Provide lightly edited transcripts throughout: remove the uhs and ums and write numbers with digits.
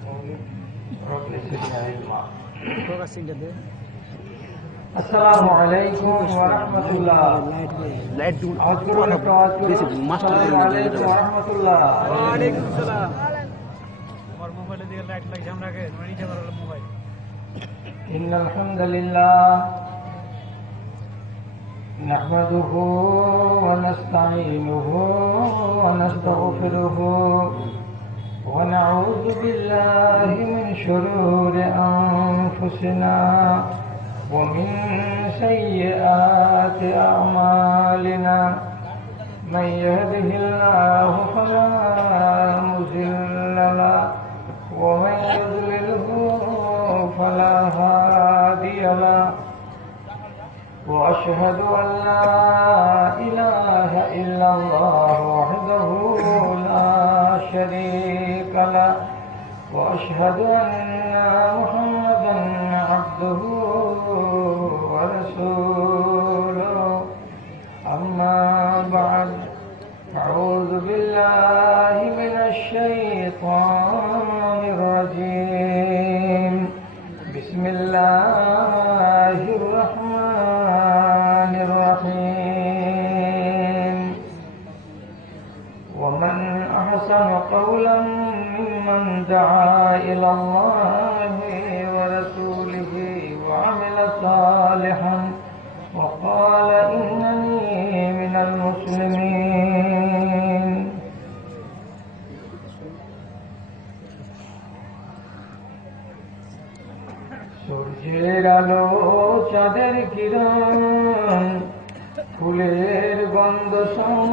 رب زدنا علما. আসসালামু আলাইকুম ওয়া রাহমাতুল্লাহ। আসসালামু আলাইকুম ওয়া রাহমাতুল্লাহ। ওয়া আলাইকুম আসসালাম। আমার মোবাইলে দিয়ে লাইট লাগাই আমরা আগে নিচে মারলাম মোবাইল। ইন্নাল হামদুলিল্লাহ নাহমাদুহু ওয়া নাস্তাঈনুহু ওয়া নাস্তাগফিরুহু ওয়া নাউযু বিল্লাহি মিন শুরুরি আনফুসিনা ومن سيئات أعمالنا من يهده الله فلا مضل له ومن يضلله فلا هادي له وأشهد أن لا إله إلا الله وحده لا شريك له وأشهد أن محمدا عبده ورسوله أما بعد أعوذ بالله من الشيطان الرجيم بسم الله الرحمن الرحيم ومن أحسن قولا ممن دعا إلى الله ورسوله وعمل صالحا وقال إنني من المسلمين সূর্যের আলো চাঁদের কিরণ ফুলের গন্ধ সম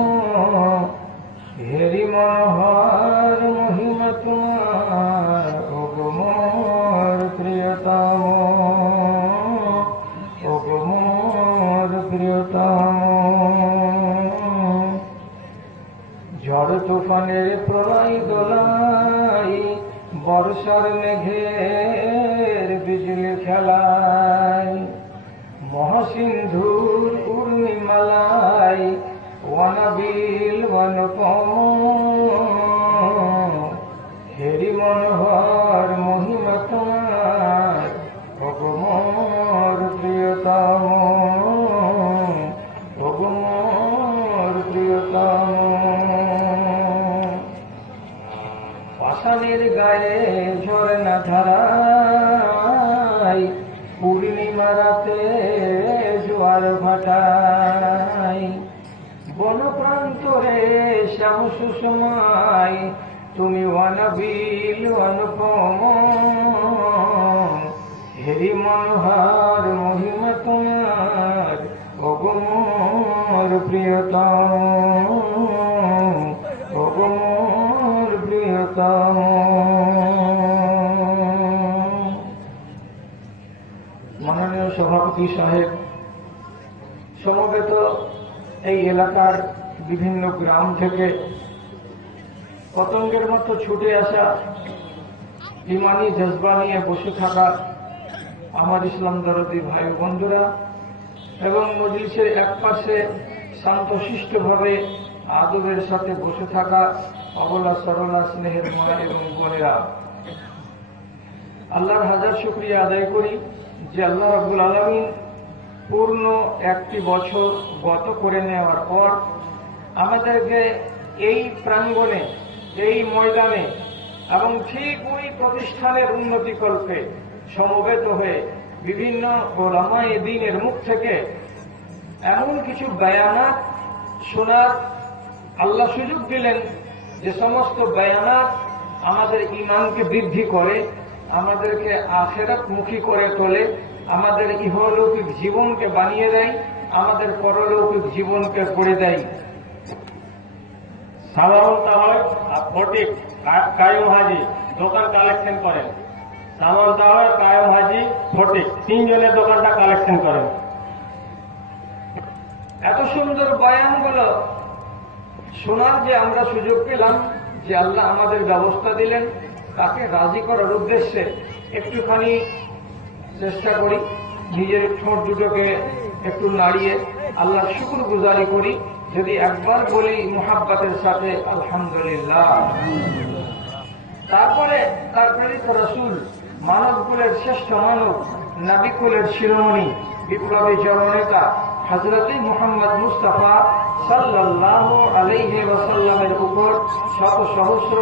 হেরি মনোহর মহিমা তোমার ওগো মোর প্রিয়তম ওগো মোর প্রিয়তম ঝড় তুফানের প্রলয় দোলাই বর্ষার মেঘের বিজলি খেলায় মহাসিন্ধুর পূর্ণিমালায় ওয়ানাবিল বনপম হেরি মনোহর মহিমা তোমার ওগো মোর প্রিয়তম ওগো মোর প্রিয়তম পাষাণের গায়ে ঝরনা ধারায় পূর্ণিমা রাতে জোয়ার ভাটায় বনপ্রান্তরে শ্যাম সুষমায় তুমি ওয়ানাবিল অনুপম হেরি মনোহর মহিমা তোমার ওগো মোর প্রিয়তম ওগো মোর প্রিয়তম। মাননীয় সভাপতি সাহেব, সমবেত এই এলাকার বিভিন্ন গ্রাম থেকে পতঙ্গের মতো ছুটে আসা ইমানি জজবা নিয়ে বসে থাকা আমার ইসলাম দরদি ভাই বন্ধুরা এবং মজলিসের এক পাশে শান্তশিষ্টভাবে আদরের সাথে বসে থাকা অবলা সরলা স্নেহের মা এবং বোনেরা, আল্লাহর হাজার শুকরিয়া আদায় করি যে আল্লাহ রাব্বুল আলামিন পূর্ণ একটি বছর গত করে নেওয়ার পর আমাদেরকে এই প্রাঙ্গণে, এই ময়দানে এবং ঠিক ওই প্রতিষ্ঠানের উন্নতিকল্পে সমবেত হয়ে বিভিন্ন ওলামায়ে দ্বীনের মুখ থেকে এমন কিছু বয়ানাত শোনার আল্লাহ সুযোগ দিলেন যে সমস্ত বয়ানাত আমাদের ঈমানকে বৃদ্ধি করে, আমাদেরকে আখিরাতমুখী করে তোলে, আমাদের ইহলৌকিক জীবনকে বানিয়ে দেয়, আমাদের পরলৌকিক জীবনকে করে দেয়। সাধারণত হয় ফটিক কায়ুম হাজি দোকান কালেকশন করেন, সাধারণত হয় কায়ুম হাজি ফটিক তিনজনের দোকানটা কালেকশন করেন। এত সুন্দর বয়ানগুলো শোনার যে আমরা সুযোগ পেলাম, যে আল্লাহ আমাদের ব্যবস্থা দিলেন, তাকে রাজি করার উদ্দেশ্যে একটুখানি চেষ্টা করি, নিজের ঠোঁট দুটোকে একটু নাড়িয়ে আল্লাহর শুকর গুজারি করি। যদি একবার বলি মুহাব্বতের সাথে আলহামদুলিল্লাহ। তারপরে তার প্রেরিত রাসূল, মানবকুলের শ্রেষ্ঠ মানব, নবিকুলের শিরোমণি, বিপ্লবী জননেতা হযরত মুহাম্মদ মুস্তাফা সাল্লাল্লাহু আলাইহি ওয়াসাল্লামের উপর শত সহস্র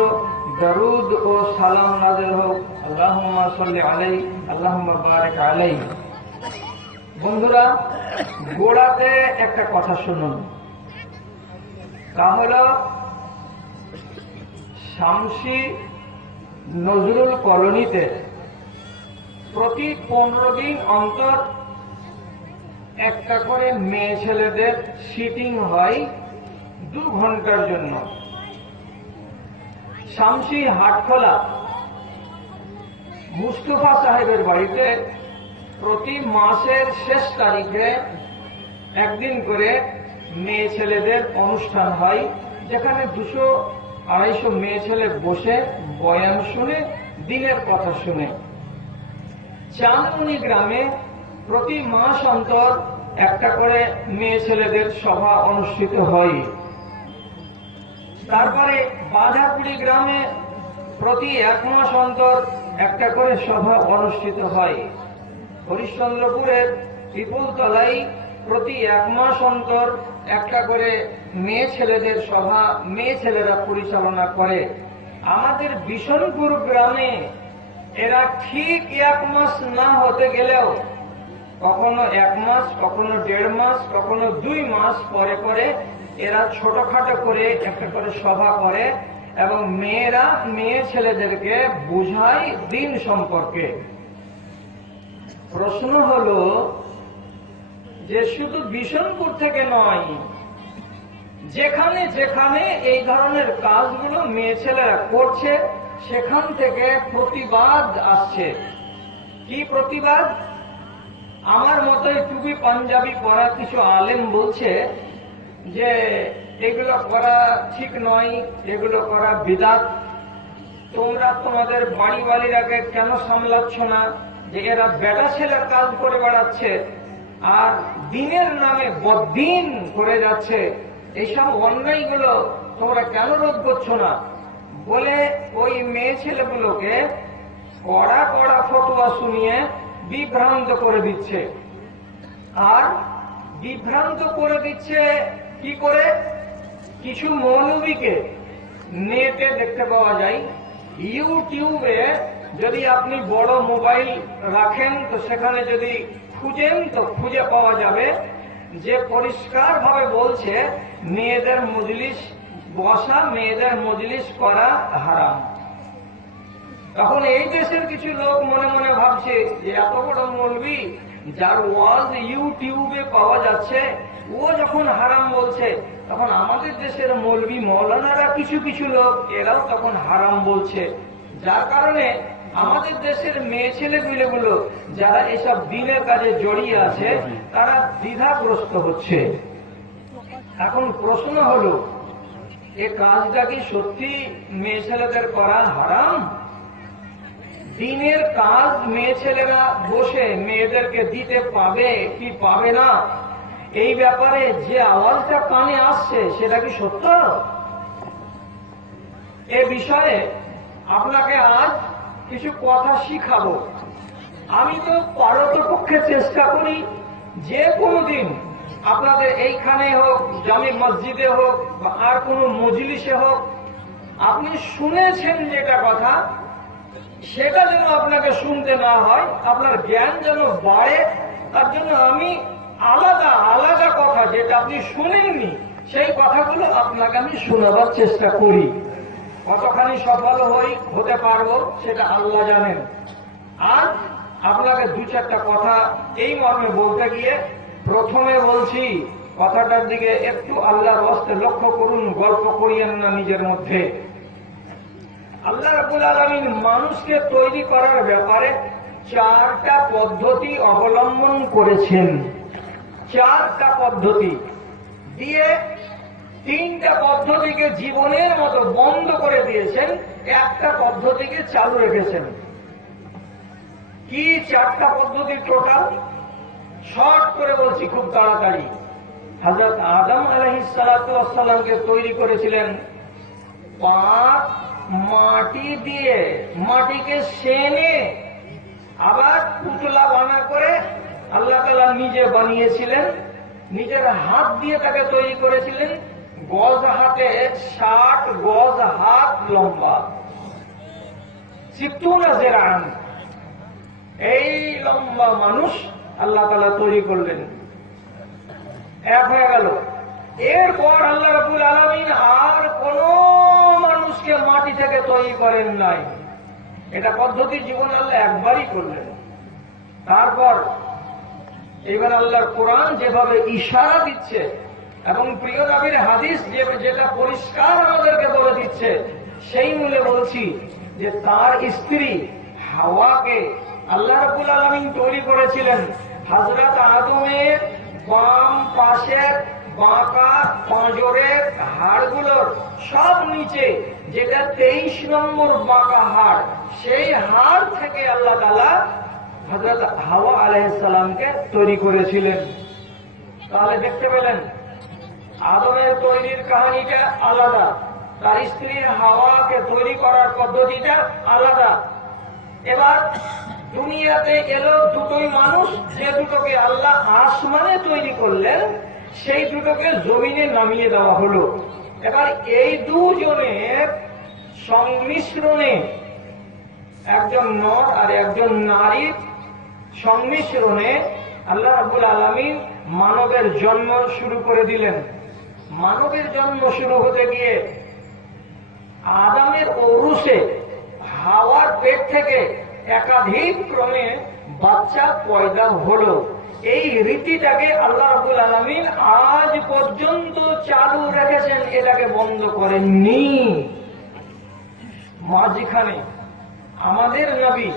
দরুদ ও সালাম নাযিল হোক। আল্লাহুম্মা সাল্লি আলাইহি, আল্লাহুম্মা বারিক আলাইহি। বন্ধুরা, গোড়াতে একটা কথা শুনুন, তা হল শামসী নজরুল কলোনিতে প্রতি 15 দিন অন্তর একটা করে মেয়ে ছেলেদের সিটিং হয় 2 ঘন্টার জন্য। শামসী হাটখোলা মুস্তফা সাহেবের বাড়িতে প্রতি মাসের শেষ তারিখে একদিন করে মেয়ে ছেলেদের অনুষ্ঠান হয়, যেখানে 200-250 মেয়ে ছেলে বসে বয়ান শুনে, দিনের কথা শুনে। চাঁদমণি গ্রামে প্রতি মাস অন্তর একটা করে মেয়ে ছেলেদের সভা অনুষ্ঠিত হয়। তারপরে বাঁধাকুড়ি গ্রামে প্রতি 1 মাস অন্তর একটা করে সভা অনুষ্ঠিত হয়। হরিশ্চন্দ্রপুরের পিপুলতলায় প্রতি 1 মাস অন্তর একটা করে মেয়ে ছেলেদের সভা মেয়ে ছেলেরা পরিচালনা করে। আমাদের বিশনপুর গ্রামে এরা ঠিক 1 মাস না হতে গেলেও কখনো 1 মাস, কখনো 1.5 মাস, কখনো 2 মাস পরে পরে এরা ছোটখাটো করে একটা করে সভা করে এবং মেয়েরা মেয়ে ছেলেদেরকে বুঝায় দিন সম্পর্কে। প্রশ্ন হল যে শুধু বিশনপুর থেকে নয়, যেখানে যেখানে এই ধরনের কাজগুলো মেয়ে ছেলেরা করছে সেখান থেকে প্রতিবাদ আসছে। কি প্রতিবাদ? আমার মতোই টুপি পাঞ্জাবি পরা কিছু আলেম বলছে যে এগুলো করা ঠিক নয়, এগুলো করা বিদআত। তোমরা তোমাদের বাড়ি বাড়িরাকে কেন সামলাচ্ছ না? যে এরা বেটা ছেলের কাজ করে বেড়াচ্ছে আর দিনের নামে বদ্দিন করে যাচ্ছে, এইসব অন্যায়গুলো তোমরা কেন রোধ করছো না? বলে ওই মেয়ে ছেলেগুলোকে কড়া কড়া ফতোয়া শুনিয়ে বিভ্রান্ত করে দিচ্ছে। আর বিভ্রান্ত করে দিচ্ছে কি করে? কিছু মৌলবীকে নেটে দেখতে পাওয়া যায়, ইউটিউবে যদি আপনি বড় মোবাইল রাখেন তো সেখানে যদি খুঁজেন তো খুঁজে পাওয়া যাবে যে পরিষ্কার ভাবে বলছে মেয়েদের মজলিস বসা, মেয়েদের মজলিস করা হারাম। তখন এই দেশের কিছু লোক মনে মনে ভাবছে যে এত বড় মৌলবী যার ওয়াজ ইউটিউবে পাওয়া যাচ্ছে, ও যখন হারাম বলছে, তখন আমাদের দেশের মৌলবী মৌলানারা কিছু কিছু লোক এরাও তখন হারাম বলছে। যার কারণে আমাদের দেশের মেয়ে ছেলেগুলো যারা এসব দিনের কাজে জড়িয়ে আছে তারা দ্বিধাগ্রস্ত হচ্ছে। এখন প্রশ্ন হল, এ কাজটা কি সত্যি মেয়ে ছেলেদের করা হারাম? দিনের কাজ মেয়ে ছেলেরা বসে মেয়েদেরকে দিতে পাবে কি পাবে না, এই ব্যাপারে যে আওয়াজটা কানে আসছে সেটা কি সত্য? এ বিষয়ে আপনাকে আজ কিছু কথা শিখাবো। আমি তো পারতপক্ষে চেষ্টা করি যে কোনো দিন আপনাদের এইখানে হোক, জামে মসজিদে হোক বা আর কোনো মজলিসে হোক, আপনি শুনেছেন যেটা কথা সেটা যেন আপনাকে শুনতে না হয়, আপনার জ্ঞান যেন বাড়ে, তার জন্য আমি আলাদা আলাদা কথা যেটা আপনি শুনেননি সেই কথাগুলো আপনাকে আমি শোনাবার চেষ্টা করি। কতখানি সফল হতে পারবো সেটা আল্লাহ জানেন। আজ আপনাকে 2-4টা কথা এই মর্মে বলতে গিয়ে প্রথমে বলছি, কথাটার দিকে একটু আল্লাহর হস্তে লক্ষ্য করুন, গল্প করিয়েন না নিজের মধ্যে। আল্লাহ রাব্বুল আলামিন মানুষকে তৈরি করার ব্যাপারে 4টা পদ্ধতি অবলম্বন করেছেন। 4টা পদ্ধতি দিয়ে 3টা পদ্ধতিকে জীবনের মতো বন্ধ করে দিয়েছেন, একটা পদ্ধতিকে চালু রেখেছেন। কি 4টা পদ্ধতি টোটাল? শর্ট করে বলছি, খুব তাড়াতাড়ি। হযরত আদম আলাইহিস সালাতু ওয়াস সালামকে তৈরি করেছিলেন পাক মাটি দিয়ে মাটিকে সেনে আবার পুতলা বানা করে আল্লাহ তাআলা নিজে বানিয়েছিলেন, নিজের হাত দিয়ে তাকে তৈরি করেছিলেন। গজ হাতে 60 গজ হাত লম্বা, 60 জিরান, এই লম্বা মানুষ আল্লাহ তাআলা তৈরি করলেন। এক হয়ে গেল। এরপর আল্লাহ রাব্বুল আলামিন আর কোন মানুষকে মাটি থেকে তৈরি করেন নাই। এটা পদ্ধতি জীবন আল্লাহ একবারই করলেন। তারপর এবার আল্লাহর কোরআন যেভাবে ইশারা দিচ্ছে এবং প্রিয় নবীর হাদিস যেটা পরিষ্কার আমাদেরকে বলে দিচ্ছে, সেই মূলে বলছি যে তার স্ত্রী হাওয়াকে আল্লাহ রাব্বুল আলামিন তৈরি করেছিলেন হযরত আদমের বাম পাশের বাঁকা পাঁজরের হাড়গুলোর সব নিচে, যেটা 23 নম্বর বাঁকা হাড়, সেই হাড় থেকে আল্লাহ তাআলা হযরত হাওয়া আলাইহিস সালামকে তৈরি করেছিলেন। তাহলে দেখতে পেলেন আদমের তৈরির কাহিনীটা আলাদা, তার স্ত্রী হাওয়াকে তৈরি করার পদ্ধতিটা আলাদা। এবার দুনিয়াতে এলো দুটোই মানুষ, যে দুটোকে আল্লাহ আসমানে তৈরি করলেন সেই দুটোকে জমিনে নামিয়ে দেওয়া হলো। এবার এই দুজনের সংমিশ্রণে, একজন নর আর একজন নারীর সংমিশ্রণে আল্লাহ রাব্বুল আলামিন মানবের জন্ম শুরু করে দিলেন। মানবের জন্ম শুরু হতে গিয়ে আদমের ঔরসে হাওয়ার পেট থেকে একাধিক ক্রমে বাচ্চা পয়দা হলো। এই রীতিটাকে আল্লাহ রাব্বুল আলামিন আজ পর্যন্ত চালু রেখেছেন, এটাকে বন্ধ করেননি। মাঝখানে আমাদের নবী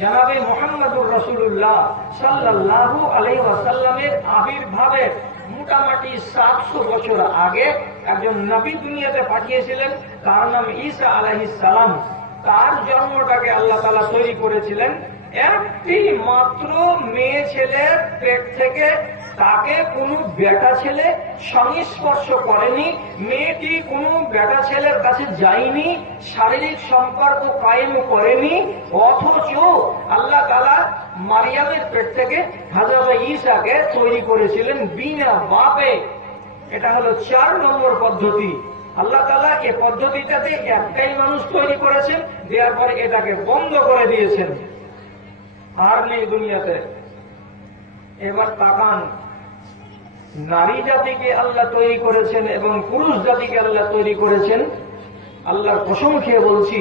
জনাবে মুহাম্মদুর রাসূলুল্লাহ সাল্লাল্লাহু আলাইহি ওয়াসাল্লামের আবির্ভাবের মোটামুটি 700 বছর আগে একজন নবী দুনিয়াতে পাঠিয়েছিলেন, তার নাম ঈসা আলাইহিস সালাম। তার জন্মটাকে আল্লাহ তাআলা তৈরি করেছিলেন একটি মাত্র মেয়ে ছেলের পেট থেকে। তাকে কোনো বেটা ছেলে সংস্পর্শ করেনি, মেয়েটি কোনো বেটা ছেলের কাছে যায়নি, শারীরিক সম্পর্ক কায়েম করেনি, অথচ আল্লাহ তাআলা মারিয়ামের পেট থেকে হযরত ঈসাকে তৈরি করেছিলেন বিনা বাপে। এটা হলো 4 নম্বর পদ্ধতি। আল্লাহ তাআলা এই পদ্ধতিটাতে একটাই মানুষ তৈরি করেছেন, দেওয়ার পরে এটাকে বন্ধ করে দিয়েছেন, আর নেই দুনিয়াতে। এবার তাকান, নারী জাতিকে আল্লাহ তৈরি করেছেন এবং পুরুষ জাতিকে আল্লাহ তৈরি করেছেন। আল্লাহর কসম খেয়ে বলছি,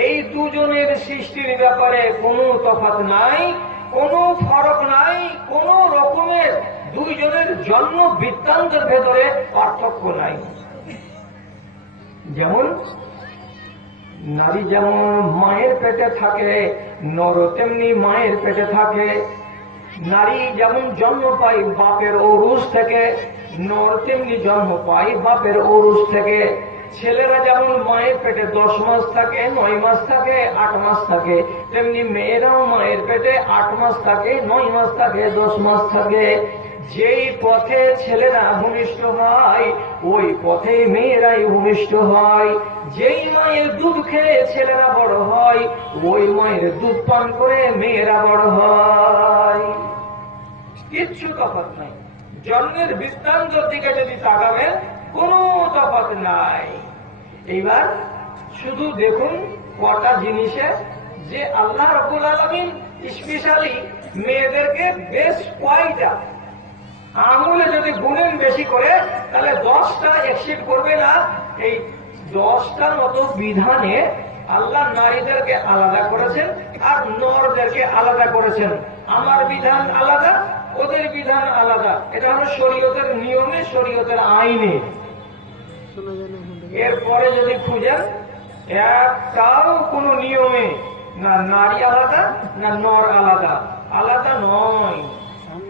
এই দুজনের সৃষ্টির ব্যাপারে কোনো তফাৎ নাই, কোনো ফরক নাই, কোন রকমের দুইজনের জন্ম বৃত্তান্তের ভেতরে পার্থক্য নাই। যেমন নারী যেমন মায়ের পেটে থাকে, নর তেমনি মায়ের পেটে থাকে। নারী যেমন জন্ম পায় বাপের ঔরস থেকে, নর তেমনি জন্ম পায় বাপের ঔরস থেকে। ছেলেরা যেমন মায়ের পেটে 10 মাস থাকে, 9 মাস থাকে, 8 মাস থাকে, তেমনি মেয়েরাও মায়ের পেটে 8 মাস থাকে, 9 মাস থাকে, 10 মাস থাকে। যেই পথে ছেলেরা ভূমিষ্ঠ হয় ওই পথে মেয়েরাই ভূমিষ্ঠ হয়। যেই মায়ের দুধ খেয়ে ছেলেরা বড় হয় ওই মায়ের দুধ পান করে মেয়েরা বড় হয়। কিচ্ছু তফাৎ নাই। জন্মের বৃত্তান্তের দিকে যদি তাকাবেন কোনো তফাৎ নাই। এইবার শুধু দেখুন কটা জিনিসে যে আল্লাহ রাব্বুল আলামিন স্পেশালি মেয়েদেরকে বেশ কয়টা আঙুলে যদি গুনেন বেশি করে তাহলে 10টা এক্সিড করবে না। এই 10টার মতো বিধানে আল্লাহ নারীদেরকে আলাদা করেছেন আর নরদেরকে আলাদা করেছেন। আমার বিধান আলাদা, ওদের বিধান আলাদা। এটা হলো শরীয়তের নিয়মে, শরীয়তের আইনে। এরপরে যদি খুঁজেন একটাও কোন নিয়মে না নারী আলাদা না নর আলাদা, আলাদা নয়।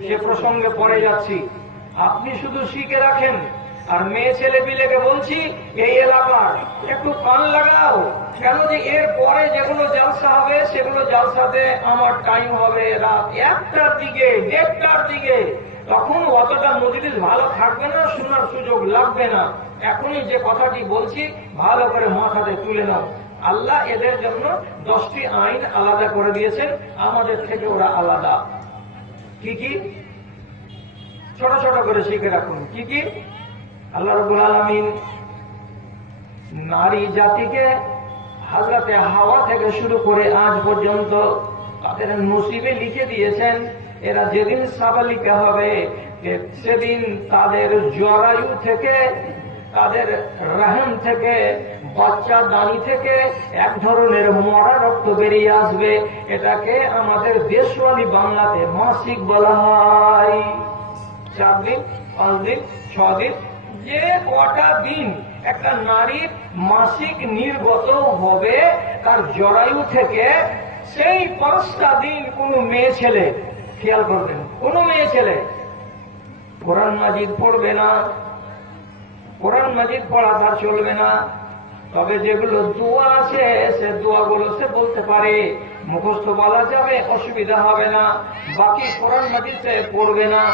সে প্রসঙ্গে পরে যাচ্ছি, আপনি শুধু শিখে রাখেন। আর মেয়ে ছেলে পিলেকে বলছি এই এলাকার একটু কান লাগাও, কেন যে এর পরে যেগুলো জালসা হবে সেগুলো জালসাতে আমার টাইম হবে রাত 1টার দিকে, 1:30টার দিকে। তখন অতটা মজলিস ভালো থাকবে না, শোনার সুযোগ লাগবে না। এখনই যে কথাটি বলছি ভালো করে মাথাতে তুলে নাও। আল্লাহ এদের জন্য 10টি আইন আলাদা করে দিয়েছেন, আমাদের থেকে ওরা আলাদা। কি কি? ছোট ছোট করে শিখে রাখুন। কি কি? আল্লাহ রাব্বুল আলামিন নারী জাতিকে হযরতে হাওয়া থেকে শুরু করে আজ পর্যন্ত তাদের নসিবে লিখে দিয়েছেন, এরা যেদিন সাবালিকা হবে সেদিন তাদের জরায়ু থেকে, তাদের রহম থেকে, বাচ্চা দানি থেকে এক ধরনের মরা রক্ত বেরিয়ে আসবে। এটাকে আমাদের দেশওয়ালি বাংলাতে মাসিক বলা হয়। 4 দিন, 5 দিন, 6 দিন, যে কটা দিন একটা নারীর মাসিক নির্গত হবে তার জরায়ু থেকে, সেই 5টা দিন কোনো মেয়ে ছেলে, খেয়াল করবেন, কোনো মেয়ে ছেলে কোরআন মাজিদ পড়বে না, কোরআন মাজিদ পড়া তার চলবে না। তবে যেগুলো দোয়া আছে সে দোয়াগুলো সে বলতে পারে, মুখস্থ বলা যাবে, অসুবিধা হবে না। বাকি কোরআন মাজিদ সে পড়বে না।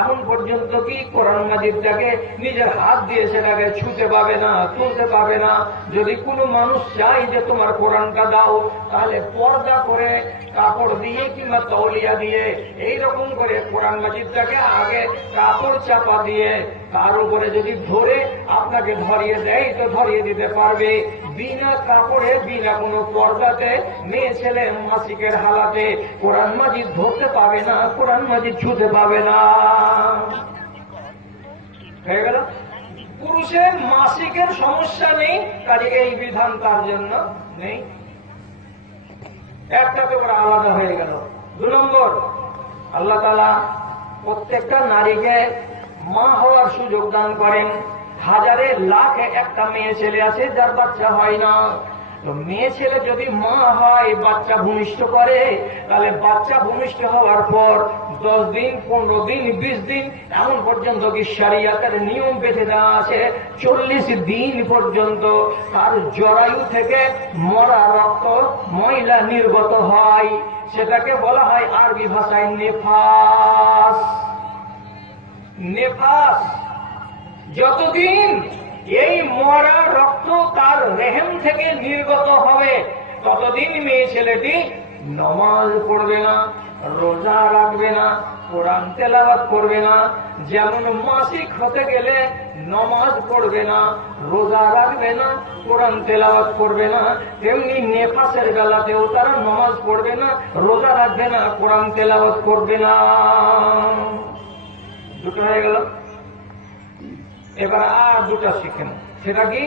এমন পর্যন্ত কি কোরআন মাজিদটাকে নিজের হাত দিয়ে সেটাকে ছুঁতে পাবে না, তুলতে পাবে না। যদি কোনো মানুষ চাই যে তোমার কোরআনটা দাও, তাহলে পর্দা করে কাপড় দিয়ে কিংবা তৌলিয়া দিয়ে এইরকম করে কোরআন মাজিদটাকে আগে কাপড় চাপা দিয়ে তার উপরে যদি ধরে আপনাকে ধরিয়ে দেয় তো ধরিয়ে দিতে পারবে। বিনা কাপড়ে, বিনা কোনো পর্দাতে মেয়ে ছেলে মাসিকের হালাতে কোরআন মাজিদ ধরতে পাবে না, কোরআন মাজিদ ছুঁতে পাবে না। হয়ে গেল? পুরুষের মাসিকের সমস্যা নেই, কাজে এই বিধান তার জন্য নেই। একটা তো ওরা আলাদা হয়ে গেল। 2 নম্বর, আল্লাহ তাআলা প্রত্যেকটা নারীকে মা হওয়ার সুযোগ দান করেন। হাজারে লাখে একটা মেয়ে ছেলে আছে যার বাচ্চা হয় না। তো মেয়ে ছেলে যদি মা হয়, বাচ্চা ভূমিষ্ঠ করে, তাহলে বাচ্চা ভূমিষ্ঠ হওয়ার পর 10 দিন, 15 দিন, 20 দিন, এমন পর্যন্ত কি শরিয়াতের নিয়ম বেঁধে দেওয়া আছে, 40 দিন পর্যন্ত তার জরায়ু থেকে মরা রক্ত, ময়লা নির্গত হয়। সেটাকে বলা হয় আরবি ভাষায় নেফাস। নেফাস। যতদিন এই মরা রক্ত তার রেহেম থেকে নির্গত হবে ততদিন মেয়ে ছেলেটি নমাজ পড়বে না, রোজা রাখবে না, কোরআন তেলাওয়াত করবে না। যেমন মাসিক হতে গেলে নমাজ পড়বে না, রোজা রাখবে না, কোরআন তেলাওয়াত করবে না, তেমনি নেফাসের বেলাতেও তারা নমাজ পড়বে না, রোজা রাখবে না, কোরআন তেলাওয়াত করবে না। দুটো হয়ে গেল। এবার আর দুটা শিখেন। সেটা কি?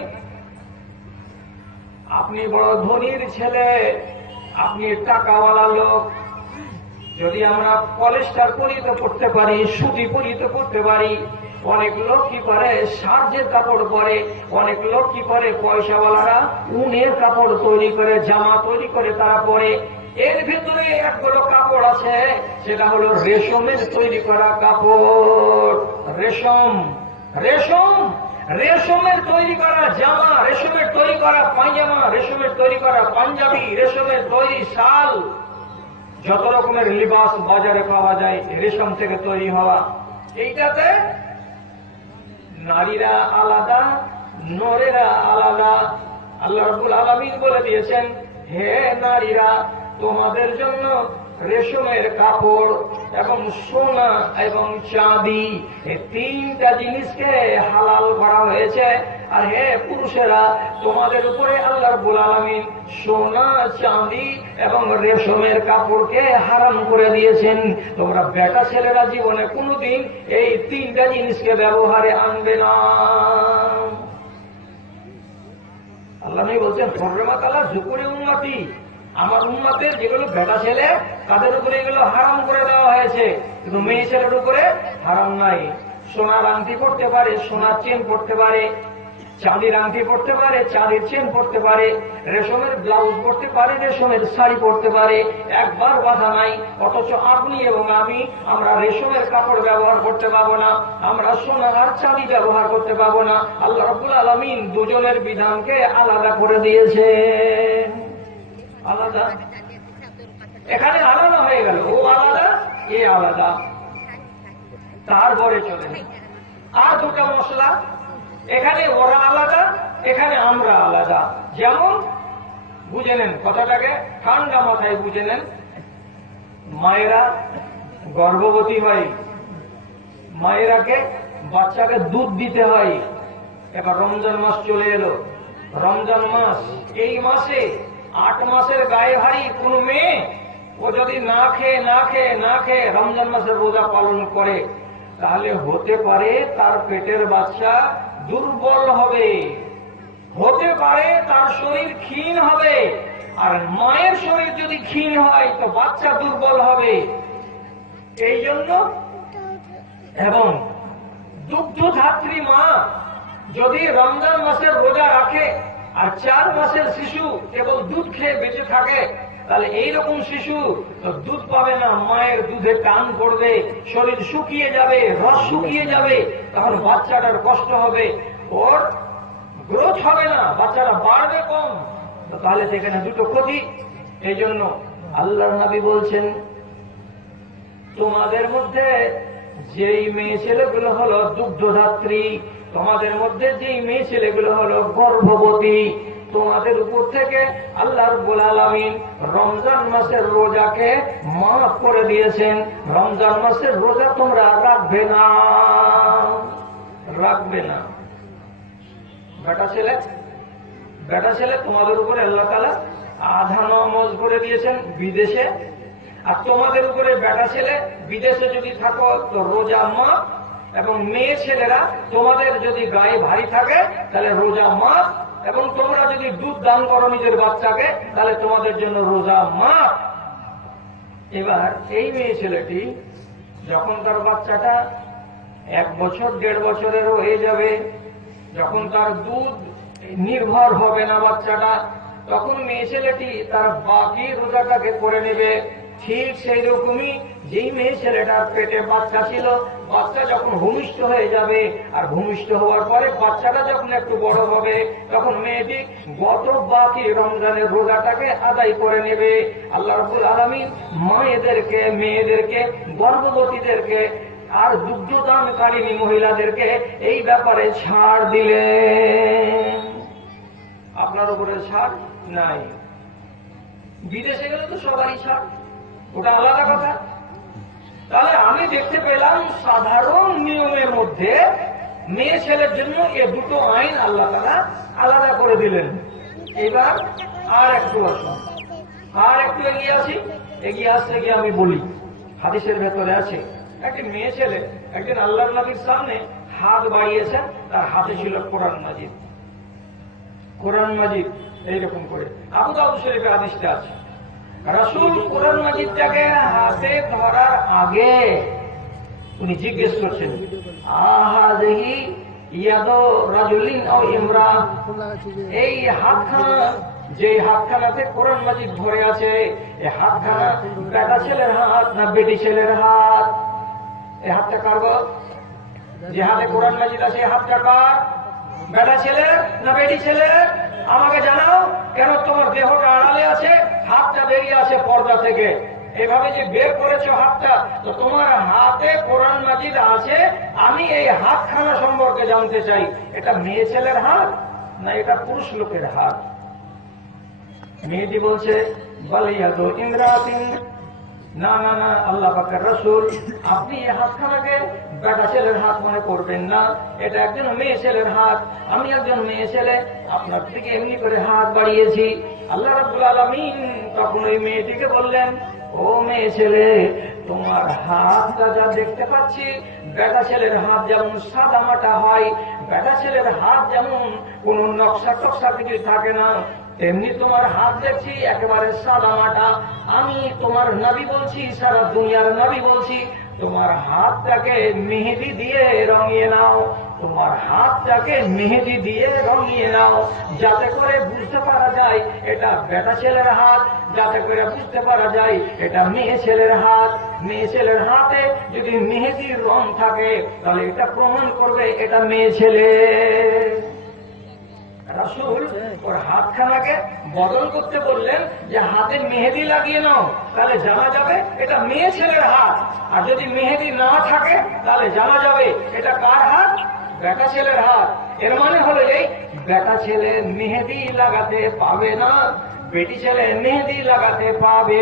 আপনি বড় ধনীর ছেলে, আপনি টাকাওয়ালা লোক, যদি আমরা পলিস্টার পরিহিত করতে পারি, সুতি পরিহিত করতে পারি, অনেক লোক কি করে সার্জের কাপড় পরে, অনেক লোক কি করে পয়সাওয়ালারা উনের কাপড় তৈরি করে, জামা তৈরি করে তারা পরে। এর ভিতরে একগুলো কাপড় আছে, সেটা হলো রেশমের তৈরি করা কাপড়। রেশম, রেশম, রেশমের তৈরি করা জামা, রেশমের তৈরি করা পায়জামা, রেশমের তৈরি করা পাঞ্জাবি, রেশমের তৈরি শাল, যত রকমের লিবাস বাজারে পাওয়া যায় রেশম থেকে তৈরি হওয়া। এইটাতে নারীরা আলাদা, নরেরা আলাদা। আল্লাহ রাব্বুল আলামিন বলে দিয়েছেন, হে নারীরা, তোমাদের জন্য রেশমের কাপড় এবং সোনা এবং চাঁদি, এই 3টা জিনিসকে হালাল করা হয়েছে। আর হে পুরুষেরা, তোমাদের উপরে আল্লাহ রাব্বুল আলামিন সোনা, চাঁদি এবং রেশমের কাপড়কে হারাম করে দিয়েছেন। তোমরা বেটা ছেলেরা জীবনে কোনোদিন এই 3টা জিনিসকে ব্যবহারে আনবে না। আল্লাহ নবী বলছেন, হরমাত আলা যুকুরি উম্মতি, আমার উম্মতের যেগুলো বেটা ছেলে তাদের উপরে এগুলো হারাম করে দেওয়া হয়েছে, কিন্তু মেয়ে ছেলের উপরে হারাম নাই। সোনার আংটি পড়তে পারে, সোনার চেন পড়তে পারে, চাঁদির আংটি পড়তে পারে, চাঁদির চেন পড়তে পারে, রেশমের ব্লাউজ পড়তে পারে, রেশমের শাড়ি পড়তে পারে, একবার বাধা নাই। অথচ আপনি এবং আমরা রেশমের কাপড় ব্যবহার করতে পাবো না, আমরা সোনা আর চাঁদি ব্যবহার করতে পাবো না। আল্লাহ রাব্বুল আলামিন দুজনের বিধানকে আলাদা করে দিয়েছে। আলাদা, এখানে আলাদা হয়ে গেল, ও আলাদা, এ আলাদা। তারপরে চলে আর দুটা মশলা, এখানে ওরা আলাদা, এখানে আমরা আলাদা। যেমন বুঝে নেন কথাটাকে, ঠান্ডা মাথায় বুঝে নেন। মায়েরা গর্ভবতী হয়, মায়েরাকে বাচ্চাকে দুধ দিতে হয়। এবার রমজান মাস চলে এলো, রমজান মাস, এই মাসে 8 মাসের গায়ে ভারী কোন মেয়ে ও যদি না খেয়ে রমজান মাসের রোজা পালন করে, তাহলে হতে পারে তার পেটের বাচ্চা দুর্বল হবে, হতে পারে তার শরীর ক্ষীণ হবে। আর মায়ের শরীর যদি ক্ষীণ হয় তো বাচ্চা দুর্বল হবে। এই জন্য এবং দুগ্ধধাত্রী মা যদি রমজান মাসের রোজা রাখে আর 4 মাসের শিশু কেবল দুধ খেয়ে বেঁচে থাকে, তাহলে এইরকম শিশু দুধ পাবে না, মায়ের দুধে টান পড়বে, শরীর শুকিয়ে যাবে, রস শুকিয়ে যাবে, তখন বাচ্চাটার কষ্ট হবে, ওর গ্রোথ হবে না, বাচ্চাটা বাড়বে কম। তাহলে সেখানে দুটো ক্ষতি। এই জন্য আল্লাহর নবী বলছেন, তোমাদের মধ্যে যেই মেয়ে ছেলেগুলো হলো দুগ্ধধাত্রী, তোমাদের মধ্যে যেই মেয়ে ছেলেগুলো হলো গর্ভবতী, তোমাদের উপর থেকে আল্লাহ রাব্বুল আলামিন রমজান মাসের রোজাকে মাফ করে দিয়েছেন। রমজান মাসের রোজা তোমরা রাখবে না। বেটা ছেলে তোমাদের উপরে আল্লাহ তাআলা আধা নামাজ করে দিয়েছেন বিদেশে, আর তোমাদের উপরে বেটা ছেলে বিদেশে যদি থাকো তো রোজা মাফ, এবং মেয়ে ছেলেরা তোমাদের যদি গায়ে ভারী থাকে তাহলে রোজা মাফ, এবং তোমরা যদি দুধ দান করো নিজের বাচ্চাকে তাহলে তোমাদের জন্য রোজা মাফ। এবার এই মেয়ে ছেলেটি যখন তার বাচ্চাটা 1 বছর 1.5 বছরের হয়ে যাবে, যখন তার দুধ নির্ভর হবে না বাচ্চাটা, তখন মেয়ে ছেলেটি তার বাকি রোজাটাকে করে নেবে। ঠিক সেই রকমই যেই মেয়ে ছেলেটার পেটে বাচ্চা ছিল, বাচ্চা যখন ভূমিষ্ঠ হয়ে যাবে, আর ভূমিষ্ঠ হওয়ার পরে বাচ্চাটা যখন একটু বড় হবে, তখন মেয়েটি গত বাকি রমজানের রোজাটাকে আদায় করে নেবে। আল্লাহ রাব্বুল আলামিন মায়েদেরকে, মেয়েদেরকে, গর্ভবতীদেরকে আর দুগ্ধদানকারিণী মহিলাদেরকে এই ব্যাপারে ছাড় দিলেন। আপনার উপরে ছাড় নাই। বিদেশে গেলে তো সবারই ছাড়, ওটা আলাদা কথা। তাহলে আমি দেখতে পেলাম সাধারণ নিয়মের মধ্যে মেয়ে ছেলের জন্য এ দুটো আইন আল্লাহ তাআলা আলাদা করে দিলেন। এবার আর একটু এগিয়ে আসতে গিয়ে আমি বলি, হাদিসের ভেতরে আছে একটি মেয়ে ছেলে একদিন আল্লাহর নবীর সামনে হাত বাড়িয়েছেন, তার হাতে ছিল কোরআন মাজিদ এইরকম করে। আবু দাউদ শরীফে হাদিসটা আছে, রাসূল কোরআন মাজিদটাকে হাতে ধরার আগে উনি জিজ্ঞেস করছেন, আহাযিহি ইয়াদু রাজুলিন আও ইমরা, এই হাতখানা, যে হাতখানাতে কোরআন মাজিদ ধরে আছে, এই হাতখানা বেটা ছেলের হাত না বেটি ছেলের হাত? এই হাতটা কার গো? যে হাতে কোরআন মাজিদ আছে এই হাতটা কার? বেটা ছেলের না বেটি ছেলের? আমাকে জানাও। কেন তোমার দেহটা আড়ালে আছে, হাতটা বেরিয়ে আছে পর্দা থেকে, এভাবে যে বের করেছো হাতটা, তো তোমার হাতে কোরআন মাজিদ আছে, আমি এই হাতখানা সম্পর্কে জানতে চাই, এটা মেয়ে ছেলের হাত না এটা পুরুষ লোকের হাত? মেয়েটি বলছে, বালিয়াদু ইমরাতিন, না না না আল্লাহ পাকের রাসূল, আপনি এই হাতখানাকে বেটা ছেলের হাত মনে করবেন না, এটা একজন মেয়ে ছেলের হাত। আমি একজন মেয়ে ছেলে, আপনার থেকে এমনি করে হাত বাড়িয়েছি। আল্লাহ রাব্বুল আলামিন তখন ওই মেয়েটিকে বললেন, ও মেয়ে ছেলে, তোমার হাতটা যা দেখতে পাচ্ছি, বেটা ছেলের হাত যেমন সাদা মাটা হয়, বেটা ছেলের হাত যেমন কোন নকশা টকশা কিছু থাকে না, তেমনি তোমার হাত দেখছি একেবারে সাদা মাটা। আমি তোমার নবী বলছি, সারা দুনিয়ার নবী বলছি, তোমার হাতটাকে মেহেদি দিয়ে রঙিয়ে নাও, তোমার হাতটাকে মেহেদি দিয়ে রঙিয়ে নাও, যাতে করে বুঝতে পারা যায় এটা বেটা ছেলের হাত, যাতে করে বুঝতে পারা যায় এটা মেয়ে ছেলের হাত। মেয়ে ছেলের হাতে যদি মেহেদির রং থাকে তাহলে এটা প্রমাণ করবে এটা মেয়ে ছেলে। রাসূল ওর হাতখানাকে বদল করতে বললেন যে হাতে মেহেদি লাগিয়ে নাও, তাহলে জানা যাবে এটা মেয়ে ছেলের হাত, আর যদি মেহেদি না থাকে তাহলে জানা যাবে এটা কার হাত? বেটা ছেলের হাত। এর মানে হলো এই বেটা ছেলে মেহেদি লাগাতে পাবে না, বেটি ছেলে মেহেদি লাগাতে পাবে।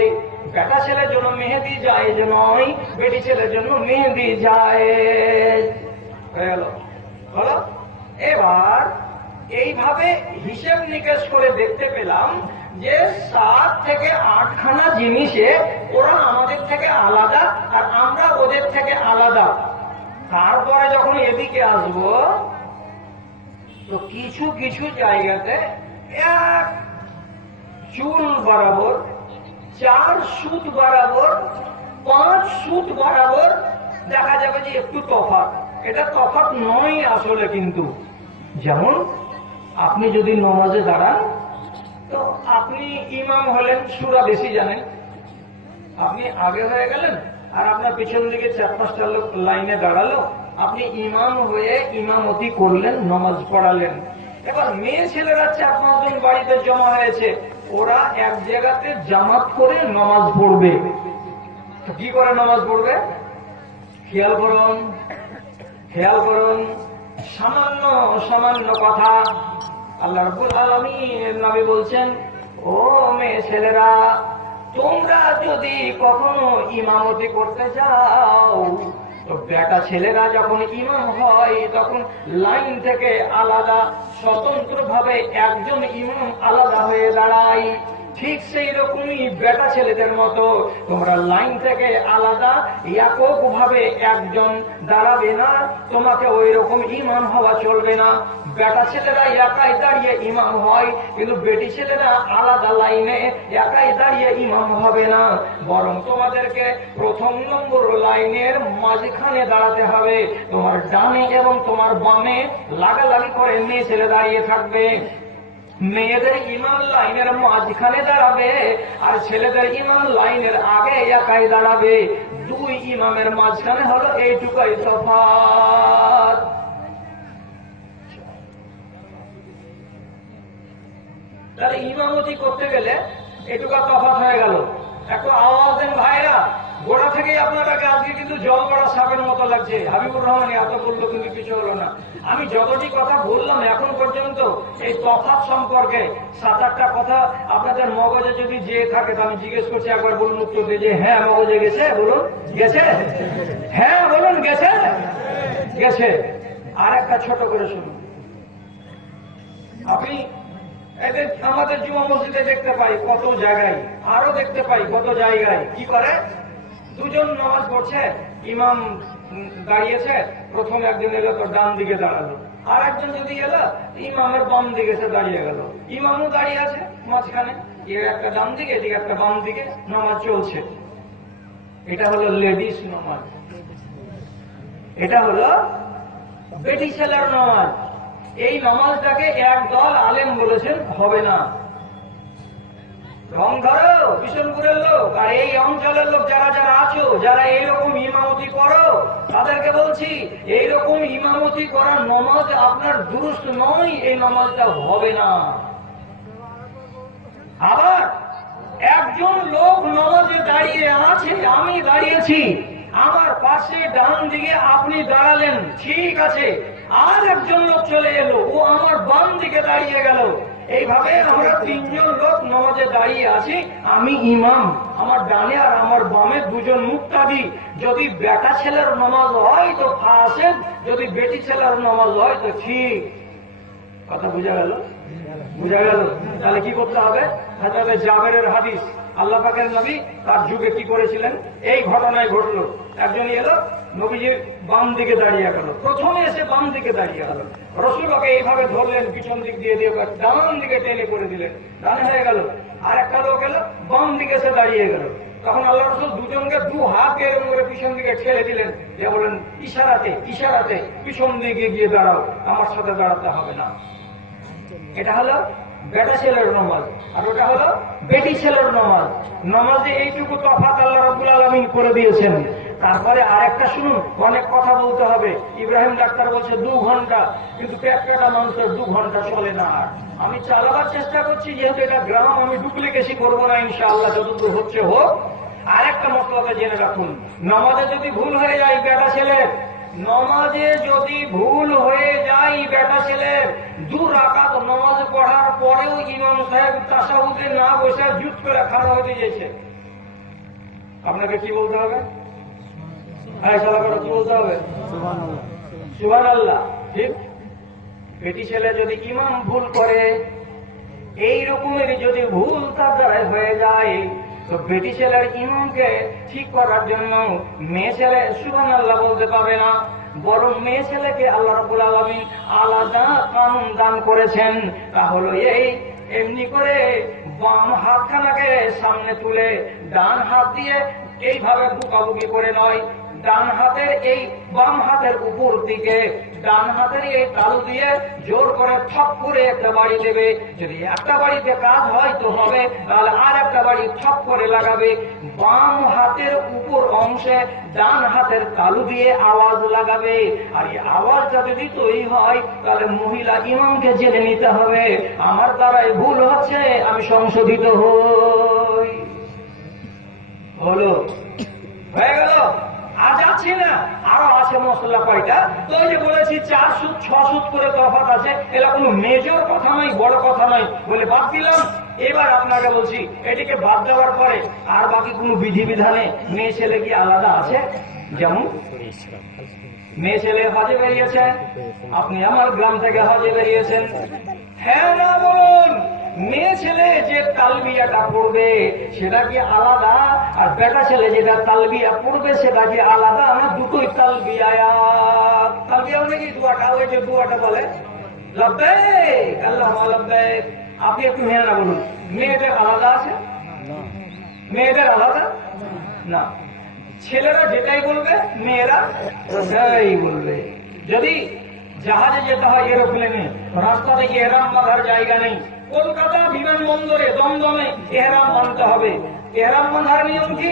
বেটা ছেলের জন্য মেহেদি জায়েজ নয়, বেটি ছেলের জন্য মেহেদি জায়েজ। হয়ে গেল, হলো। এবার এইভাবে হিসেব নিকেশ করে দেখতে পেলাম যে 7 থেকে 8খানা জিনিসে ওরা আমাদের থেকে আলাদা আর আমরা ওদের থেকে আলাদা। তারপরে যখন এদিকে আসব তো কিছু কিছু জায়গাতে 1 চুল বরাবর, 4 সুত বরাবর, 5 সুত বরাবর দেখা যাবে যে একটু তফাৎ। এটা তফাৎ নয় আসলে। কিন্তু যেমন আপনি যদি নামাজে দাঁড়ান তো আপনি ইমাম হলেন, সূরা বেশি জানেন, আপনি আগে হয়ে গেলেন আর আপনার পিছন দিকে 4-5টা লোক লাইনে দাঁড়ালো, আপনি ইমাম হয়ে ইমামতি করলেন, নামাজ পড়ালেন। এবার মেয়ে ছেলেরা 4-5 জন বাড়িতে জমা হয়েছে, ওরা এক জায়গাতে জামাত করে নামাজ পড়বে। কি করে নামাজ পড়বে? খেয়াল করুন, খেয়াল করুন। সামান্য সামান্য কথা আল্লাহ রাব্বুল আলামিন নবী বলছেন, ও মেয়ে ছেলেরা, তোমরা যদি কখনো ইমামতি করতে যাও তো বেটা ছেলেরা যখন ইমাম হয় তখন লাইন থেকে আলাদা স্বতন্ত্রভাবে একজন ইমাম আলাদা হয়ে দাঁড়ায়। ঠিক সেই রকমই বেটা ছেলেদের মতো তোমরা লাইন থেকে আলাদা এককভাবে একজন দাঁড়াবে না, তোমাকে ওই রকম ইমাম হওয়া চলবে না। বেটা ছেলেরা একাই দাঁড়িয়ে ইমাম হয়, কিন্তু বেটি ছেলেরা আলাদা লাইনে একাই দাঁড়িয়ে ইমাম হবে না, বরং তোমাদেরকে প্রথম নম্বর লাইনের মাঝখানে দাঁড়াতে হবে। তোমার ডানে এবং তোমার বামে লাগালাগি করে মেয়ে ছেলে দাঁড়িয়ে থাকবে। মেয়েদের ইমাম লাইনের মাঝখানে দাঁড়াবে আর ছেলেদের ইমাম লাইনের আগে একাই দাঁড়াবে। 2 ইমামের মাঝখানে হলো এইটুকাই তফাৎ। তাহলে ইমামতি করতে গেলে এটুকা তফাৎ হয়ে গেল। একটু আওয়াজ দেন ভাইরা, গোড়া থেকেই আপনারাকে আজকে কিন্তু জল পড়া সাপের মতো লাগছে। হাবিবুর রহমান এত বললো কিন্তু কিছু হলো না। আমি যতটি কথা বললাম এখন পর্যন্ত এই তফাৎ সম্পর্কে 7-8টা কথা আপনাদের মগজে যদি যে থাকে তো আমি জিজ্ঞেস করছি, একবার বলুন উত্তর দিয়ে যে হ্যাঁ মগজে গেছে। বলুন গেছে? হ্যাঁ বলুন গেছে, গেছে। আর একটা ছোট করে শুনুন। আপনি এদের আমাদের জুমা মসজিদে দেখতে পাই কত জায়গায়, আরো দেখতে পাই কত জায়গায় কি করে, 2 জন নামাজ পড়ছে, ইমাম দাঁড়িয়েছে, প্রথম একজন এলো তো ডান দিকে দাঁড়ালো, আর একজন যদি এলো ইমামের বাম দিকে সে দাঁড়িয়ে গেল, ইমামও দাঁড়িয়ে আছে মাঝখানে, এর একটা ডান দিকে এদিকে একটা বাম দিকে, নামাজ চলছে। এটা হলো লেডিস নামাজ, এটা হলো বেটি ছেলের নামাজ। এই নামাজটাকে একদল আলেম বলেছেন হবে না। রং ধরো বিশনপুরের লোক আর এই অঞ্চলের লোক যারা যারা আছো, যারা এইরকম ইমামতি করো, তাদেরকে বলছি এইরকম ইমামতি করার নামাজ আপনার দুরুস্ত নয়, এই নামাজটা হবে না। আবার একজন লোক নামাজে দাঁড়িয়ে আছে, আমি দাঁড়িয়েছি, আমার পাশে ডান দিকে আপনি দাঁড়ালেন, ঠিক আছে, আর একজন লোক চলে এলো, ও আমার বাম দিকে দাঁড়িয়ে গেল। এইভাবে আমরা 3 জন লোক নামাজে দাঁড়িয়ে আছি, আমি ইমাম, আমার ডানে আর আমার বামে 2 জন মুক্তাদি। যদি বেটা ছেলের নামাজ হয় তো ফাসেদ, যদি বেটি ছেলের নামাজ হয় তো ঠিক। কথা বুঝা গেল? বুঝা গেল? তাহলে কি করতে হবে? হযরত জাবেরের হাদিস, আল্লাহ পাকের নবী তার যুগে কি করেছিলেন, এই ঘটনায় ঘটলো। একজন এলো, নবীজির বাম দিকে দাঁড়িয়ে গেল, প্রথমে এসে বাম দিকে দাঁড়িয়ে গেল, রাসূলকে এইভাবে ধরলেন, পিছন দিক দিয়ে দিয়ে ডান দিকে টেনে করে দিলেন, ডানে হয়ে গেল। আর একটা লোক এলো, বাম দিকে এসে দাঁড়িয়ে গেল, তখন আল্লাহ রাসূল 2 জনকে 2 হাত এরকম করে পিছন দিকে ঠেলে দিলেন, যে বলেন ইশারাতে ইশারাতে পিছন দিকে গিয়ে দাঁড়াও, আমার সাথে দাঁড়াতে হবে না। এটা হলো বেটা ছেলের নামাজ, আর ওটা হলো বেটি ছেলের নামাজ। নামাজে এইটুকু তফাৎ আল্লাহ রাব্বুল আলামিন করে দিয়েছেন। তারপরে আরেকটা শুনুন, অনেক কথা বলতে হবে। ইব্রাহিম ডাক্তার বলছে 2 ঘন্টা, কিন্তু পেট কাটা মানুষের 2 ঘন্টা চলে না। আমি চালাবার চেষ্টা করছি, যেহেতু এটা গ্রাম, আমি ডুপ্লিকেশি করবো না ইনশাআল্লাহ, যতদূর হচ্ছে হোক। আরেকটা মসলাতে জেনে রাখুন, নামাজে যদি ভুল হয়ে যায় বেটা ছেলের, নমাজে যদি ভুল হয়ে যায় বেটা ছেলের, 2 রাকাত নমাজ পড়ার পরেও ইমাম সাহেব তাশাহুদে না বসে জুট করে খাড়া হতে গেছে, আপনাকে কি বলতে হবে? কি বলতে হবে? সুবহানাল্লাহ। ঠিক, বেটি ছেলে যদি ইমাম ভুল করে, এই রকমের যদি ভুল তার দ্বারা হয়ে যায়, তো বেটি ছেলের ইমামকে ঠিক করার জন্য মেয়ে ছেলে সুবহানাল্লাহ বলতে পারবে না, বরং মেয়ে ছেলেকে আল্লাহ রাব্বুল আলামিন আলাদা কানুন দান করেছেন। তা হলো এই, এমনি করে বাম হাতখানাকে সামনে তুলে ডান হাত দিয়ে এইভাবে বুকাবুকি করে নয়, ডান হাতের এই বাম হাতের উপর দিকে ডান হাতের এই তালু দিয়ে জোর করে ঠক করে একটা বাড়ি দেবে। যদি একটা বাড়িতে কাজ হয় তো হবে, তাহলে আর একটা বাড়ি ঠক করে লাগাবে। বাম হাতের উপর অংশে ডান হাতের তালু দিয়ে আওয়াজ লাগাবে। আর এই আওয়াজটা যদি তৈরি হয়, তাহলে মহিলা ইমামকে জেনে নিতে হবে আমার দ্বারাই ভুল হচ্ছে, আমি সংশোধিত হই। হলো, হয়ে গেল। আর যাচ্ছি না, আরো আছে মশলা কয়টা। তো ওই যে বলেছি 4 সুদ 6 সুদ করে তফাৎ আছে, এটা কোনো মেজর কথা নয়, বড় কথা নয় বলে বাদ দিলাম। এবার আপনাকে বলছি, এটিকে বাদ দেওয়ার পরে আর বাকি কোন বিধিবিধানে মেয়ে ছেলে কি আলাদা আছে? যেমন মেয়ে ছেলে হজে বেরিয়েছে, আপনি আমার গ্রাম থেকে হজে বেরিয়েছেন, হ্যাঁ না বলুন? মেয়ে ছেলে যে তালবিয়াটা পড়বে সেটা কি আলাদা, আর বেটা ছেলে যেটা তালবিয়া পড়বে সেটা কি আলাদা? আমরা দুটোই তালবিয়া। তালবিয়া মানে কি? দুয়াটা, ওই যে দুয়াটা বলে লব্বাইক আল্লাহুম্মা লব্বাইক। আপনি একটু হ্যাঁ না বলুন। মেয়েদের আলাদা আছে? মেয়েদের আলাদা না, ছেলেরা যেটাই বলবে মেয়েরা ওটাই বলবে। যদি জাহাজে যেতে হয়, এরোপ্লেনে, রাস্তাতে এহরাম বাঁধার জায়গা নেই, কলকাতা বিমানবন্দরে দমদমে এহরাম বাঁধতে হবে। এহরাম বাঁধার নিয়ম কি?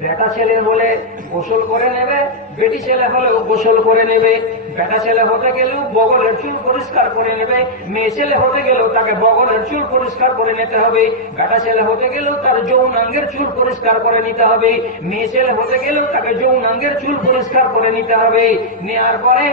বেটা ছেলে হলে গোসল করে নেবে, বেটি ছেলে হলেও গোসল করে নেবে। বেটা ছেলে হতে গেলেও বগলের চুল পরিষ্কার করে নেবে, মেয়ে ছেলে হতে গেলেও তাকে বগলের চুল পরিষ্কার করে নিতে হবে। বেটা ছেলে হতে গেলেও তার যৌনাঙ্গের চুল পরিষ্কার করে নিতে হবে, মেয়ে ছেলে হতে গেলেও তাকে যৌনাঙ্গের চুল পরিষ্কার করে নিতে হবে। নেওয়ার পরে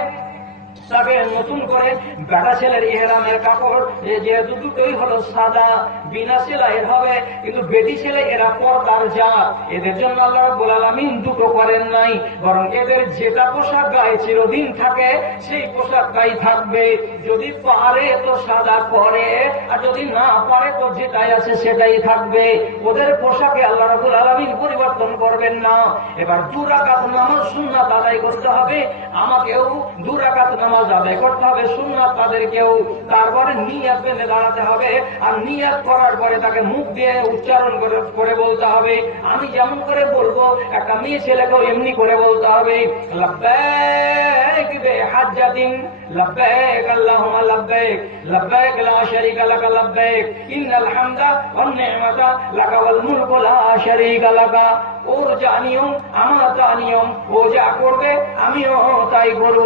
তাকে নতুন করে বেটা ছেলের ইহরামের কাপড়, যেহেতু দুটোই হলো সাদা বিনা সেলাইয়ের হবে, কিন্তু বেটি ছেলে এরা পর্দার যা, এদের জন্য আল্লাহ রাব্বুল আলামিন দুটো করেন নাই, বরং এদের যেটা পোশাক গায়ে চিরদিন থাকে সেই পোশাক গায়ে থাকবে। যদি পারে তো সাদা পরে, আর যদি না পারে তো যেটাই আছে সেটাই থাকবে। ওদের পোশাকে আল্লাহ রাব্বুল আলামিন পরিবর্তন করবেন না। এবার 2 রাকাত নামাজ সুন্নাত আদায় করতে হবে, আমাকেও 2 রাকাত নামাজ আদায় করতে হবে সুন্নাত, তাদেরকেও। তারপরে নিয়াত বেঁধে দাঁড়াতে হবে, আর নিয়াত করার পরে তাকে মুখ দিয়ে উচ্চারণ করে বলতে হবে। আমি যেমন করে বলবো, একটা মেয়ে ছেলেকেও এমনি করে বলতে হবে। লব্বাইক বিহাজ্জাতিন লব্বাইক আল্লাহুম্মা লব্বাইক লব্বাইক লা শারীকা লাকা লব্বাইক ইন্নাল হামদা ওয়ান নি'মাতা লাকা ওয়াল মুলকু লা শারীকা লাকা। ওর যা নিয়ম আমার তা নিয়ম, ও যা করবে আমিও তাই করব।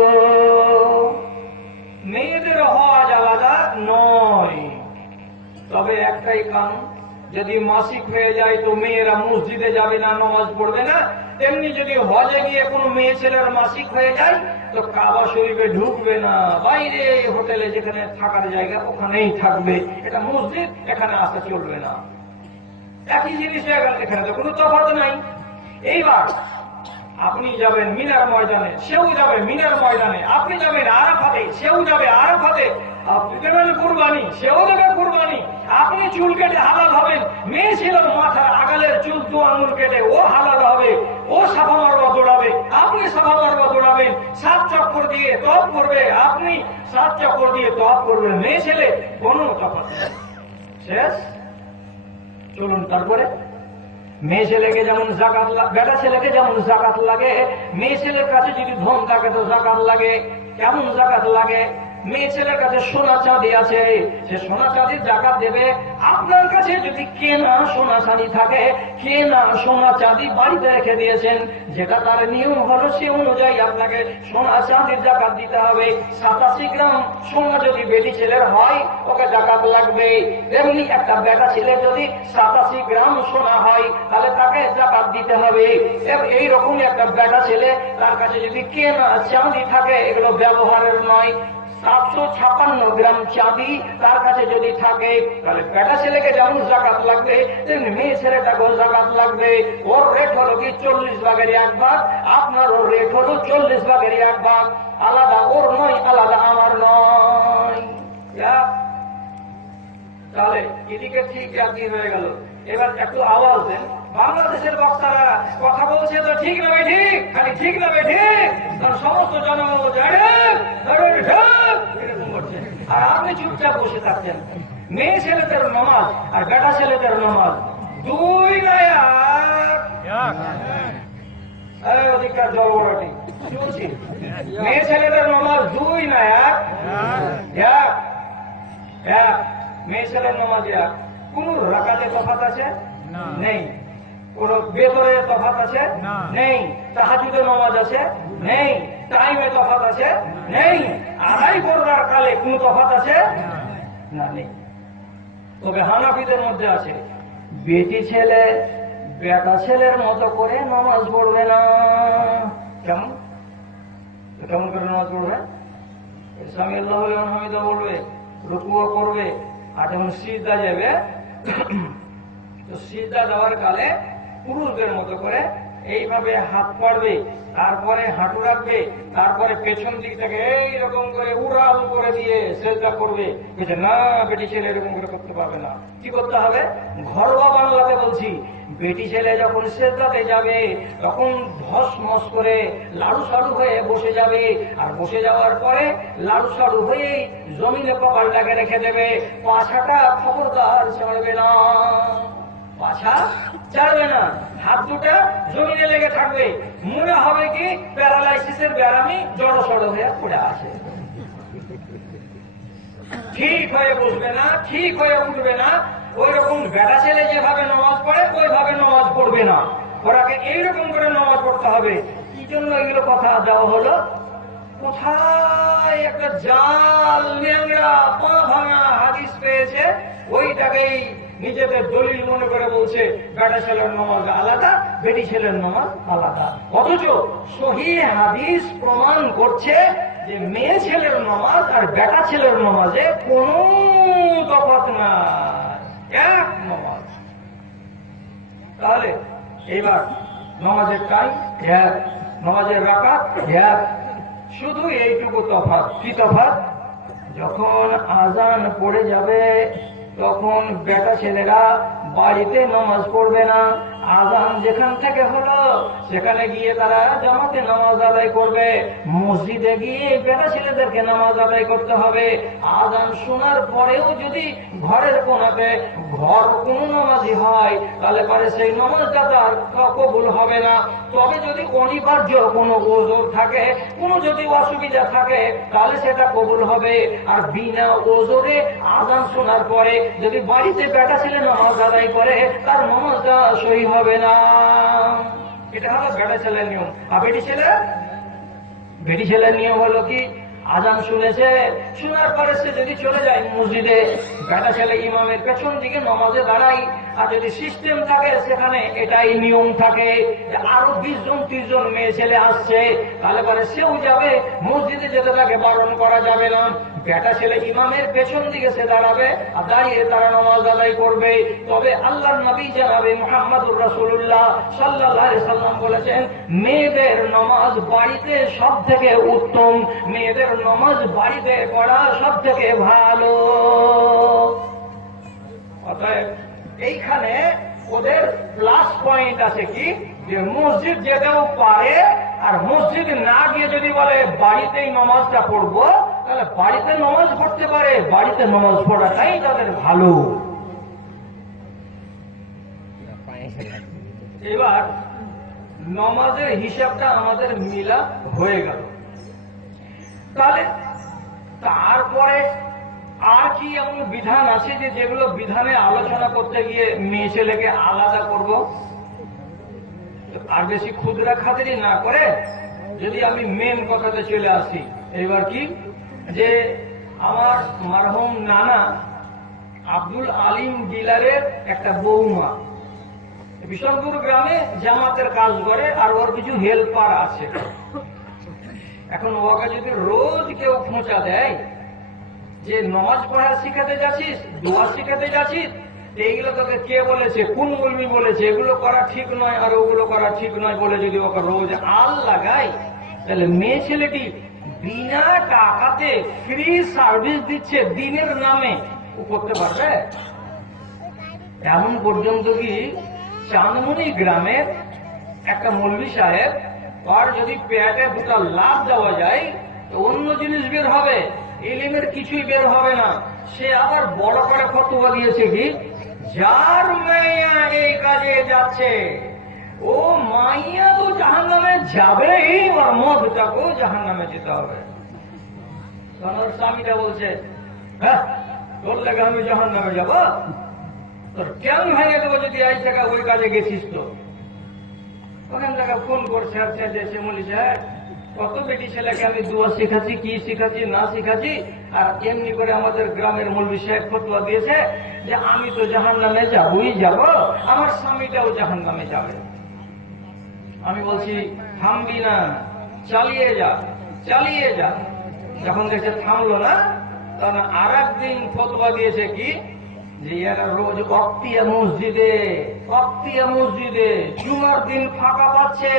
মেয়েদের হজ আলাদা নয়, তবে একটাই কারণ, যদি মাসিক হয়ে যায় তো মেয়েরা মসজিদে যাবে না, নামাজ পড়বে না। তেমনি যদি হজে গিয়ে কোনো মেয়ে ছেলের মাসিক হয়ে যায় তো কাবা শরীফে ঢুকবে না, বাইরে হোটেলে যেখানে থাকার জায়গা ওখানেই থাকবে। এটা মসজিদ, এখানে আসা চলবে না। একই জিনিস এখানে তো কোনো তফাৎ নাই। এইবার আপনি যাবেন মিনার ময়দানে, সেও যাবে মিনার ময়দানে, আপনি যাবেন আরাফাতে, সেও যাবে আরাফাতে, আপনি দেবেন কুরবানি, সেও দেবে কুরবানি। আপনি চুল কেটে হালাল হবেন, মেয়ে ছিল মাথার আগালের চুল 2 আঙুল কেটে ও হালাল হবে, ও সাফা মারওয়া দৌড়াবে, আপনি সাফা মারওয়া দৌড়াবেন। 7 চক্কর দিয়ে তওয়াফ করবে, আপনি 7 চক্কর দিয়ে তওয়াফ করবেন। মেয়ে ছেলে কোনো তফাৎ শেষ। চলুন তারপরে মেয়ে ছেলেকে যেমন যাকাত, বেটা ছেলেকে যেমন যাকাত লাগে, মেয়ে ছেলের কাছে যদি ধন থাকে তো যাকাত লাগে। কেমন যাকাত লাগে? মেয়ে ছেলের কাছে সোনা চাঁদি আছে, সে সোনা চাঁদির যাকাত দেবে। আপনার কাছে যদি কেনা সোনা চাঁদি থাকে, কেনা সোনা চাঁদি বাড়িতে রেখে দিয়েছেন, যেটা তার নিয়ম হলো সে অনুযায়ী আপনাকে সোনা চাঁদির যাকাত দিতে হবে। 87 গ্রাম সোনা যদি বেটি ছেলের হয় ওকে যাকাত লাগবে। তেমনি একটা বেটা ছেলে যদি 87 গ্রাম সোনা হয় তাহলে তাকে যাকাত দিতে হবে। এইরকমই একটা বেটা ছেলে, তার কাছে যদি কেনা চাঁদি থাকে, এগুলো ব্যবহারের নয়, 756 গ্রাম চাঁদি তার কাছে যদি থাকে, তাহলে বেটা ছেলেকে যেমন জাকাত লাগবে তেমনি মেয়ে ছেলেটাকেও জাকাত লাগবে। ওর রেট হলো কি 40 ভাগের 1 ভাগ, আপনার ওর রেট হলো 40 ভাগের 1 ভাগ। আলাদা ওর নয়, আলাদা আমার নয়। তাহলে এদিকে ঠিক একই হয়ে গেল। এবার একটু আওয়াজ দেন। বাংলাদেশের বক্তারা কথা বলছে তো ঠিক না ভাই ঠিক, খালি ঠিক না ভাই ঠিক, কারণ সমস্ত জনগণ এরকম করছে, আর আপনি চুপচাপ বসে থাকছেন। মেয়ে ছেলেদের নামাজ আর বেটা ছেলেদের নামাজ দুই না এক? অধিকার জলবরটি শুনছি, মেয়ে ছেলেদের নামাজ দুই না এক? এক এক মেয়ে ছেলের নামাজ এক। কোন রাকাতে তফাৎ আছে? নেই। কোন বেতরে তফাৎ আছে? নেই। তাহাজ্জুদের নামাজ আছে? নেই। টাইমে তফাৎ আছে? নেই। আড়াই করবার কালে কোন তফাৎ আছে? না, নেই। তবে হানাফিদের মধ্যে আছে, বেটি ছেলে বেটা ছেলের মতো করে নামাজ পড়বে না। কেমন কেমন করে নামাজ পড়বে? সামি আল্লাহু লিমান হামিদা বলবে, রুকুও করবে, আর যখন সিজদা যাবে, তো সিজদা দেওয়ার কালে পুরুষদের মতো করে এইভাবে হাত পাড়বে, তারপরে হাঁটু রাখবে, তারপরে পেছন দিক থেকে এইরকম করে উড়াল করে দিয়ে সেজদা করবে। না, বেটি ছেলে এরকম করে করতে পারবে না। কি করতে হবে? ঘরোয়া বাংলাতে বলছি, বেটি ছেলে যখন সেজদাতে যাবে তখন ধস মস করে লাড়ু সাড়ু হয়ে বসে যাবে, আর বসে যাওয়ার পরে লাড়ু সাড়ু হয়ে জমিনে কপালটাকে রেখে দেবে, পাছাটা খবরদার ছাড়বে না, পাছা ছাড়বে না, হাত দুটা জমিনে লেগে থাকবে। মনে হবে কি প্যারালাইসিসের ব্যারামি জড়সড় হয়ে পড়ে আসে। ঠিক হয়ে বসবে না, ঠিক হয়ে উঠবে না। ওই রকম বেটা ছেলে যেভাবে নামাজ পড়ে ওইভাবে নামাজ পড়বে না, ওরাকে এইরকম করে নামাজ পড়তে হবে। কি জন্য এগুলো কথা দেওয়া হলো? কোথায় একটা জাল ন্যাংরা পা ভাঙা হাদিস পেয়েছে, ওইটাকেই নিজেদের দলিল মনে করে বলছে বেটা ছেলের নামাজ আলাদা, বেটি ছেলের নামাজ আলাদা। অথচ সহিহ হাদিস প্রমাণ করছে যে মেয়ে ছেলের নামাজ আর বেটা ছেলের নামাজে কোন তফাৎ নাই, এক নামাজ। তাহলে এবার নামাজের টাইম এক, নামাজের রাকাত এক, শুধু এইটুকু তফাৎ। কি তফাৎ? যখন আজান পড়ে যাবে তখন বেটা ছেলেরা বাড়িতে নামাজ পড়বে না, আজান যেখান থেকে হলো সেখানে গিয়ে তারা জামাতে নামাজ আদায় করবে। মসজিদে গিয়ে বেটা ছেলেদেরকে নামাজ আদায় করতে হবে। আজান শোনার পরেও যদি ঘরের কোনাতে ঘর কোন নামাজি হয় তাহলে পরে সেই নামাজটা তার কবুল হবে না। তবে যদি অনিবার্য কোনো ওজোর থাকে, কোনো যদি অসুবিধা থাকে তাহলে সেটা কবুল হবে। আর বিনা ওজোরে আজান শোনার পরে যদি বাড়িতে বেটা ছেলে নামাজ আদায় করে তার নামাজটা সহি হবে না। এটা হলো বেটা ছেলের নিয়ম। আর বেটি ছেলের নিয়ম হলো কি? আজান শুনেছে, শোনার পরে সে যদি চলে যায় মসজিদে, বেটা ছেলে ইমামের পেছন দিকে নামাজে দাঁড়াই। আর যদি সিস্টেম থাকে সেখানে এটাই নিয়ম থাকে যে আরো 20 জন 30 জন মেয়ে ছেলে আসছে, তাহলে পরে সেও যাবে, মসজিদে যেতে তাকে বারণ করা যাবে না। বেটা ছেলে ইমামের পেছন দিকে সে দাঁড়াবে, আর দাঁড়িয়ে তারা নামাজ আদায় করবে। তবে আল্লাহর নবী জনাবে মুহাম্মদুর রাসূলুল্লাহ সাল্লাল্লাহু আলাইহি সাল্লাম বলেছেন, মেয়েদের নামাজ বাড়িতে সব থেকে উত্তম, মেয়েদের নামাজ বাড়িতে পড়া সব থেকে ভালো। অতএব এইখানে ওদের প্লাস পয়েন্ট আছে কি, যে মসজিদ যেতেও পারে, আর মসজিদ না গিয়ে যদি বলে বাড়িতেই নামাজটা পড়বো, তাহলে বাড়িতে নামাজ পড়তে পারে। বাড়িতে নামাজ পড়াটাই তাদের ভালো। এবার নামাজের হিসাবটা আমাদের মিলা হয়ে গেল। তাহলে তারপরে আর কি এমন বিধান আছে যে যেগুলো বিধানে আলোচনা করতে গিয়ে মেয়ে ছেলেকে আলাদা করব? আর বেশি ক্ষুদ্রা খাতিরি না করে যদি আমি মেন কথাতে চলে আসি, এবার কি যে আমার মারহুম নানা আব্দুল আলিম ডিলারের একটা বৌমা, বিশনপুর গ্রামে জামাতের কাজ করে আর ওর কিছু হেল্পার আছে। এখন ওকে যদি রোজ কেউ খোঁচা দেয় যে নমাজ পড়া শিখাতে যাচ্ছিস, দোয়া শিখাতে যাচ্ছিস, এইগুলো তোকে কে বলেছে, কোন মৌলবি বলেছে এগুলো করা ঠিক নয় আর ওগুলো করা ঠিক নয় বলে যদি ওকে রোজ আল লাগায়, তাহলে মেয়ে ছেলেটি বিনা টাকাতে ফ্রি সার্ভিস দিচ্ছে দিনের নামে, ও করতে পারবে? এমন পর্যন্ত কি চাঁদমণি গ্রামের একটা মৌলবি সাহেব, আর যদি পেটে দুটা লাভ দেওয়া যায় তো অন্য জিনিস বের হবে, ইলিমের কিছুই বের হবে না। সে আবার বড় করে ফতোয়া দিয়েছে কি, যার মাইয়া এই কাজে যাচ্ছে ও মাইয়া তো জাহান্নামে যাবেই, আর মদটাকেও জাহান্নামে যেতে হবে। তখন ওর স্বামীটা বলছে, হ্যাঁ তোর লেগে আমি জাহান্নামে যাব, তোর কেন ভেঙে দেবো যদি আজ থেকে ওই কাজে গেছিস তো। ওখান থেকে ফোন করছে আর চেয়েছে, বলিস হ্যাঁ কত বেটি ছেলেকে আমি দোয়া শিখাচ্ছি, কি শিখাচ্ছি না শিখাচ্ছি, আর এমনি করে আমাদের গ্রামের মৌলবি সাহেব ফতোয়া দিয়েছে যে আমি তো জাহান্নামে যাবই যাব, আমার স্বামীটাও জাহান্নামে যাবে। আমি বলছি থামবি না, চালিয়ে যা চালিয়ে যা। যখন দেখছে থামলো না, তখন আর একদিন ফতোয়া দিয়েছে কি, যে এরা রোজ অক্তিয়া মসজিদে জুমার দিন ফাঁকা পাচ্ছে,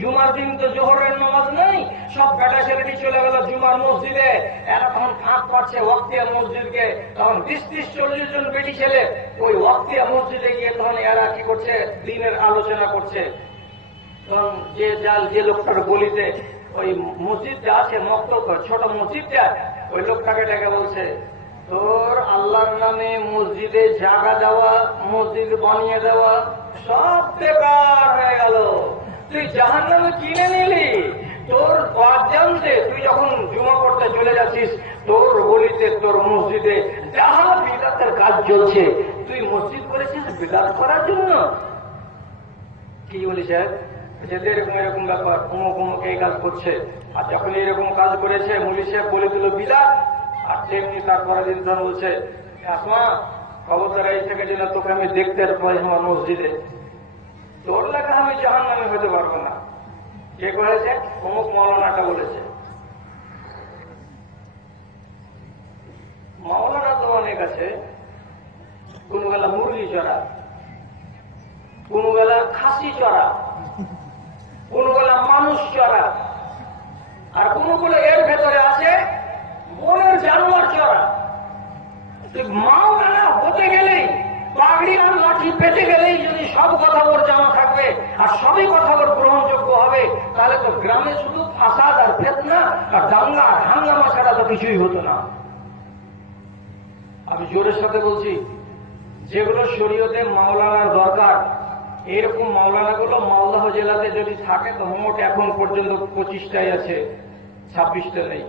জুমার দিন তো জোহরের নামাজ নেই, সব বেটা ছেলেটি চলে গেল জুমার মসজিদে, এরা তখন ফাঁক পাচ্ছে ওয়াক্তিয়া মসজিদকে, তখন 30-40 জন বেটি ছেলে ওই ওয়াক্তিয়া মসজিদে গিয়ে তখন এরা কি করছে, দিনের আলোচনা করছে। তখন যে লোকটার গলিতে ওই মসজিদটা আছে, মক্তব ছোট মসজিদটা, ওই লোকটাকে ডেকে বলছে, তোর আল্লাহর নামে মসজিদে জায়গা দেওয়া, মসজিদ বানিয়ে দেওয়া সব বেকার হয়ে গেল, তুই জাহান্নামে কিনে নিলি। তোর জানতে তুই যখন জুমা পড়তে চলে যাচ্ছিস, তোর গলিতে তোর মসজিদে যাহা বিদাতের কাজ চলছে, তুই মসজিদ করেছিস বিদাত করার জন্য। কি বলি স্যার, এরকম এরকম ব্যাপার, অমুক অমুক এই কাজ করছে, আর যখন এরকম কাজ করেছে মৌলী সাহেব বলে দিল বিদাত, আর তেমনি তারপরে দিন ধর বলছে, আসমা খবরদার এই থেকে যেন তোকে আমি দেখতে পাই আমার মসজিদে, তোর লেখা আমি জাহান্নামে হতে পারবো না। কে করেছে? অমুক মাওলানাটা বলেছে। মাওলানা তো অনেক আছে, কোন বেলা মুরগি চড়া, কোন বেলা খাসি চড়া, কোন বেলা মানুষ চড়া, আর কোন গুলো এর ভেতরে আছে বনের জানোয়ার চড়া। তুই মাওলানা হতে গেলেই, পাগড়ি আর লাঠি পেতে গেলেই যদি সব কথা ওর জানা থাকবে আর সবই কথা ওর গ্রহণযোগ্য হবে, তাহলে তো গ্রামে শুধু ফাসাদ আর ফেতনা আর দাঙ্গা আর হাঙ্গামা ছাড়া তো কিছুই হতো না। আমি জোরের সাথে বলছি, যেগুলো শরীয়তে মাওলানার দরকার, এরকম মাওলানাগুলো মালদহ জেলাতে যদি থাকে তো মোট এখন পর্যন্ত 25টাই আছে, 26টা নেই,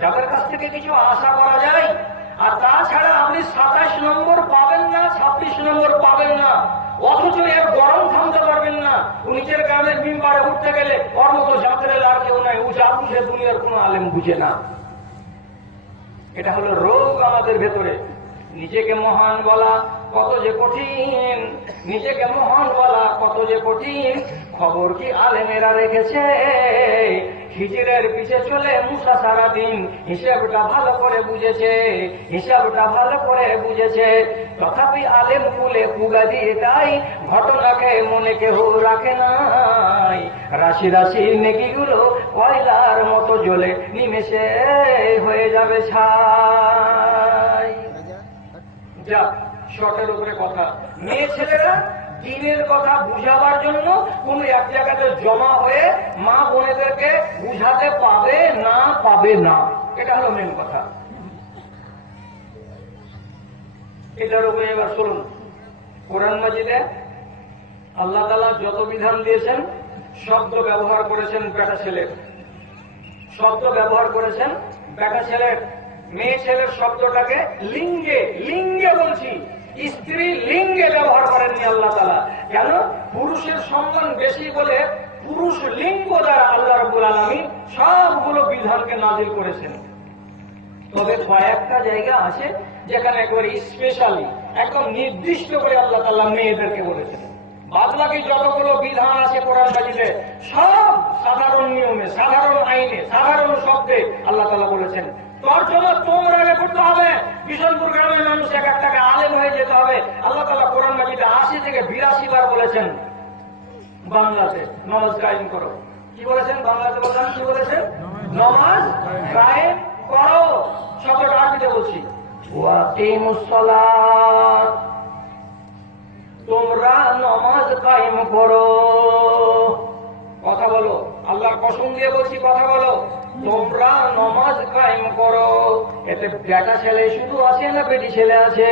যাদের কাছ থেকে কিছু আশা করা যায়। আর তাছাড়া আপনি 27 নম্বর পাবেন না, 26 নম্বর পাবেন না, অথচ এর গরম থামতে পারবেন না। নিচের গ্রামের মিম্বারে উঠতে গেলে ওর মতো যাত্রা আর কেউ নাই, ও যা বুঝে দুনিয়ার কোন আলেম বুঝে না। এটা হলো রোগ আমাদের ভেতরে। নিজেকে মহান বলা কত যে কঠিন, নিজেকে মহান বলা কত যে কঠিন। খবর কি আলেমেরা রেখেছে, হিজরের পিছে চলে মুসা সারাদিন, হিসাবটা ভালো করে বুঝেছে, হিসাবটা ভালো করে বুঝেছে। তথাপি আলেম কুলে পুগা দিয়ে তাই ঘটনাকে মনে কেহ রাখে নাই। রাশি রাশি নেকিগুলো কয়লার মতো জ্বলে নিমেষে হয়ে যাবে ছাই। যা শর্টের উপরে কথা, মেয়ে ছেলেরা দিনের কথা বুঝাবার জন্য কোন এক জায়গাতে জমা হয়ে মা বোনেদেরকে বুঝাতে পাবে না, এটা হলো মেন কথা। এটার উপরে এবার শুনুন, কোরআন মাজিদে আল্লাহ তাআলা যত বিধান দিয়েছেন শব্দ ব্যবহার করেছেন বেটা ছেলের, শব্দ ব্যবহার করেছেন বেটা ছেলের। মেয়ে ছেলের শব্দটাকে লিঙ্গে, লিঙ্গে বলছি, স্ত্রী লিঙ্গে ব্যবহার করেননি আল্লাহ তাআলা। কেন? পুরুষের সম্মান বেশি বলে পুরুষ লিঙ্গ দ্বারা আল্লাহ রাব্বুল আলামিন সবগুলো বিধানকে নাযিল করেছেন। তবে কয়েকটা জায়গা আছে যেখানে একবারে স্পেশালি একদম নির্দিষ্ট করে আল্লাহ তাআলা মেয়েদেরকে বলেছেন। বাদবাকি যতগুলো বিধান আছে কোরআন মাজিদে সব সাধারণ নিয়মে, সাধারণ আইনে, সাধারণ শব্দে আল্লাহ তাআলা বলেছেন। তর্জমা তোমরা আগে করতে হবে। বিশনপুর গ্রামের মানুষ এক একটাকে আলেম হয়ে যেতে হবে। আল্লাহ তাআলা কোরআন মাজিদে 80 থেকে 82 বার বলেছেন বাংলাতে নামাজ কায়েম করো। কি বলেছেন বাংলাতে? বললাম কি বলেছেন? নামাজ কায়েম করো। শব্দটা আরবিতে বলছি, ওয়াকিমুস সালাত, তোমরা নামাজ কায়েম করো। কথা বলো, আল্লাহর কসম দিয়ে বলছি, কথা বলো, তোমরা নামাজ কায়েম করো। এতে বেটা ছেলে শুধু আছে না বেটি ছেলে আছে?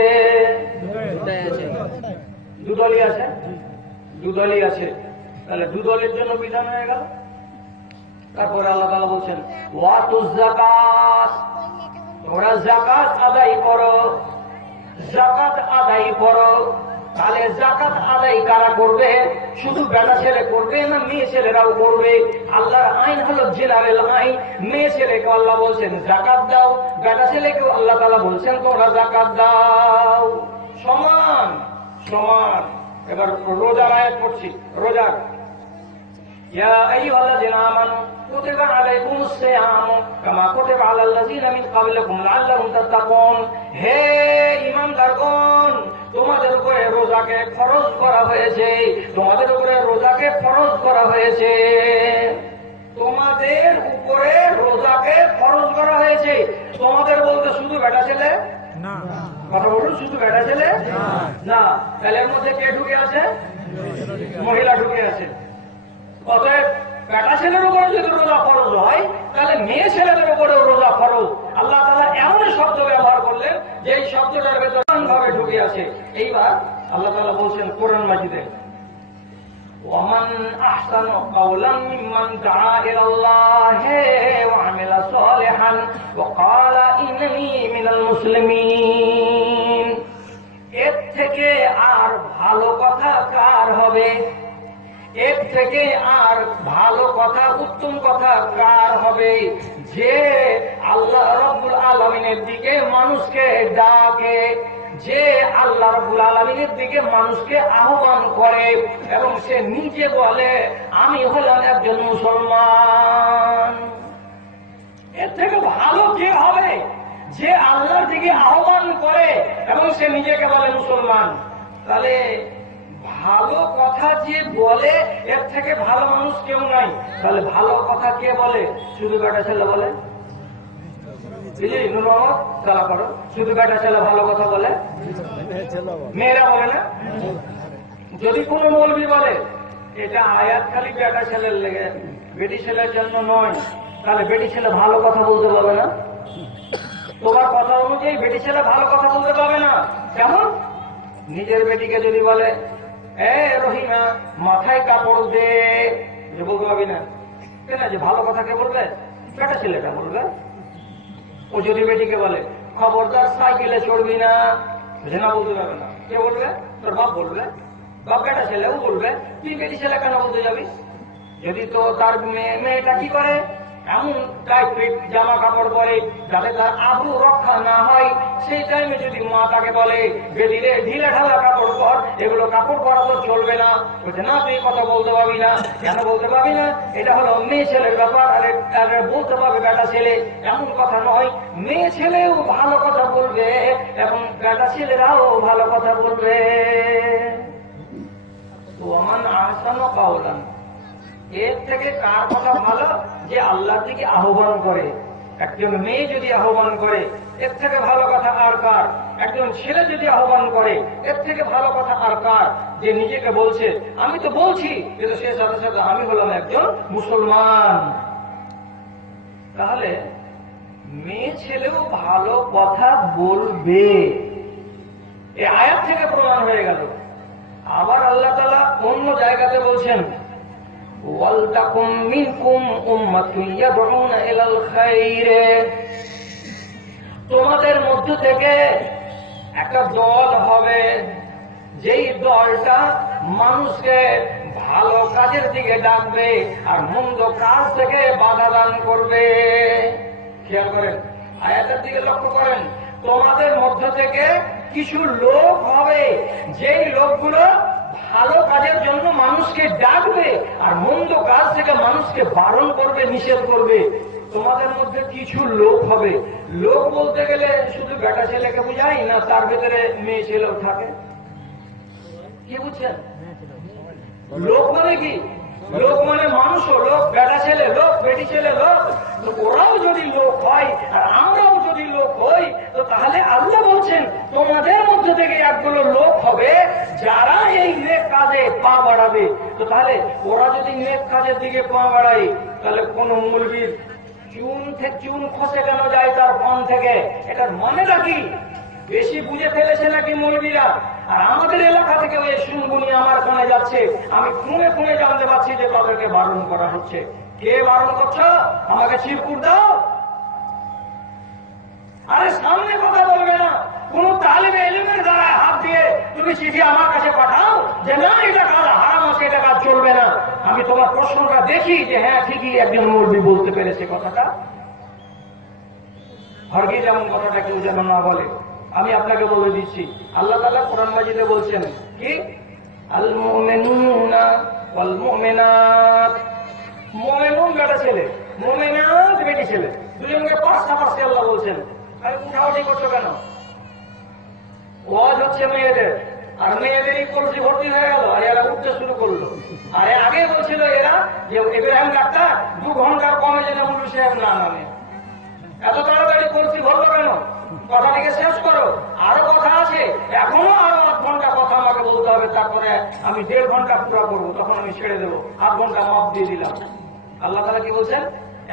দুদলই আছে, দুদলই আছে। তাহলে দুদলের জন্য বিধান হয়ে গেল। তারপরে আল্লাহ তাআলা বলছেন ওয়াতুজ যাকাত, তোমরা যাকাত আদায় করো, যাকাত আদায় করো। তাহলে যাকাত আদায় কারা করবে? শুধু বেটা ছেলে করবে না মেয়ে ছেলেরাও করবে? আল্লাহর আইন হলো জেনারেল আইন। মেয়ে ছেলেকে আল্লাহ বলছেন যাকাত দাও, বেটা ছেলেকেও আল্লাহ তাআলা বলছেন তোমরা যাকাত দাও। সমান সমান। এবার রোজার আয়াত পড়ছি, রোজার। ইয়া আইয়ুহাল্লাযীনা আমানু কুতিবা আলাইকুমুস সিয়ামু কামা কুতিবা আলাল লাযীনা মিন ক্বাবলিকুম লাআল্লাকুম তাত্তাকুন। হে ঈমানদারগণ, তোমাদের উপরে রোজাকে ফরজ করা হয়েছে, তোমাদের উপরে রোজাকে ফরজ করা হয়েছে, তোমাদের উপরে রোজাকে ফরজ করা হয়েছে। তোমাদের বলতে শুধু বেটা ছেলে না, কথা বলুন, শুধু বেটা ছেলে না। তাহলে এর মধ্যে কে ঢুকে আছে? মহিলা ঢুকে আছে। অতএব বেটা ছেলের উপরে যদি রোজা ফরজ হয় তাহলে মেয়ে ছেলেদের উপরেও রোজা ফরজ। আল্লাহ তাআলা এমন শব্দ ব্যবহার করলেন যে এই শব্দটার ভেতরে ভাবে ঢুকে আছে। এইবার আল্লাহ তাআলা বলছেন কোরআন মাজিদে ওয়ামান আহসানু কাওলাম মিম্মান দাআ ইলাল্লাহি ওয়া আমিলা সালিহান ওয়া ক্বালা ইন্নানি মিনাল মুসলিমিন। এর থেকে আর ভালো কথা কার হবে? এর থেকে আর ভালো কথা, উত্তম কথা কার হবে? যে আল্লাহ রাব্বুল আলামিনের দিকে মানুষকে ডাকে, যে আল্লাহ রাব্বুল আলামিনের দিকে মানুষকে আহ্বান করে এবং সে নিজে বলে আমি হলাম একজন মুসলমান। এর থেকে ভালো কে হবে? যে আল্লাহর দিকে আহ্বান করে এবং সে নিজেকে বলে মুসলমান। তাহলে ভালো কথা যে বলে এর থেকে ভালো মানুষ কেউ নাই। তাহলে ভালো কথা কে বলে? শুধু বেটা ছেলে বলে। তারা করো, শুধু বেটা ছেলে ভালো কথা বলে, মেয়েরা বলে না। যদি কোনো মৌলবি বলে এটা আয়াত খালি বেটা ছেলের লেগে, বেটি ছেলের জন্য নয়, তাহলে বেটি ছেলে ভালো কথা বলতে পারবে না। তোমার কথা অনুযায়ী বেটি ছেলে ভালো কথা বলতে পারবে না। কেমন? নিজের বেটিকে যদি বলে এ রহিমা মাথায় কাপড় দে, বলতে পারবি না কেন? যে ভালো কথা কে বলবে? বেটা ছেলেটা বলবে। ও যদি বেটিকে বলে খবরদার সাইকেলে চড়বি না, না বলতে পারবে না। কে বলবে? তোর বাপ বলবে। বাপ বেটা ছেলেও বলবে। তুই বেটি ছেলে কেন বলতে যাবি? যদি তো তার মেয়েটা কি করে এমন টাইট ফিট জামা কাপড় পরে যাতে তার আবরু রক্ষা না হয়, সেই টাইমে যদি মা তাকে বলে বেদিরে ঢিলে ঢালা কাপড় পর, এগুলো কাপড় পরা তো চলবে না, বলছে না তুই কথা বলতে পারবি না। কেন বলতে পারবি না? এটা হলো মেয়ে ছেলের ব্যাপার, আর বলতে পারবে বেটা ছেলে। এমন কথা নয়, মেয়ে ছেলেও ভালো কথা বলবে এবং বেটা ছেলেরাও ভালো কথা বলবে। তো আমার আহসানু কাওলান, এর থেকে কার কথা ভালো? যে আল্লাহর দিকে আহ্বান করে। একজন মেয়ে যদি আহ্বান করে এর থেকে ভালো কথা আর কার? একজন ছেলে যদি আহ্বান করে এর থেকে ভালো কথা আর কার? যে নিজেকে বলছে আমি তো বলছি, কিন্তু সে সাথে সাথে আমি হলাম একজন মুসলমান। তাহলে মেয়ে ছেলেও ভালো কথা বলবে, এই আয়াত থেকে প্রমাণ হয়ে গেল। আবার আল্লাহ তাআলা অন্য জায়গাতে বলছেন ওয়ালতাকুম মিনকুম উম্মাতুন ইয়াদউনা ইলাল খায়র, তোমাদের মধ্য থেকে একটা দল হবে যেই দলটা মানুষকে ভালো কাজের দিকে ডাকবে আর মন্দ কাজ থেকে বাধা দান করবে। খেয়াল করেন, আয়াতের দিকে লক্ষ্য করেন। তোমাদের মধ্য থেকে কিছু লোক হবে যেই লোকগুলো ভালো কাজের জন্য মানুষকে ডাকবে আর মন্দ কাজ থেকে মানুষকে বারণ করবে, নিষেধ করবে। তোমাদের মধ্যে কিছু লোক হবে। লোক বলতে গেলে শুধু বেটা ছেলেকে বুঝাই না, তার ভেতরে মেয়ে ছেলেও থাকে। কি বুঝছেন? লোক মানে কি? লোক মানে মানুষও লোক, বেটা ছেলে লোক, বেটি ছেলে লোক। ওরাও যদি লোক হয় আর আমরাও যদি লোক হই, তো তাহলে আল্লাহ বলছেন তোমাদের মধ্যে থেকে একগুলো লোক হবে যারা এই নেক কাজে পা বাড়াবে। তো তাহলে ওরা যদি নেক কাজের দিকে পা বাড়ায়, তাহলে কোন মুলবির চুন খসে কেন যায় তার পান থেকে? এটার মানেটা কি? বেশি বুঝে ফেলেছে নাকি মৌলবীরা? আর আমাদের এলাকা থেকে ওই শুনগুনি আমার কানে যাচ্ছে, আমি খুঁড়ে খুঁড়ে জানতে পারছি যে তাদেরকে বারণ করা হচ্ছে। কে বারণ করছো? আমাকে চিরকুট দাও। আরে সামনে কথা বলবে না, কোন তালিবে ইলমের দ্বারা হাত দিয়ে তুমি চিঠি আমার কাছে পাঠাও যে না এটা কাজ হারাম আছে, এটা কাজ চলবে না। আমি তোমার প্রশ্নটা দেখি যে হ্যাঁ ঠিকই একজন মৌলবী বলতে পেরেছে কথাটা। হরগি যেমন কথাটা কেউ যেন না বলে। আমি আপনাকে বলে দিচ্ছি, আল্লাহ তাআলা কোরআন মাজিদে বলছেন কি, আল মুমিনুনা ওয়াল মুমিনাত। মুমিনুন বেটা ছেলে, মুমিনাত বেটি ছেলে, দুজনকে পাশাপাশি আল্লাহ বলছেন। আরে উঠাউঠি করছো কেন? ওয়াজ হচ্ছে মেয়েদের, আর মেয়েদেরই কলসি ভর্তি হয়ে গেল, আর এরা উঠতে শুরু করলো। আর আগে বলছিল এরা যে ইব্রাহিম ডাক্তার 2 ঘন্টার কমে যেন মুলবি সাহেব না নামে। এত তাড়াতাড়ি কলসি ভরলো কেন? কথাটিকে শেষ করো, আরো কথা আছে, এখনো আরো 8 ঘন্টা কথা আমাকে বলতে হবে, তারপরে আমি 1.5 ঘন্টা পুরো করবো, তখন আমি ছেড়ে দেবো। 8 ঘন্টা মাপ দিয়ে দিলাম। আল্লাহ তাআলা কি বলছেন?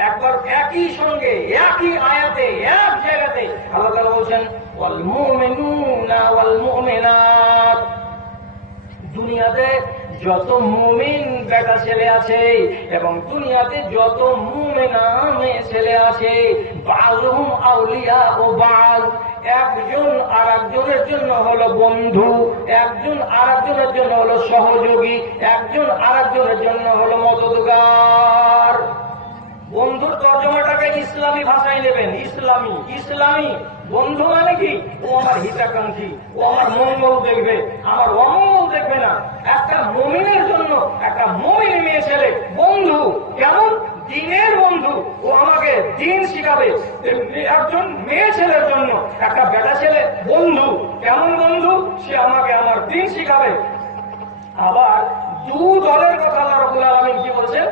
একবার একই সঙ্গে একই আয়াতে এক জায়গাতে আল্লাহ তাআলা বলছেন ওয়াল মুমিনুনা ওয়াল মুমিনাত। দুনিয়াতে যত মুমিন বেটা ছেলে আছে এবং দুনিয়াতে যত মুমিনা মেয়ে ছেলে আছে, বাযুহুম আউলিয়া ও বায, একজন আর একজনের জন্য হলো বন্ধু, একজন আর একজনের জন্য হলো সহযোগী, একজন আর একজনের জন্য হলো মদদগার। বন্ধুর তর্জমাটাকে ইসলামী ভাষায় নেবেন। ইসলামী ইসলামী বন্ধু মানে কি? ও আমার হিতাকাঙ্ক্ষী, ও আমার মঙ্গল দেখবে, আমার অমঙ্গল দেখবে না। একটা মুমিনের জন্য একটা মুমিন মেয়ে ছেলে বন্ধু। কেমন? দিনের বন্ধু, ও আমাকে দিন শিখাবে। একজন মেয়ে ছেলের জন্য একটা বেটা ছেলে বন্ধু। কেমন বন্ধু? সে আমাকে আমার দিন শিখাবে। আবার 2 দলের কথা আল্লাহ রাব্বুল আলামিন কি বলছেন?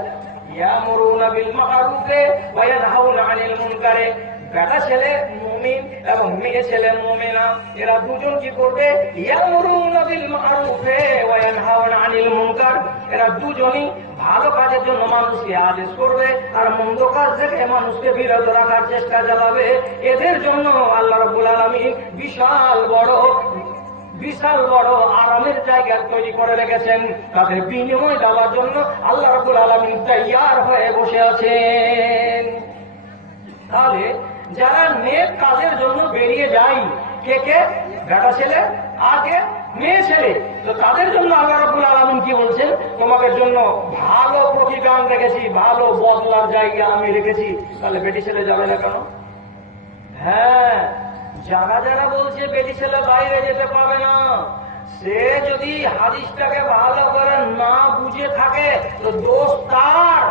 ইয়ামুরুনা বিল মা'রুফে ওয়া ইয়ানহাউনা আনিল মুনকারে। বেটা ছেলে মুমিন এবং মেয়ে ছেলে মুমিনা, এরা দুজন কি করবে? ইয়ামুরুনা বিল মা'রুফে ওয়া ইয়ানহাউনা আনিল মুনকার। এরা দুজনই ভালো কাজের জন্য মানুষকে আদেশ করবে আর মন্দ কাজ থেকে মানুষকে বিরত রাখার চেষ্টা চালাবে। এদের জন্য আল্লাহ রাব্বুল আলামিন বিশাল বড় আরামের জায়গা তৈরি করে রেখেছেন। তাদের বিনিময় দেওয়ার জন্য আল্লাহ রাব্বুল আলামিন তৈয়ার হয়ে বসে আছেন। তাহলে যারা নেক কাজের জন্য বেরিয়ে যায়, কে কে? বেটা ছেলে আর কে? মেয়ে ছেলে। তো তাদের জন্য আল্লাহ রাব্বুল আলামিন কি বলছেন? তোমাদের জন্য ভালো প্রতিদান রেখেছি, ভালো বদলার জায়গা আমি রেখেছি। তাহলে বেটি ছেলে যাবে না কেন? হ্যাঁ, যারা যারা বলছে বেটি ছেলে বাইরে যেতে পারবে না, সে যদি হাদিসটাকে ভালো করে না বুঝে থাকে তো দোষ তার,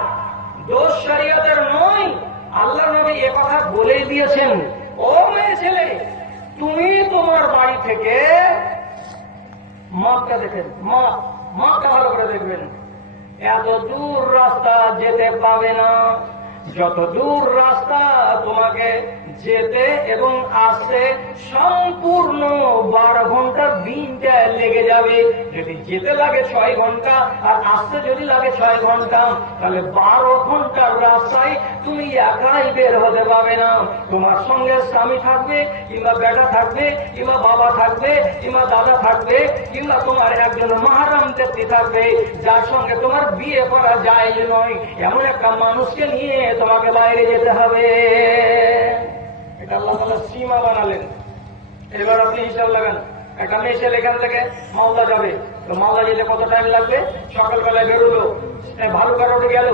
দোষ শরীয়তের নয়। আল্লাহ নবী এ কথা বলেই দিয়েছেন, ও মেয়ে ছেলে, তুমি তোমার বাড়ি থেকে মাপটা দেখেন, মাপটা ভালো করে দেখবেন। এত দূর রাস্তা যেতে পাবে না। যত দূর রাস্তা তোমাকে যেতে এবং আসতে সম্পূর্ণ 12 ঘন্টা দিনটা লেগে যাবে। যদি যেতে লাগে 6 ঘন্টা আর আসতে যদি লাগে 6 ঘন্টা, তাহলে 12 ঘন্টার রাস্তায় তুমি একাই বের হতে পারবে না। তোমার সঙ্গে স্বামী থাকবে, কিংবা বেটা থাকবে, কিংবা বাবা থাকবে, কিংবা দাদা থাকবে, কিংবা তোমার একজন মাহরাম ব্যক্তি থাকবে যার সঙ্গে তোমার বিয়ে করা যায় নয়, এমন একটা মানুষকে নিয়ে তোমাকে বাইরে যেতে হবে। এটা আল্লাহ তাআলা সীমা বানালেন। এবার আপনি হিসাব লাগান, একটা মেয়ে ছেলে এখান থেকে মাওলা যাবে, তো মালদা যেতে কত টাইম লাগবে? সকালবেলায় বেরোলো, ভালুকা রোডে গেল,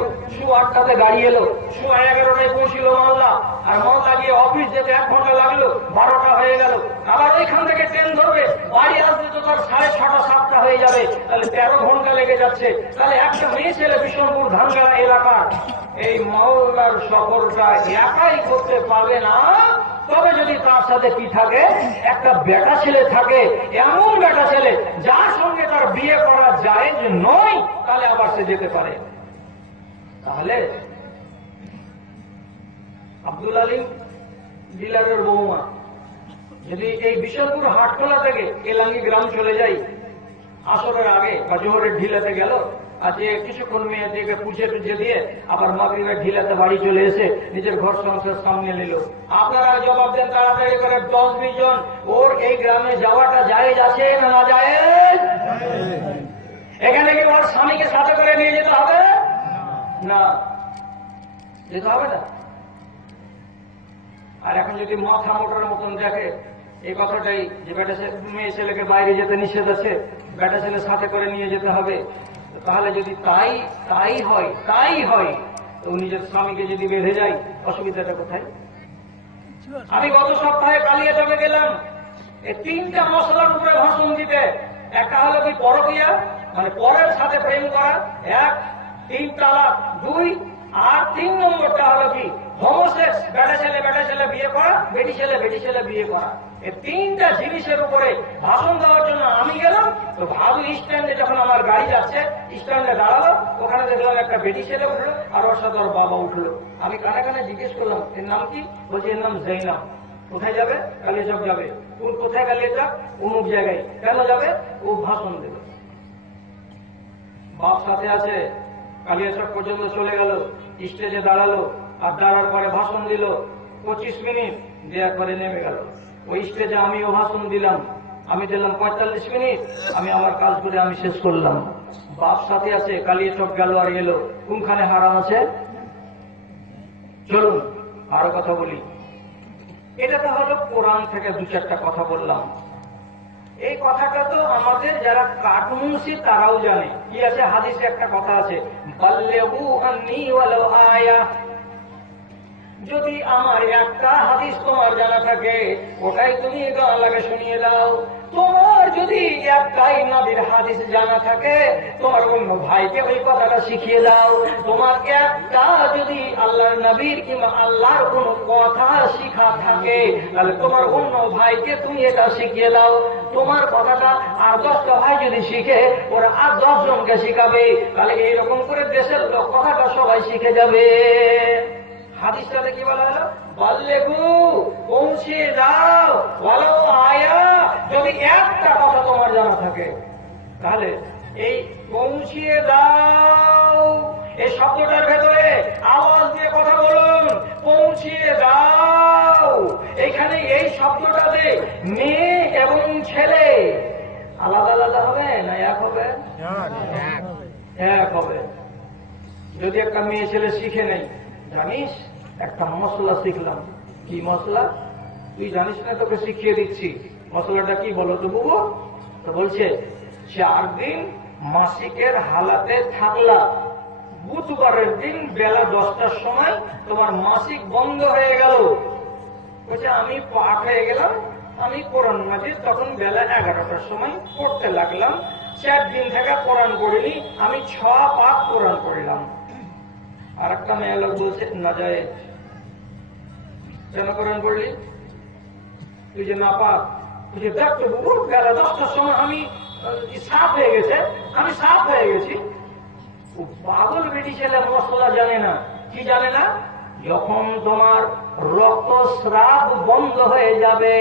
8টাতে গাড়ি এলো, 11টায় পৌঁছিল মালদা, আর মালদা গিয়ে অফিস যেতে 1 ঘন্টা লাগলো, 12টা হয়ে গেল। আবার ওইখান থেকে ট্রেন ধরবে, বাড়ি আসতে তো তার 6:30 7টা হয়ে যাবে, তাহলে 13 ঘন্টা লেগে যাচ্ছে। তাহলে একটা মেয়ে ছেলে বিশনপুর ধানগাড়া এলাকার এই মালদার সফরটা একাই করতে পারবে না। তবে যদি তার সাথে কি থাকে, একটা বেটা ছেলে থাকে, এমন বেটা ছেলে যার সঙ্গে তার বিয়ে করা যায় যে নয়, তাহলে আবার সে যেতে পারে। তাহলে আব্দুল আলিম ডিলারের বৌমা যদি এই বিশনপুর হাটখোলা থেকে এলাঙ্গি গ্রাম চলে যাই, আসরের আগে বা জোহরের ঢিলাতে গেল, আজকে কিছুক্ষণ মেয়েদেরকে পুষে টুজে দিয়ে আবার মাগরিবের ঢিলাতে বাড়ি চলে এসে নিজের ঘর সংসার সামনে নিল। আপনারা জবাব দেন তাড়াতাড়ি করে, 10-20 জন, ওর এই গ্রামে যাওয়াটা জায়েজ আছে না না জায়েজ? এখানে কি ওর স্বামীকে সাথে করে নিয়ে যেতে হবে? না, যেতে হবে না। আর এখন যদি মাথা মোটার মতন দেখে এই কথাটাই যে বেটা মেয়ে ছেলেকে বাইরে যেতে নিষেধ আছে, বেটা ছেলে সাথে করে নিয়ে যেতে হবে, তাহলে যদি তাই হয় তো নিজের স্বামীকে যদি বেঁধে যায়, অসুবিধাটা কোথায়? আমি গত সপ্তাহে কালিয়াচকে গেলাম, এই 3টা মশলার উপরে ভাষণ দিতে। একটা হলো কি পরকীয়া, মানে পরের সাথে প্রেম করা, 1, 3 তালাক 2, আর 3 নম্বরটা হলো কি হোমোসেক্স, বেটা ছেলে বিয়ে করা, বেটি ছেলে বিয়ে করা। এই 3টা জিনিসের উপরে ভাষণ দেওয়ার জন্য আমি গেলাম। তো ভাদু স্ট্যান্ডে যখন আমার গাড়ি যাচ্ছে, স্ট্যান্ডে দাঁড়ালো, ওখানে দেখলাম একটা বেটি ছেলে উঠলো আর ওর সাথে ওর বাবা উঠলো। আমি কানে কানে জিজ্ঞেস করলাম, এর নাম কি? বলছি এর নাম জৈনাব। কোথায় যাবে? কালিয়াচক যাবে। কোথায় কালিয়াচক? অমুক জায়গায়। কেন যাবে? ও ভাষণ দেবে। বাপ সাথে আছে, কালিয়াচক পর্যন্ত চলে গেল, স্টেজে দাঁড়ালো, আর দাঁড়ার পরে ভাষণ দিল 25 মিনিট, দেওয়ার পরে নেমে গেল। ওই স্টেজে আমিও ভাষণ দিলাম, আমি দিলাম 45 মিনিট, আমি আমার কাজ করে আমি শেষ করলাম। বাপ সাথে আছে, কালিয়াচক গেল আর এলো, কোনখানে হারাম আছে? চলুন আরো কথা বলি। এটা তো হলো কোরআন থেকে 2-4টা কথা বললাম। এই কথাটা তো আমাদের যারা কাটমুন্সি তারাও জানে। কি আছে? হাদিসে একটা কথা আছে, বাল্লিগু আন্নী ওয়ালাউ আয়া। যদি আমার একটা হাদিস তোমার জানা থাকে, ওটাই তুমি গান লাগে শুনিয়ে দাও। তোমার যদি একটাই নবীর হাদিস জানা থাকে, তোমার অন্য ভাইকে ওই কথাটা শিখিয়ে দাও। তোমার একটা যদি আল্লাহর নবীর কিংবা আল্লাহর কোন কথা শিখা থাকে, তাহলে তোমার অন্য ভাইকে তুমি এটা শিখিয়ে দাও। তোমার কথাটা আর 10টা ভাই যদি শিখে, ওরা আর 10 জনকে শিখাবে। তাহলে এইরকম করে দেশের লোক কথাটা সবাই শিখে যাবে। হাদিসটাতে কি বলা হলো? বাল্লিগু, পৌঁছিয়ে দাও, ওয়ালাউ আয়া। যদি একটা কথা তোমার জানা থাকে, তাহলে এই পৌঁছিয়ে দাও এই শব্দটার ভেতরে আওয়াজ দিয়ে কথা বলুন, পৌঁছিয়ে দাও। এখানে এই শব্দটাতে মেয়ে এবং ছেলে আলাদা আলাদা হবে না এক হবে? এক হবে। যদি একটা মেয়ে ছেলে শিখে নেই, জানিস একটা মশলা শিখলাম। কি মশলা? তুই জানিস না, তোকে শিখিয়ে দিচ্ছি। মশলাটা কি বলো তো বুবু? তো বলছে 4 দিন মাসিকের হালাতে থাকলা, বুধবারের দিন বেলা 10টার সময় তোমার মাসিক বন্ধ হয়ে গেল। বলছে আমি পাক হয়ে গেলাম, আমি কোরআন মাজিদ তখন বেলা 11টার সময় পড়তে লাগলাম। 4 দিন থেকে কোরআন পড়িনি, আমি 6 পাক কোরআন পড়লাম। আর একটা মেয়ে লোক বলছে না যায়, কেন কোরআন পড়লি? তুই যে না পাক। তুই দেখ তো বুবু, বেলা 10টার সময় আমি সাফ হয়ে গেছে, আমি সাফ হয়ে গেছি। ও পাগল বেটি ছেলে মশলা জানে না। কি জানে না? যখন তোমার রক্তস্রাব বন্ধ হয়ে যাবে,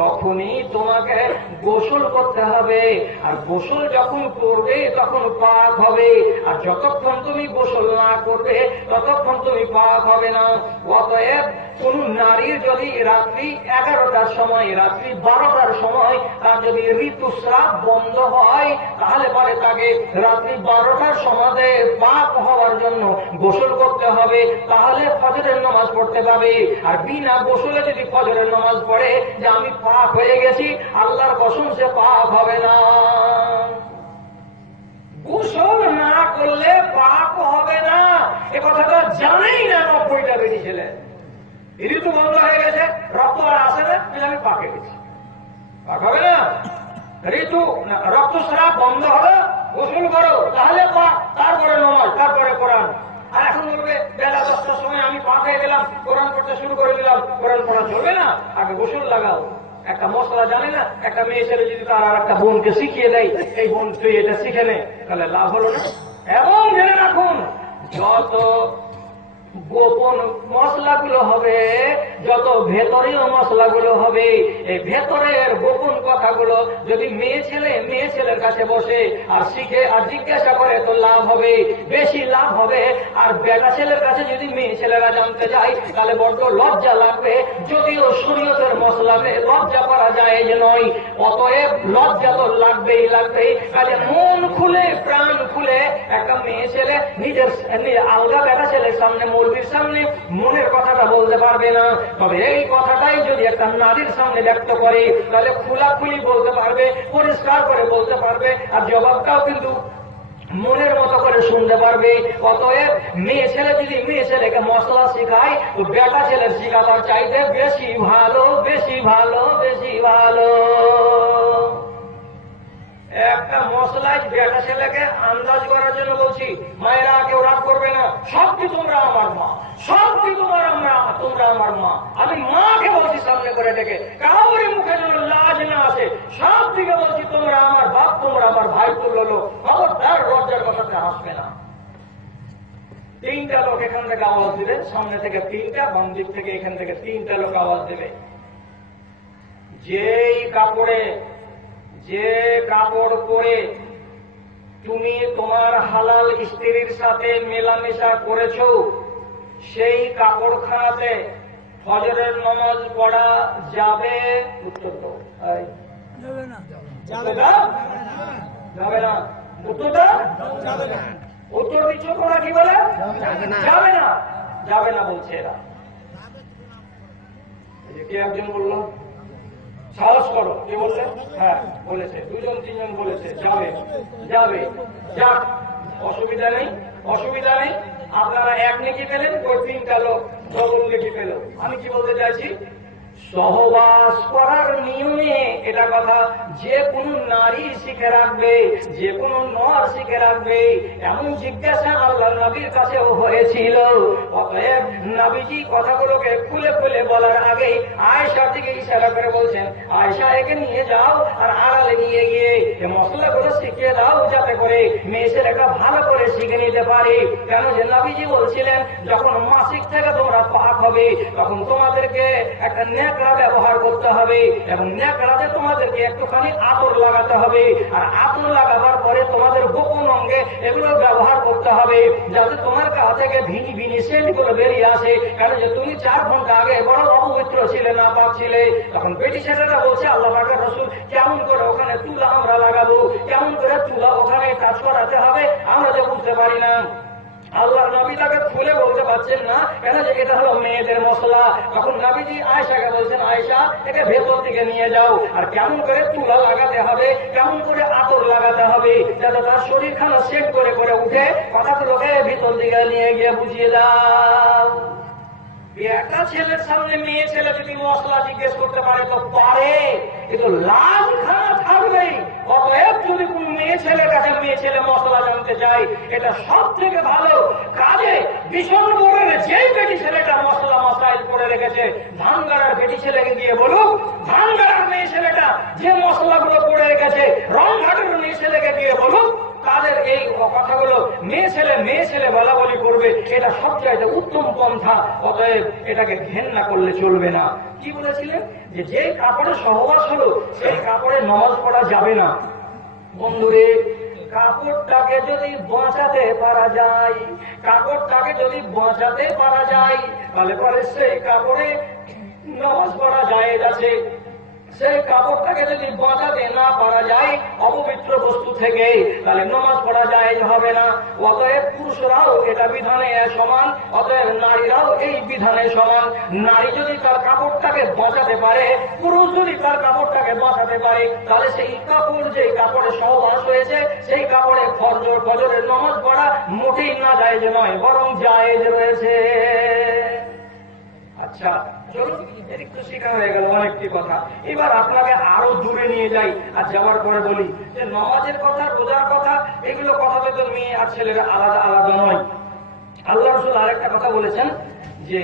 তখনই তোমাকে গোসল করতে হবে। আর গোসল যখন করবে তখন পাক হবে। আর যতক্ষণ তুমি গোসল না করবে ততক্ষণ তুমি পাক হবে না। অতএব কোন নারীর যদি রাত্রি 11টার সময়, রাত্রি 12টার সময় তার যদি ঋতুস্রাব বন্ধ হয়, তাহলে পরে তাকে রাত্রি 12টার সময় পাক হওয়ার জন্য গোসল করতে হবে। তাহলে ফজরের নামাজ পড়তে পারবে। আর বিনা গোসলে যদি ফজরের নামাজ পড়ে যে আমি পাক হয়ে গেছি, আল্লাহর কসম সে পাক হবে না। গোসল না করলে পাক হবে না, এ কথাটা জানেই না 90টা বেটি ছেলে। ঋতু বন্ধ হয়ে গেছে, রক্ত আর আসে না, আমি পাকে গেছি, পাক হবে না। ঋতু রক্তস্রাব বন্ধ হলো, গোসল করো, তাহলে পাক, তারপরে নমাজ, তারপরে কোরআন। আর এখন বলবে বেলা 10টার সময় আমি পাক হয়ে গেলাম, কোরআন পড়তে শুরু করে দিলাম, কোরআন পড়া চলবে না, আগে গোসল লাগাও। একটা মশলা জানে না, একটা মেয়ে ছেলে যদি তার আর একটা বোনকে শিখিয়ে দেয়, এই বোন তুই এটা শিখে নে, তাহলে লাভ হলো না। এবং জেনে রাখুন, যত গোপন মশলাগুলো হবে, যত ভেতরীয় মশলাগুলো হবে, এই ভেতরের গোপন কথাগুলো যদি মেয়ে ছেলের কাছে বসে আর শিখে আর জিজ্ঞাসা করে তো লাভ হবে, বেশি লাভ হবে। আর বেটা ছেলের কাছে যদি মেয়ে ছেলেরা জানতে যায় তাহলে বড্ড লজ্জা লাগবে, যদিও শরীয়তের মশলাতে লজ্জা করা যায় যে নয়, অতএব লজ্জা তো লাগবেই লাগবেই। কাজে মন খুলে প্রাণ খুলে একটা মেয়ে ছেলে নিজের আলগা বেটা ছেলের সামনে, মৌলবীর সামনে মনের কথাটা বলতে পারবে না। তবে এই কথাটাই যদি একটা নারীর সামনে ব্যক্ত করে তাহলে খোলাখুলি বলতে পারবে, পরিষ্কার করে বলতে পারবে, আর জবাবটাও কিন্তু মনের মতো করে শুনতে পারবে। অতএব মেয়ে ছেলে যদি মেয়ে ছেলেকে মশলা শিখায় তো বেটা ছেলের শিখাবার চাইতে বেশি ভালো, বেশি ভালো, বেশি ভালো। একটা মশলাই বেটা ছেলেকে আন্দাজ করার জন্য বলছি, মায়েরা কেউ রাগ করবে না, সব কি তোমরা আমার মা, সব কি তোমরা আমার মা। আমি মাকে বলছি সামনে করে ডেকে, কাউরে মুখে যেন লাজ না আসে, সব দিকে বলছি তোমরা আমার বাপ, তোমরা আমার ভাই তুললো, খবরদার লজ্জার কথাতে হাসবে না। 3টা লোক এখান থেকে আওয়াজ দিবে, সামনে থেকে 3টা, বাম দিক থেকে এখান থেকে 3টা লোক আওয়াজ দেবে। যে কাপড় পরে তুমি তোমার হালাল স্ত্রীর সাথে মেলামেশা করেছো, সেই কাপড়খানাতে ফজরের নামাজ পড়া যাবে? উত্তর দাও। যাবে না। উত্তর দাও। উত্তর দিচ্ছ তোমরা কি বলে? যাবে না, যাবে না বলছে এরা। কে একজন বললো? সাহস করো, কে বললে? হ্যাঁ বলেছে, 2-3 জন বলেছে যাবে, যাবে, যাক, অসুবিধা নেই, অসুবিধা নেই। আপনারা 1 নেকি পেলেন, ওই 3টা লোক ডবল নেকি পেল। আমি কি বলতে চাইছি, সহবাস করার নিয়মে এটা কথা যে কোনো নারী শিখে রাখবে, যে কোনো নর শিখে রাখবে, এমন জিজ্ঞাসা আল্লাহ নবীর কাছেও হয়েছিল। অতএব নবীজি কথাগুলোকে খুলে খুলে বলার আগেই আয়েশা থেকে ইশারা করে বলছেন, আয়েশা একে নিয়ে যাও আর আড়ালে নিয়ে গিয়ে এই মশলাগুলো শিখিয়ে দাও, যাতে করে মেয়ে ছেলেটা ভালো করে শিখে নিতে পারে। কেন যে নবীজি বলছিলেন, যখন মাসিক থেকে তোমরা পাক হবে তখন তোমাদেরকে একটা ন্যাকড়া ব্যবহার করতে হবে, এবং ন্যাকড়াতে তোমাদেরকে একটুখানি আতর লাগাতে হবে, আর আতর লাগাবার পরে তোমাদের গোপন অঙ্গে এগুলো ব্যবহার করতে হবে, যাতে তোমার কাছ থেকে ভিনি ভিনি সেন্টগুলো বেরিয়ে আসে। কারণ যে তুমি 4 ঘন্টা আগে বড় অপবিত্র ছিলে, না পাক ছিলে। তখন বেটি ছেলেরা বলছে, আল্লাহ পাকের রাসূল, কেমন করে ওখানে তুলা আমরা লাগাবো, কেমন করে তুলা ওখানে কাজ করাতে হবে, আমরা যে বুঝতে পারি না। আল্লাহ নবী তাকে খুলে বলতে পারছেন না, কেন যে এটা হলো মেয়েদের মশলা। তখন নবীজি আয়েশাকে বলছেন, আয়েশা একে ভেতর থেকে নিয়ে যাও, আর কেমন করে তুলা লাগাতে হবে, কেমন করে আতর লাগাতে হবে, যাতে তার শরীরখানা সেট করে করে উঠে, কথাগুলোকে ভিতর দিকে নিয়ে গিয়ে বুঝিয়ে দাও। একটা ছেলের সামনে মেয়ে ছেলে যদি মশলা জিজ্ঞেস করতে পারে তো পারে, কিন্তু লাভ খানা থাকবেই। অতএব যদি কোন মেয়ে ছেলের কাছে মেয়ে ছেলে মশলা জানতে চায়, এটা সব থেকে ভালো কাজে ভীষণ বড় যেই বেটি ছেলেটা মশলা মশাইল করে রেখেছে, ভাঙ্গারার বেটি ছেলেকে গিয়ে বলুক, ভাঙ্গারার মেয়ে ছেলেটা যে মশলাগুলো করে রেখেছে, রংঘাটের মেয়ে ছেলেকে গিয়ে বলুক, তাদের এই কথাগুলো মেয়ে ছেলে বলা বলি করবে, এটা সবচাইতে উত্তম পন্থা। অতএব এটাকে ঘেন্না করলে চলবে না। কি বলেছিলেন, যে কাপড়ে সহবাস হলো সেই কাপড়ে নামাজ পড়া যাবে না। বন্ধুরে, কাপড়টাকে যদি বাঁচাতে পারা যায়, কাপড়টাকে যদি বাঁচাতে পারা যায়, তাহলে পরে সেই কাপড়ে নামাজ পড়া জায়েজ আছে। সেই কাপড়টাকে যদি বাঁচাতে না পারা যায় অপবিত্র বস্তু থেকে, তাহলে নামাজ পড়া যায় হবে না। অতএব পুরুষরাও এটা বিধানে সমান, অতএব নারীরাও এই বিধানে সমান। নারী যদি তার কাপড়টাকে বাঁচাতে পারে, পুরুষ যদি তার কাপড়টাকে বাঁচাতে পারে, তাহলে সেই কাপড়, যে কাপড়ে সহবাস হয়েছে, সেই কাপড়ে ফজরের নামাজ পড়া মোটেই না জায়েজ নয়, বরং জায়েজ রয়েছে। আচ্ছা চলুন, একটু শেখা হয়ে গেল অনেকটি কথা। এবার আপনাকে আরো দূরে নিয়ে যাই, আর যাওয়ার পরে বলি যে নামাজের কথা, রোজার কথা, এগুলো কথাতে তো মেয়ে আর ছেলেরা আলাদা আলাদা নয়। আল্লাহ রাসূল আরেকটা কথা বলেছেন যে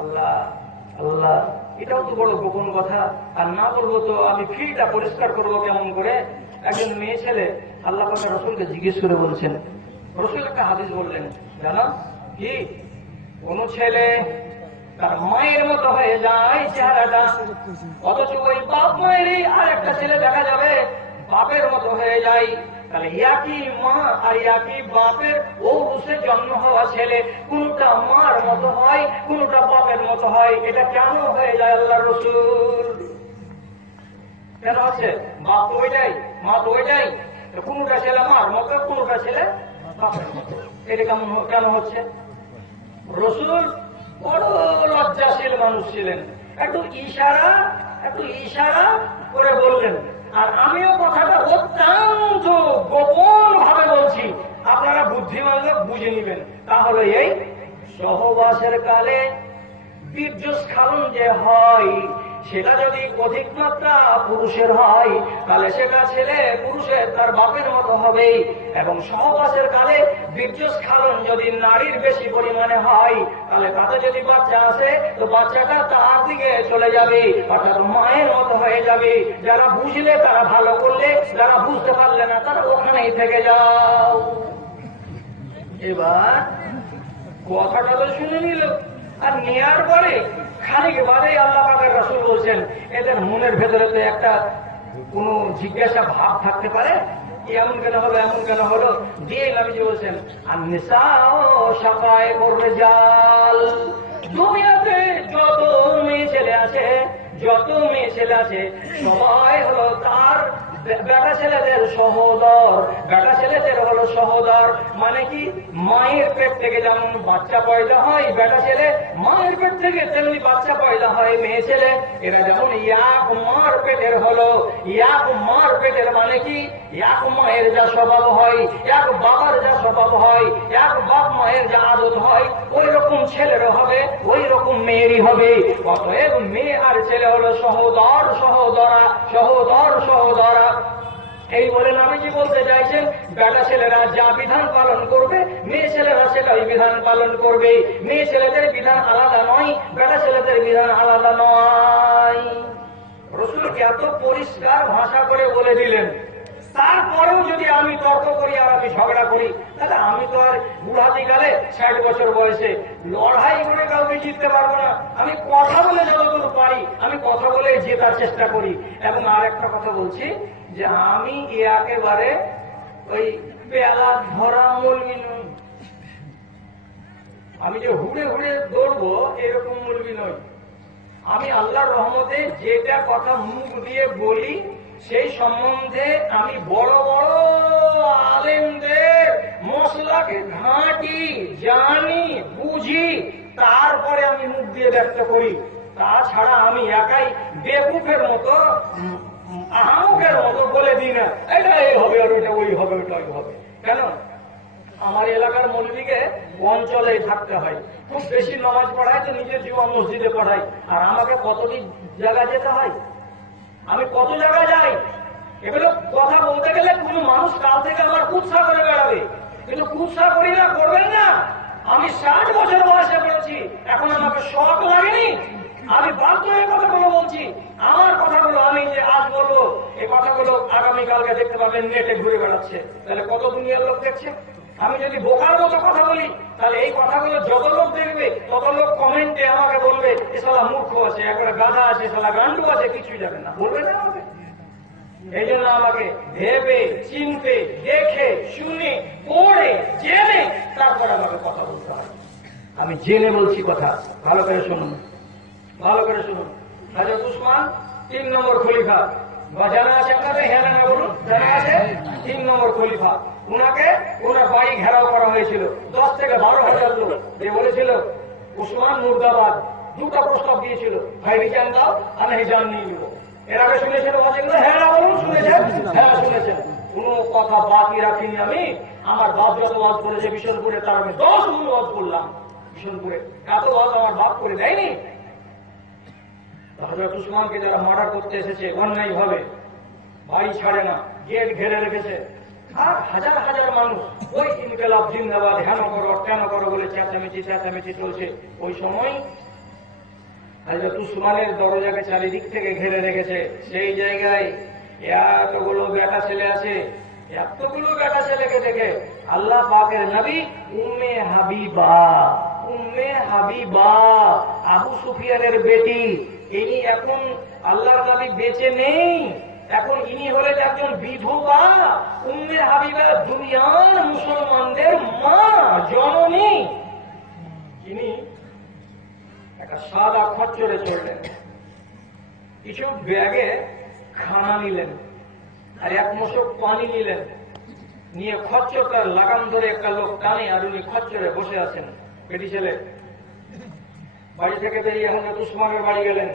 আল্লাহ আল্লাহ, এটাও তো বড় গোপন কথা, আর না বলবো তো আমি ফিটা পরিষ্কার করবো কেমন করে। একজন মেয়ে ছেলে আল্লাহ পাকের রাসূলকে জিজ্ঞেস করে বলছেন, রাসূল একটা হাদিস বললেন, জানো কি, কোন ছেলে তার মায়ের মতো হয়ে যায় চেহারাটা, অথচ ওই বাপ মায়েরই আর একটা ছেলে দেখা যাবে বাপের মতো হয়ে যায়, তাহলে একই মা আর একই বাপের ঔরসে জন্ম হওয়া ছেলে, কোনটা মার মতো হয়, কোনটা বাপের মতো হয়, এটা কেন হয়ে যায় আল্লাহ রাসূল? কেন হচ্ছে? বাপ তো ওইটাই, মা তো ওইটাই, কোনটা ছেলে মার মতো, কোনটা ছেলে বাপের মতো, এটা কেন হচ্ছে? রাসূল বড় লজ্জাশীল মানুষ ছিলেন, একটু ইশারা করে বললেন। আর আমিও কথাটা অত্যন্ত গোপন ভাবে বলছি, আপনারা বুদ্ধিমান লোক বুঝে নিবেন। তাহলে এই সহবাসের কালে বীর্যস্খলন যে হয়, সেটা যদি অধিক মাত্রা পুরুষের হয়, তাহলে সেটা ছেলে পুরুষের তার বাপের মতো হবে। এবং সহবাসের কালে বীর্যস্খলন যদি নারীর বেশি পরিমাণে হয়, তাহলে তাতে যদি বাচ্চা আসে, তো বাচ্চাটা তার দিকে চলে যাবে, অর্থাৎ মায়ের মতো হয়ে যাবে। যারা বুঝলে তারা ভালো করলে, যারা বুঝতে পারলে না তারা ওখানেই থেকে যাও। এবার কথাটা তো শুনে নিল, আর নেয়ার পরে খানিক বাদে আল্লাহ পাকের রাসূল বলছেন, এদের মনের ভেতরে তো একটা কোন জিজ্ঞাসা ভাব থাকতে পারে, এমন কেন হলো, এমন কেন হলো। দিয়ে নবীজি বলছেন, আন-নিসাউ শাকায়েকুর রিজাল, দুনিয়াতে যত মেয়ে ছেলে আছে সবাই হলো তার বেটা ছেলেদের সহোদর। বেটা ছেলেদের হলো সহোদর মানে কি, মায়ের পেট থেকে যেমন বাচ্চা পয়দা হয় বেটা ছেলে, মায়ের পেট থেকে তেমনি বাচ্চা পয়দা হয় মেয়ে ছেলে। এরা যেমন এক মার পেটের হলো, এক মার পেটের মানে কি, এক মায়ের যা স্বভাব হয়, এক বাবার যা স্বভাব হয়, এক বাপ মায়ের যা আদত হয়, ওই রকম ছেলেরও হবে, ওই রকম মেয়েরই হবে। অতএব মেয়ে আর ছেলে হলো সহোদর সহোদরা, সহোদর সহোদরা। এই বলে নবীজি বলতে চাইছেন, বেটা ছেলেরা যা বিধান পালন করবে, মেয়ে ছেলেরা সেটাই বিধান পালন করবে। মেয়ে ছেলেদের বিধান আলাদা নয়, বেটা ছেলেদের বিধান আলাদা নয়। রাসূলকে এত পরিষ্কার ভাষা করে বলে দিলেন, তারপরেও যদি আমি তর্ক করি আর আমি ঝগড়া করি, তাহলে আমি তো আর বুড়াতিকালে 60 বছর বয়সে লড়াই করে কাউকে জিততে পারবো না। আমি কথা বলে যতদূর পারি আমি কথা বলে জেতার চেষ্টা করি। এবং আর একটা কথা বলছি যে আমি একেবারে ওই পেলা ধরা মৌলবি নই, আমি যে হুড়ে হুড়ে দৌড়বো এরকম মৌলবি নই। আমি আল্লাহর রহমতে যেটা কথা মুখ দিয়ে বলি সেই সম্বন্ধে আমি বড় বড় আলেমদের মশলাকে ঘাঁটি, জানি, বুঝি, তারপরে আমি মুখ দিয়ে ব্যক্ত করি। তাছাড়া আমি একাই বেকুফের মতো, আহামকের মতো বলে দিই না এটা এই হবে আর ওটা ওই হবে, ওটা ওই হবে। কেন? আমার এলাকার মৌলবীকে অঞ্চলে থাকতে হয়, খুব বেশি নামাজ পড়ায় তো নিজের জীবন মসজিদে পড়ায়, আর আমাকে কতটি জায়গা যেতে হয়, আমি কত জায়গায় যাই। এগুলো কথা বলতে গেলে কোন মানুষ কাল থেকে আমার কুৎসা করে বেড়াবে, কিন্তু কুৎসা করি না, করবেন না। আমি 60 বছর বয়সে পড়েছি, এখন আমাকে শখ লাগেনি, আমি বাধ্য হয়ে কথাগুলো বলছি। আমার কথাগুলো আমি যে আজ বলবো, এই কথাগুলো আগামীকালকে দেখতে পাবেন নেটে ঘুরে বেড়াচ্ছে, তাহলে কত দুনিয়ার লোক দেখছে। আমি যদি বোকার মতো কথা বলি, তাহলে এই কথাগুলো যত লোক দেখবে তত লোক কমেন্টে আমাকে বলবে এ শালা মূর্খ আছে, একবারে গাধা আছে, শালা গান্ডু আছে, কিছুই যাবে না, বলবে না আমাকে। এই জন্য আমাকে ভেবে চিনতে, দেখে, শুনে, পড়ে, জেনে তারপর আমাকে কথা বলতে হয়। আমি জেনে বলছি কথা, ভালো করে শুনুন, ভালো করে শুনুন। হযরত উসমান 3 নম্বর খলিফা। জানা আছে আপনাদের? হ্যাঁ না বলুন, জানা আছে? 3 নম্বর খলিফা। ওনার বাড়ি ঘেরাও করা হয়েছিল 10 থেকে 12,000 লোক। যে বলেছিল উসমান মুর্দাবাদ, 2টা প্রস্তাব দিয়েছিল, ভাই রিজান দাও আর হিজান নিয়ে নিব। এর আগে শুনেছেন ওয়াজগুলো? হ্যাঁ না বলুন, শুনেছেন? হ্যাঁ শুনেছেন। কোন কথা বাকি রাখিনি আমি। আমার বাপ যত ওয়াজ করেছে বিশনপুরে, তার আমি 10 গুণ ওয়াজ করলাম বিশনপুরে। এত ওয়াজ আমার বাপ করে দেয়নি। হযরত উসমানকে যারা মার্ডার করতে এসেছে অন্যায় ভাবে, বাড়ি ছাড়ে না, গেট ঘেরে রেখেছে, আর হাজার হাজার মানুষ ওই ইনকিলাব জিন্দাবাদ, হেন করো কেন করো বলে চেঁচামেচি চলছে। ওই সময় হযরত উসমানের দরজাকে চারিদিক থেকে ঘিরে রেখেছে। সেই জায়গায় এতগুলো বেটা ছেলে আছে, এতগুলো বেটা ছেলেকে দেখে আল্লাহ পাকের নবী উম্মে হাবিবা আবু সুফিয়ানের বেটি, ইনি এখন আল্লাহর নবী বেঁচে নেই, এখন ইনি হলেন একজন বিধবা। উম্মে হাবিবা দুনিয়ার মুসলমানদের মা, জননী। ইনি একটা সাদা খচ্চরে চড়লেন, কিছু ব্যাগে খানা নিলেন আর 1 মশক পানি নিলেন, নিয়ে খচ্চরটার লাগাম ধরে একটা লোক টানে, আর উনি খচ্চরে বসে আছেন। বেটি ছেলে বাড়ি থেকে বেরিয়ে হযরত উসমানের বাড়ি গেলেন।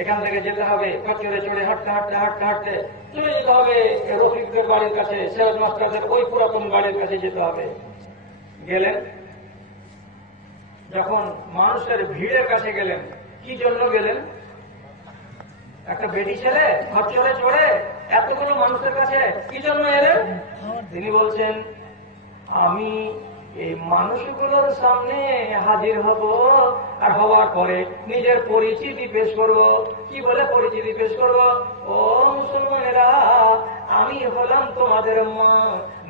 এখান থেকে যেতে হবে, খচ্চরে চড়ে হাঁটতে চলে যেতে হবে রফিকদের বাড়ির কাছে, সৈয়দ মাস্টারদের ওই পুরাতন বাড়ির কাছে যেতে হবে। গেলেন, যখন মানুষের ভিড়ের কাছে গেলেন, কি জন্য গেলেন? একটা বেটি ছেলে খচ্চরে চড়ে এতগুলো মানুষের কাছে কি জন্য এলেন? তিনি বলছেন, আমি এই মানুষগুলোর সামনে হাজির হব, আর হওয়ার পরে নিজের পরিচিতি পেশ করব। কি বলে পরিচিতি পেশ করব? ও মুসলমানেরা, আমি হলাম তোমাদের মা।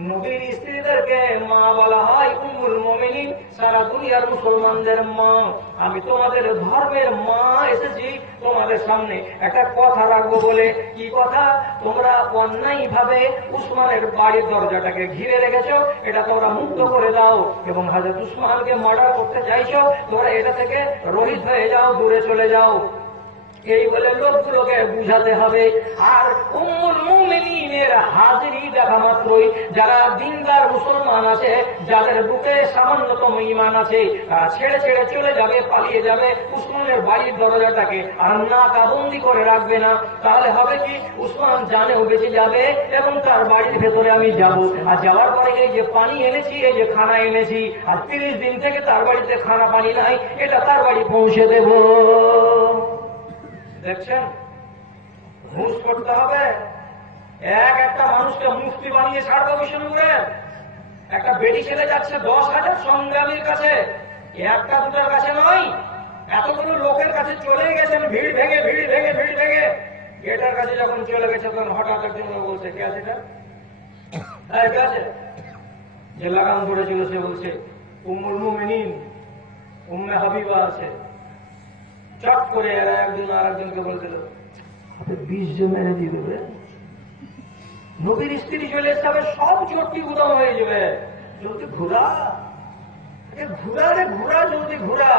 নবীর স্ত্রীদেরকে মা বলা হয় উম্মুল মুমিনিন, সারা দুনিয়ার মুসলমানদের মা। আমি তোমাদের ধর্মের মা এসেছি তোমাদের সামনে একটা কথা রাখবো বলে। কি কথা? তোমরা অন্যায় ভাবে উসমানের বাড়ির দরজাটাকে ঘিরে রেখেছো, এটা তোমরা মুক্ত করে দাও, এবং হযরত উসমানকে মার্ডার করতে চাইছো, তোমরা এটা থেকে রহিত হয়ে যাও, দূরে চলে যাও। এই বলে লোকগুলোকে বুঝাতে হবে। আর উম্মুল মুমিনিনের হাজিরি দেখা মাত্রই যারা দিনদার মুসলমান আছে, যাদের বুকে সামান্যতম ঈমান আছে, তারা ছেড়ে ছেড়ে চলে যাবে, পালিয়ে যাবে উসমানের বাড়ির দরজাটাকে, আর নাকাবন্দি করে রাখবে না। তাহলে হবে কি? উসমান জানেও বেঁচে যাবে, এবং তার বাড়ির ভেতরে আমি যাব, আর যাওয়ার পরে এই যে পানি এনেছি, এই যে খানা এনেছি, আর 30 দিন থেকে তার বাড়িতে খানা পানি নাই, এটা তার বাড়ি পৌঁছে দেব। দেখছেন, ঘুষ করতে হবে। একটা মানুষকে মুফতি বানিয়ে ছাড়বো বিষ্ণুপুরে। একটা বেটি ছেলে যাচ্ছে 10,000 সংগ্রামীর কাছে, একটা দুটার কাছে নয়, এতগুলো লোকের কাছে চলে গেছেন, ভিড় ভেঙে। গেটের কাছে যখন চলে গেছে, তখন হঠাৎ একজন বলছে, কে আছে এটা? কে আছে? যে লাগাম ধরেছিল সে বলছে, উম্মুল মুমিনিন উম্মে হাবিবা আছে। চট করে এরা একজন আর একজনকে বলছিল, 20 জন মেরে দিয়ে দেবে। নবীর স্ত্রী চলে যাবে, সব চটকি উদাম হয়ে যাবে। জলদি ঘোরা জলদি ঘোরা।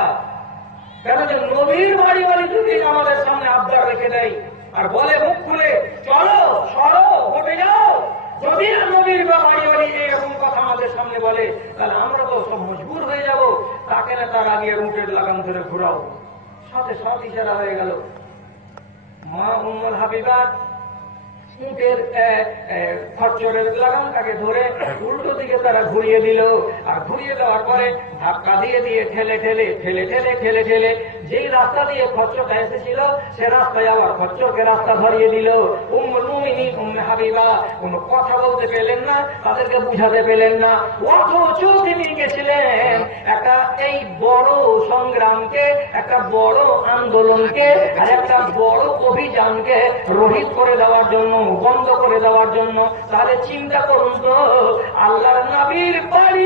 কেন যে নবীর বাড়ি যদি আমাদের সামনে আবদার রেখে দেয় আর বলে মুখ খুলে, চলো সরো হটে যাও, যদি নবীর বাড়ি এরকম কথা আমাদের সামনে বলে, তাহলে আমরা তো সব মজবুর হয়ে যাব। তাকে না তার আগে রুটের লাগাম ধরে ঘোরাও। সাথে সাথ ইশারা হয়ে গেল। মা উম্মুল হাবিবা উটের খচ্চরের লাগামটাকে ধরে উল্টো দিকে তারা ঘুরিয়ে দিল, আর ঘুরিয়ে দেওয়ার পরে ধাক্কা দিয়ে ঠেলে যেই রাস্তা দিয়ে খচ্চরটা এসেছিল, সে রাস্তায় আবার খচ্চরকে রাস্তা ধরিয়ে দিল। উম্মুল মুমিনিন উম্মে হাবিবা কোনো কথা বলতে পেলেন না, তাদেরকে বুঝাতে পেলেন না। অথচ তিনি গেছিলেন একটা এই বড় সংগ্রামকে, একটা বড় আন্দোলনকে, আর একটা বড় অভিযানকে রহিত করে দেওয়ার জন্য, বন্ধ করে দেওয়ার জন্য। তাহলে চিন্তা করুন তো, আল্লাহর নবীর বাড়ি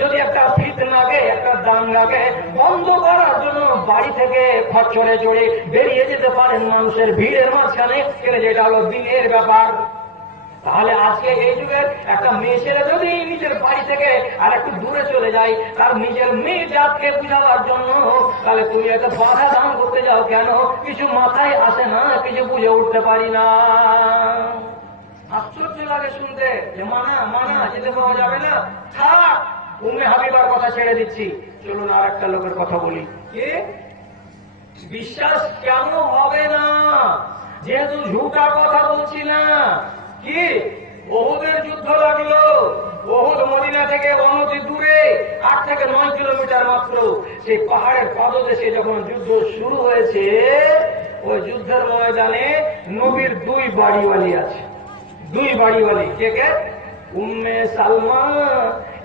যদি একটা ফিতনাকে, একটা দাঙ্গাকে বন্ধ করার জন্য বাড়ি থেকে খচ্চরে চড়ে বেরিয়ে যেতে পারেন মানুষের ভিড়ের মাঝখানে, যেটা হলো দিনের ব্যাপার। তাহলে আজকে এই যুগের একটা মেয়ে ছেলে যদি নিজের বাড়ি থেকে আর একটু দূরে চলে যায় তার নিজের মেয়ে জাতকে বুঝাবার জন্য, তাহলে তুমি একটা বাধা দান করতে যাও কেন? কিছু মাথায় আসে না, কিছু বুঝে উঠতে পারি না। আশ্চর্য লাগে শুনতে যে মানা মানা যেতে পাওয়া যাবে না। থাক, উম্মে হাবিবার কথা ছেড়ে দিচ্ছি, চলুন আর একটা লোকের কথা বলি। কি বিশ্বাস কেন হবে না? যেহেতু ঝুটা কথা বলছি না। কি ওহুদের যুদ্ধ লাগলো, ওহুদ মদিনা থেকে অনতি দূরে 8 থেকে 9 কিলোমিটার মাত্র। সেই পাহাড়ের পাদদেশে যখন যুদ্ধ শুরু হয়েছে, ওই যুদ্ধের ময়দানে নবীর 2 বাড়িওয়ালি আছে। 2 বাড়িওয়ালি কে কে? উম্মে সালমা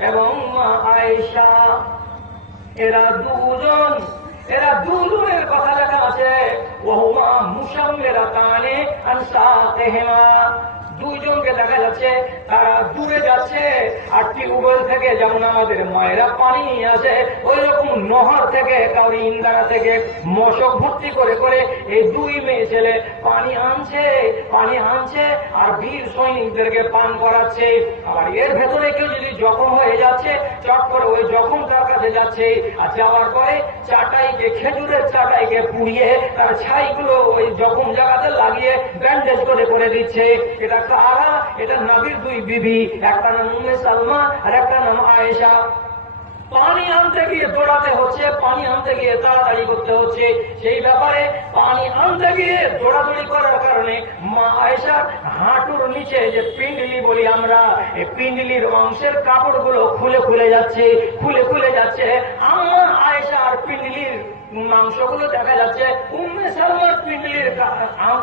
এবং মা আয়েশা। এরা দুজনের কথা লেখা আছে। ওহুমা মুসাম্মিরাতানে আন সাকিহিমা। 2 জনকে দেখা যাচ্ছে তারা দূরে যাচ্ছে, আর টিউবওয়েল থেকে যেমন আমাদের মায়েরা পানি আসে, ওই রকম নহর থেকে কাউরি ইন্দারা থেকে মশক ভর্তি করে করে এই 2 মেয়ে ছেলে পানি আনছে আর বীর সৈনিকদেরকে পান করাচ্ছে। আবার এর ভেতরে কেউ যদি জখম হয়ে যাচ্ছে, চট করে ওই জখমটার কাছে যাচ্ছে, আর যাওয়ার পরে খেজুরের চাটাইকে পুড়িয়ে তার ছাইগুলো ওই জখম জায়গাতে লাগিয়ে ব্যান্ডেজ করে দিচ্ছে। এটা কারা? এটা নবীর 2 বিবি, একটা নাম উম্মে সালমা আর একটা নাম আয়েশা। পানি আনতে গিয়ে দৌড়াতে হচ্ছে, পানি আনতে গিয়ে তাড়াতাড়ি করতে হচ্ছে। সেই ব্যাপারে পানি আনতে গিয়ে দৌড়াদৌড়ি করার কারণে মা আয়েশার হাঁটুর নিচে যে পিন্ডলি বলি আমরা, এই পিন্ডলির অংশের কাপড়গুলো খুলে যাচ্ছে। আমার আয়েশার পিন্ডলির মাংসগুলো দেখা যাচ্ছে, উম্মে সালমার পিন্ডলির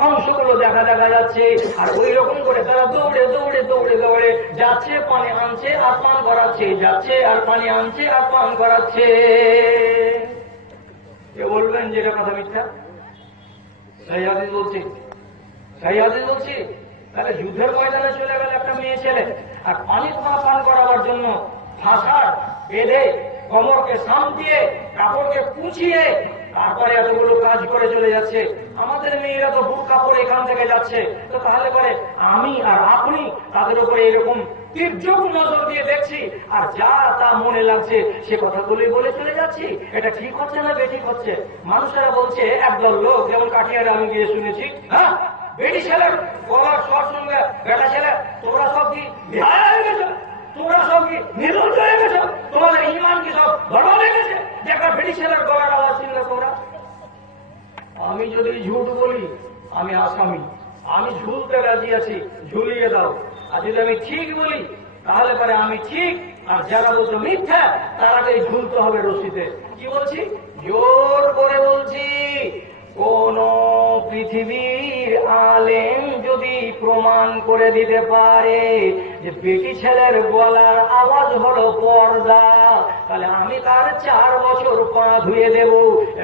অংশগুলো দেখা যাচ্ছে। আর ওই রকম করে তারা দৌড়ে যাচ্ছে, পানি আনছে আর পান করাচ্ছে, যাচ্ছে আর পানি আনছে আর পান করাচ্ছে। কে বলবেন যে এটা কথা মিথ্যা? সহিহ হাদিস বলছি। তাহলে যুদ্ধের ময়দানে চলে গেল একটা মেয়ে ছেলে, আর পানি পান করাবার জন্য ফাঁসার বেঁধে কোমরকে সাম দিয়ে কাপড়কে কুচিয়ে তারপরে এতগুলো কাজ করে চলে যাচ্ছে। আমাদের মেয়েরা তো বুরকা পরে এখান থেকে যাচ্ছে, তো তাহলে পরে আমি আর আপনি তাদের উপরে এরকম তীর্যক নজর দিয়ে দেখছি, আর যা তা মনে লাগছে সে কথাগুলোই বলে চলে যাচ্ছি। এটা ঠিক হচ্ছে না বেঠিক হচ্ছে? মানুষেরা বলছে, একদল লোক যেমন কাঠিয়ারে আমি গিয়ে শুনেছি, হ্যাঁ বেটি ছেলের গলার স্বর সঙ্গে বেটা ছেলে, তোমরা সব কি নির্লজ্জ হয়ে গেছো? তোমাদের ইমান কি সব গড়বড় হয়ে গেছে? দেখা বেটি ছেলের গলার আওয়াজ শুনলে তোমরা? আমি যদি ঝুট বলি আমি আসামি, আমি ঝুলতে রাজি আছি, ঝুলিয়ে দাও। আর যদি আমি ঠিক বলি তাহলে পরে আমি ঠিক, আর যারা বলতো মিথ্যা তারাকেই ঝুলতে হবে রশিতে। কি বলছি? জোর করে বলছি, কোন পৃথিবীর আলেম যদি প্রমাণ করে দিতে পারে যে বেটি ছেলের গলার আওয়াজ হলো পর্দা, তাহলে আমি তার 4 বছর পা ধুয়ে দেব,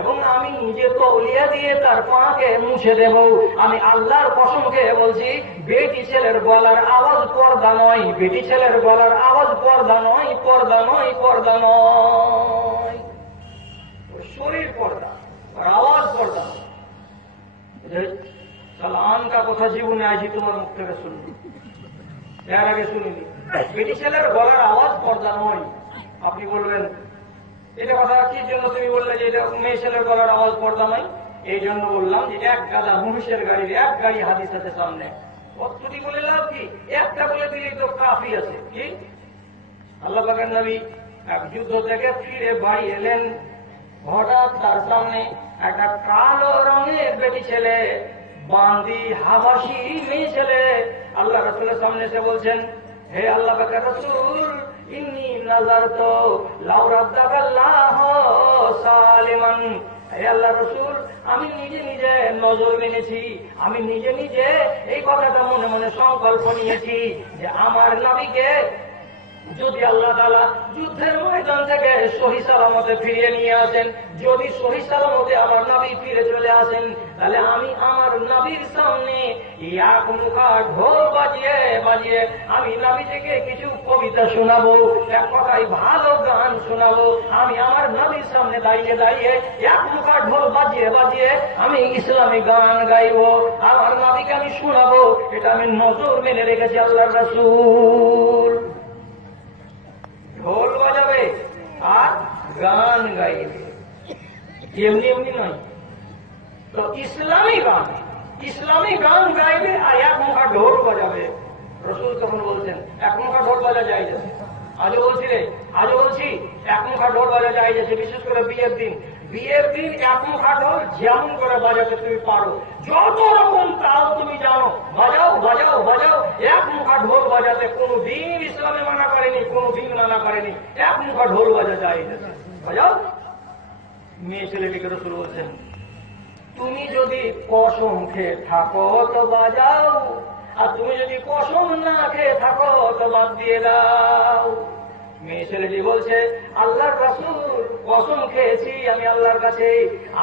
এবং আমি নিজে তৌলিয়া দিয়ে তার পাকে মুছে দেব। আমি আল্লাহর কসম খেয়ে বলছি, বেটি ছেলের গলার আওয়াজ পর্দা নয়, বেটি ছেলের গলার আওয়াজ পর্দা নয়, শরীর পর্দা আর আওয়াজ পর্দা। সালাম কা কথা জীবনে আছি তোমার মুখ থেকে শুনবি, এর আগে শুনিনি। বেটি ছেলের গলার আওয়াজ পর্দা নয়। আপনি বলবেন এটা কথা কি জন্য তুমি বললে যে এটা মেয়ে ছেলের গলার আওয়াজ পর্দা নয়? এই জন্য বললাম যে এক গাদা মহিষের গাড়ির 1 গাড়ি হাদিস আছে সামনে, কতটি বলে লাভ কি? একটা বলে দিলেই তো কাফি আছে। কি আল্লাহ পাকের নবী এক যুদ্ধ থেকে ফিরে বাড়ি এলেন, হঠাৎ তার সামনে একটা কালো রঙের বেটি ছেলে, বান্দি হাবাসি মেয়ে ছেলে আল্লাহ রাসূলের সামনে এসে বলছেন, হে আল্লাহ পাকের রাসূল, ইন্নী নাযারতু লাউ রাদ্দাকাল্লাহু সালিমান। হে আল্লাহ রাসূল, আমি নিজে নজর মেনেছি, আমি নিজে এই কথাটা মনে মনে সংকল্প নিয়েছি যে আমার নবীকে যদি আল্লাহ তাআলা যুদ্ধের ময়দান থেকে সহি সালামতে ফিরিয়ে নিয়ে আসেন, যদি সহি সালামতে আমার নবী ফিরে চলে আসেন, তাহলে আমি আমার নবীর সামনে এক মুখা ঢোল বাজিয়ে বাজিয়ে আমি নবীজিকে কিছু কবিতা শোনাবো, এক কথায় ভালো গান শোনাবো। আমি আমার নবীর সামনে দাঁড়িয়ে দাঁড়িয়ে এক মুখা ঢোল বাজিয়ে বাজিয়ে আমি ইসলামী গান গাইবো, আমার নবীকে আমি শোনাবো। এটা আমি নজর মেনে রেখেছি আল্লাহর রাসূল। ঢোল বাজাবে আর গান গাইবে, এমনি এমনি নয়। তো ইসলামী গান গাইবে আর এক মুখা ঢোল বাজাবে। রসুল তখন বলছেন এক মুখা ঢোল বাজা যায় যাচ্ছে। আজও বলছি এক মুখা ঢোল বাজা যায় যাচ্ছে। বিশেষ করে বিয়ের দিন এক মুখা ঢোল যেমন করে বাজাতে তুমি পারো, যত রকম তাল তুমি জানো বাজাও বাজাও বাজাও। এক মুখা ঢোল বাজাতে কোনো দিন ইসলামে মানা করেনি, কোনো দিন মানা করেনি। এক মুখা ঢোল বাজা যায় যাচ্ছে, বাজাও। মেয়ে ছেলেটিকে রসুল বলছেন তুমি যদি কসম খেয়ে থাকো তো বাজাও, আর তুমি যদি কসম না খেয়ে থাকো তো বাদ দিয়ে দাও। মেয়ে ছেলেটি বলছে আল্লাহর রাসূল কসম খেয়েছি আমি আল্লাহর কাছে,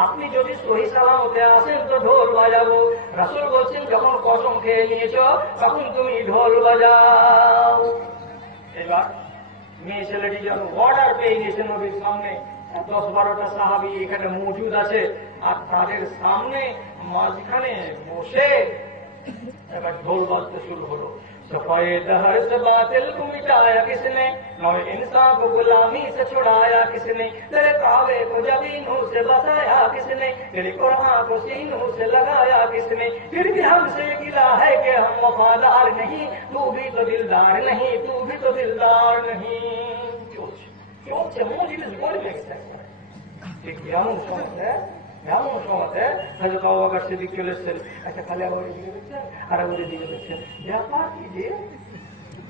আপনি যদি সহি সালামতে আসেন তো ঢোল বাজাবো। রাসূল বলছেন যখন কসম খেয়ে নিয়েছো তখন তুমি ঢোল বাজাও। এবার মেয়ে ছেলেটি যেন অর্ডার পেয়ে নিয়েছে নবীর সামনে। 10-12টা সাহাবী এখানে মজুদ আছে, আর তাদের সামনে মাঝখানে বসে এবার ঢোল বাজতে শুরু হলো। सफेद हर से बातिल को मिटाया किसने, नौए इंसान को गुलामी से छुड़ाया किसने, तेरे कावे को जबीनों से बसाया किसने, तेरे कुरान को सीनों से लगाया किसने, फिर भी हमसे गिला है कि हम वफादार नहीं, तू भी तो दिलदार नहीं, तू भी तो दिलदार नहीं। চলছে মজলিস গড়বে ঠিক এমন সময় হযরত আবু বকর সিদ্দিক চলে এসেছেন। একটা খালি আবার দিকে দেখছেন আর ওর দিকে দেখছেন, ব্যাপার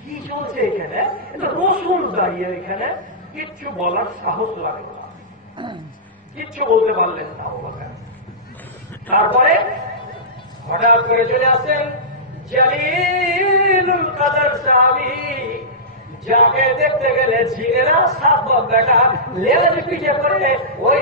কি চলছে এখানে? এটা রসুল দাঁড়িয়ে এখানে কিচ্ছু বলার সাহস লাগলো না, কিচ্ছু বলতে পারলেন না আবু বকর। তারপরে হঠাৎ করে চলে আসেন জলিলুল কদর সাহাবী, যাকে দেখতে গেলে ঝিনেরা সাত বেটা লেজ পিঠে করে ওই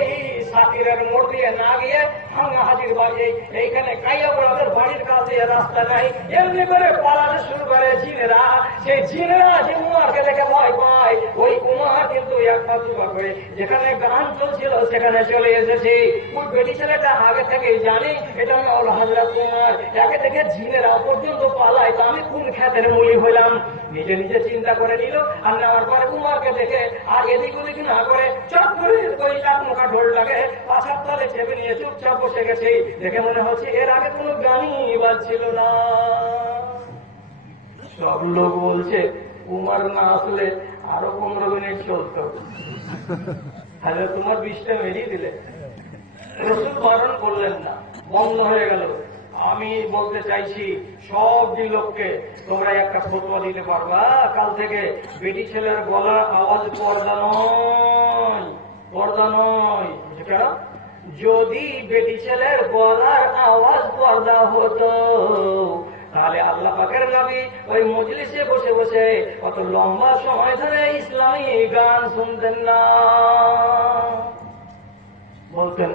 সাকিরের মোড় দিয়ে না গিয়ে ভাঙা হাজির বাড়ি এইখানে কাইয়াবুড়াদের বাড়ির কাছে রাস্তা নাই, এমনি করে পালাতে শুরু করে ঝিনেরা। সেই ঝিনেরা যে উমারকে দেখে ভয় পায়, ওই উমার কিন্তু একবার দুবার করে যেখানে গান চলছিল সেখানে চলে এসেছে। ওই বেটি ছেলেটা আগে থেকেই জানি এটা হলো হযরত উমার, একে দেখে ঝিনেরা পর্যন্ত পালায়, তা আমি কোন খ্যাতের মূলি হইলাম। নিজে নিজে চিন্তা করে নিল, আর নেওয়ার পরে উমারকে দেখে আর এদিক ওদিক না করে চট করে ওই এক মুখা ঢোলটাকে পাছার তলে চেপে নিয়ে চুপচাপ বসে গেছে। দেখে মনে হচ্ছে এর আগে কোনো গানই বাজছিল না। সব লোক বলছে উমার না আসলে আরো 15 মিনিট চলতো, তাহলে তোমার 20টা মেরিয়ে দিলে। রসুল বারণ করলেন না, বন্ধ হয়ে গেল। আমি বলতে চাইছি সব লোককে তোমরা একটা ফতোয়া দিতে পারবা, কাল থেকে বেটি ছেলের গলার আওয়াজ পর্দা নয়। কেন? যদি বেটি ছেলের গলার আওয়াজ পর্দা হতো তাহলে আল্লাহ পাকের নবী ওই মজলিসে বসে বসে কত লম্বা সময় ধরে ইসলামী গান শুনতেন না। বলতেন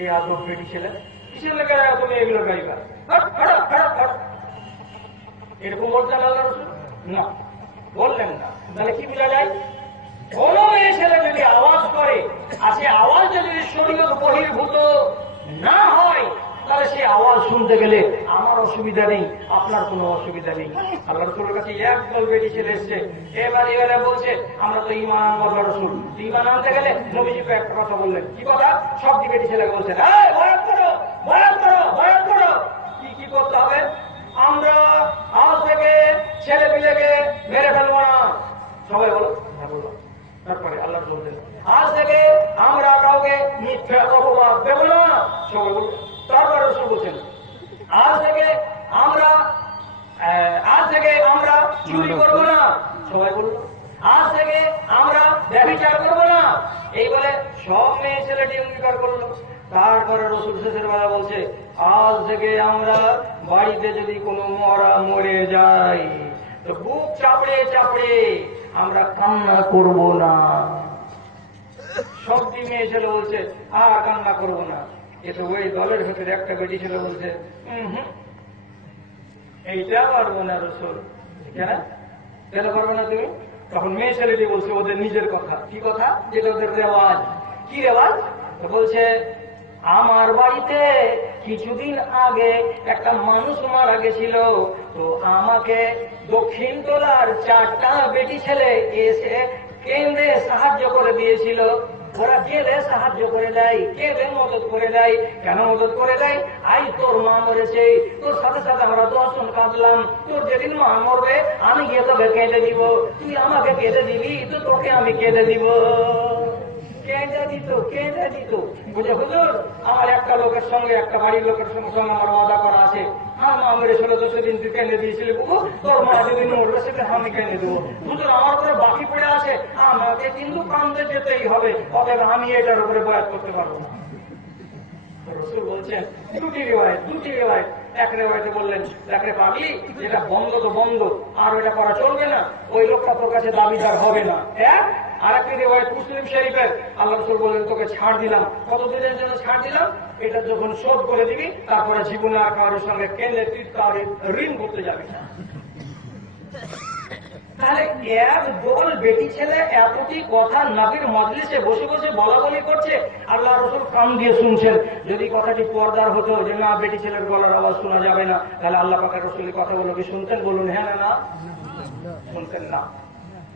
এই আদব বেটি ছেলে কিসের লেগে তুমি এগুলো গাইবা, এরকম বলতেন আল্লাহ রাসূল? না, বললেন না। তাহলে কি বোঝা যায়? কোন মেয়ে ছেলে যদি আওয়াজ করে আর সে আওয়াজ যদি শরীয়ত বহির্ভূত না হয় তাহলে সে আওয়াজ শুনতে গেলে আমার অসুবিধা নেই, আপনার কোনো অসুবিধা নেই। আল্লাহ রাসূলের কাছে একদল বেটি ছেলে এসছে, এবারে বলছে আমরা তো ঈমান আনবো রাসূল। ঈমান আনতে গেলে নবীজিকে একটা কথা বললেন, কি কথা? সব বেটি ছেলে বলছেন বয়াত করো। কি করতে হবে? আমরা আজ থেকে ছেলে পিলেকে মেরে ফেলবো না। সবাই বলো, হ্যাঁ বলো। তারপরে আল্লাহ বলছেন আজ থেকে আমরা কাউকে মিথ্যা অপবাদ দেব না। সবাই বলো। তারপরে রসুল বলছেন আজ থেকে আমরা চুরি করবো না। সবাই বলল আজ থেকে আমরা ব্যভিচার করবো না। এই বলে সব মেয়ে ছেলেটি অঙ্গীকার করলো। তারপরে রসুল শেষের বেলা বলছে আজ থেকে আমরা বাড়িতে যদি কোনো মরে যায় তো বুক চাপড়ে চাপড়ে আমরা কান্না করব না। সব মেয়ে ছেলে বলছে আর কান্না করবো না। এ তো ওই দলের ভেতরে একটা বেটি ছেলে বলছে এইটা পারবো না রসুল। কেন কেন পারবো না তুমি? তখন মেয়ে ছেলেটি বলছে ওদের নিজের কথা। কি কথা? যেটা ওদের রেওয়াজ। কি রেওয়াজ? তো বলছে আমার বাড়িতে কিছুদিন আগে একটা মানুষ মারা গেছিল, তো আমাকে দক্ষিণ তোলার 4টা বেটি ছেলে এসে কেন্দ্রে সাহায্য করে দিয়েছিল। ওরা গেলে সাহায্য করে দেয়, কেঁদে মদত করে দেয়। কেন মদত করে দেয়? আই তোর মা মরেছে, তোর সাথে সাথে আমরা 10 জন কাঁদলাম, তোর যেদিন মা মরবে আমি গিয়ে তোকে কেঁদে দিব, তুই আমাকে কেঁদে দিবি তো তোকে আমি কেঁদে দিব। কেঁদে দিত। বুঝে হুজুর, আমার একটা লোকের সঙ্গে, একটা বাড়ির লোকের সঙ্গে আমার ওয়াদা করা আছে, আমার মা মেরেছিল তো সেদিন তুই কেঁদে দিয়েছিলি, বুবু তোর মা যেদিন মরবে সেদিন আমি কেঁদে দেবো। হুজুর আমার উপরে বাকি পড়ে আছে, আমাকে কিন্তু কান্দে যেতেই হবে, অতএব আমি এটার উপরে বয়াত করতে পারবো না। রসুল বলছেন দুটি রেওয়ায়ত। এক রেওয়ায়তে বললেন দেখে পাগলি, যেটা বন্ধ তো বন্ধ, আর ওটা করা চলবে না, ওই লোকটা তোর কাছে দাবিদার হবে না। আর একটি রেওয়ায়ত মুসলিম শরীফের, আল্লাহ রাসূল বলেন তোকে ছাড় দিলাম। কতদিনের জন্য ছাড় দিলাম? এটা যখন শোধ করে দিবি তারপরে জীবনে আর কারোর সঙ্গে কেন্দ্রে তুই কারোর ঋণ করতে যাবি না। তাহলে এক দল বেটি ছেলে এতটি কথা নবীর মজলিসে বসে বসে বলা বলি করছে, আল্লাহ রাসূল কান দিয়ে শুনছেন। যদি কথাটি পর্দার হতো যে না বেটি ছেলের গলার আওয়াজ শোনা যাবে না, তাহলে আল্লাহ পাকের রাসূলের কথাগুলো কি শুনতেন? বলুন হ্যাঁ না শুনতেন না।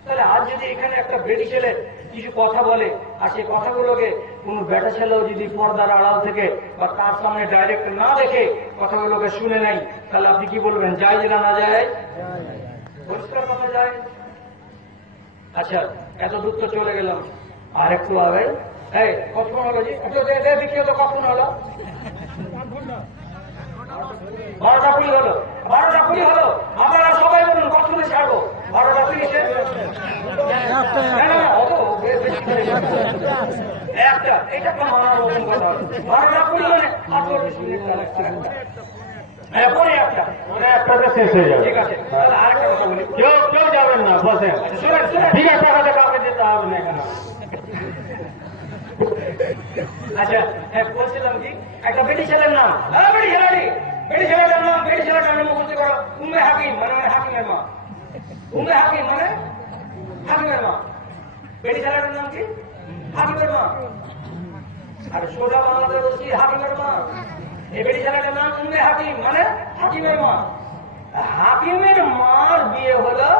তাহলে আজ যদি এখানে একটা বেটি ছেলে কিছু কথা বলে আর সেই কথাগুলোকে কোন বেটা ছেলেও যদি পর্দার আড়াল থেকে বা তার সামনে ডাইরেক্ট না দেখে কথাগুলোকে শুনে নেয়, তাহলে আপনি কি বলবেন? যায় না যায়? পরিষ্কার কথা যায়। আচ্ছা, এত দূর তো চলে গেলাম, আর একটু আগে কতক্ষণ হলো জি? দেখিও তো কখন হলো? 12টা 20 হলো। 12টা 20 হলো। আপনারা সবাই বলুন কতক্ষণে ছাড়বো? 12টা 30 একটা, এটা তো মানার মতন কথা। 12টা 20 মানে 48 মিনিট পরে একটাতে শেষ হয়ে যাবে। ঠিক আছে, তাহলে আরেকটা কথা বলি। কেউ যাবেন না, বসেন। ঠিক আছে, টাকাতে কাউকে যেতে হবে না এখানে। আচ্ছা, বলছিলাম কি, একটা বেটি ছেলের নাম, বেটি ছেলেটার নাম মুখস্থ করো, উম্মে হাকিম, মানে হাকিমের মা। উম্মে হাকিম মানে হাকিমের মা। বেটি ছেলেটার নাম কি? হাকিমের মা। আর সোজা বাংলাতে বলছি হাকিমের মা। এই বেটি ছেলেটার নাম উম্মে হাকিম, মানে হাকিমের মা। হাকিমের মার বিয়ে হলো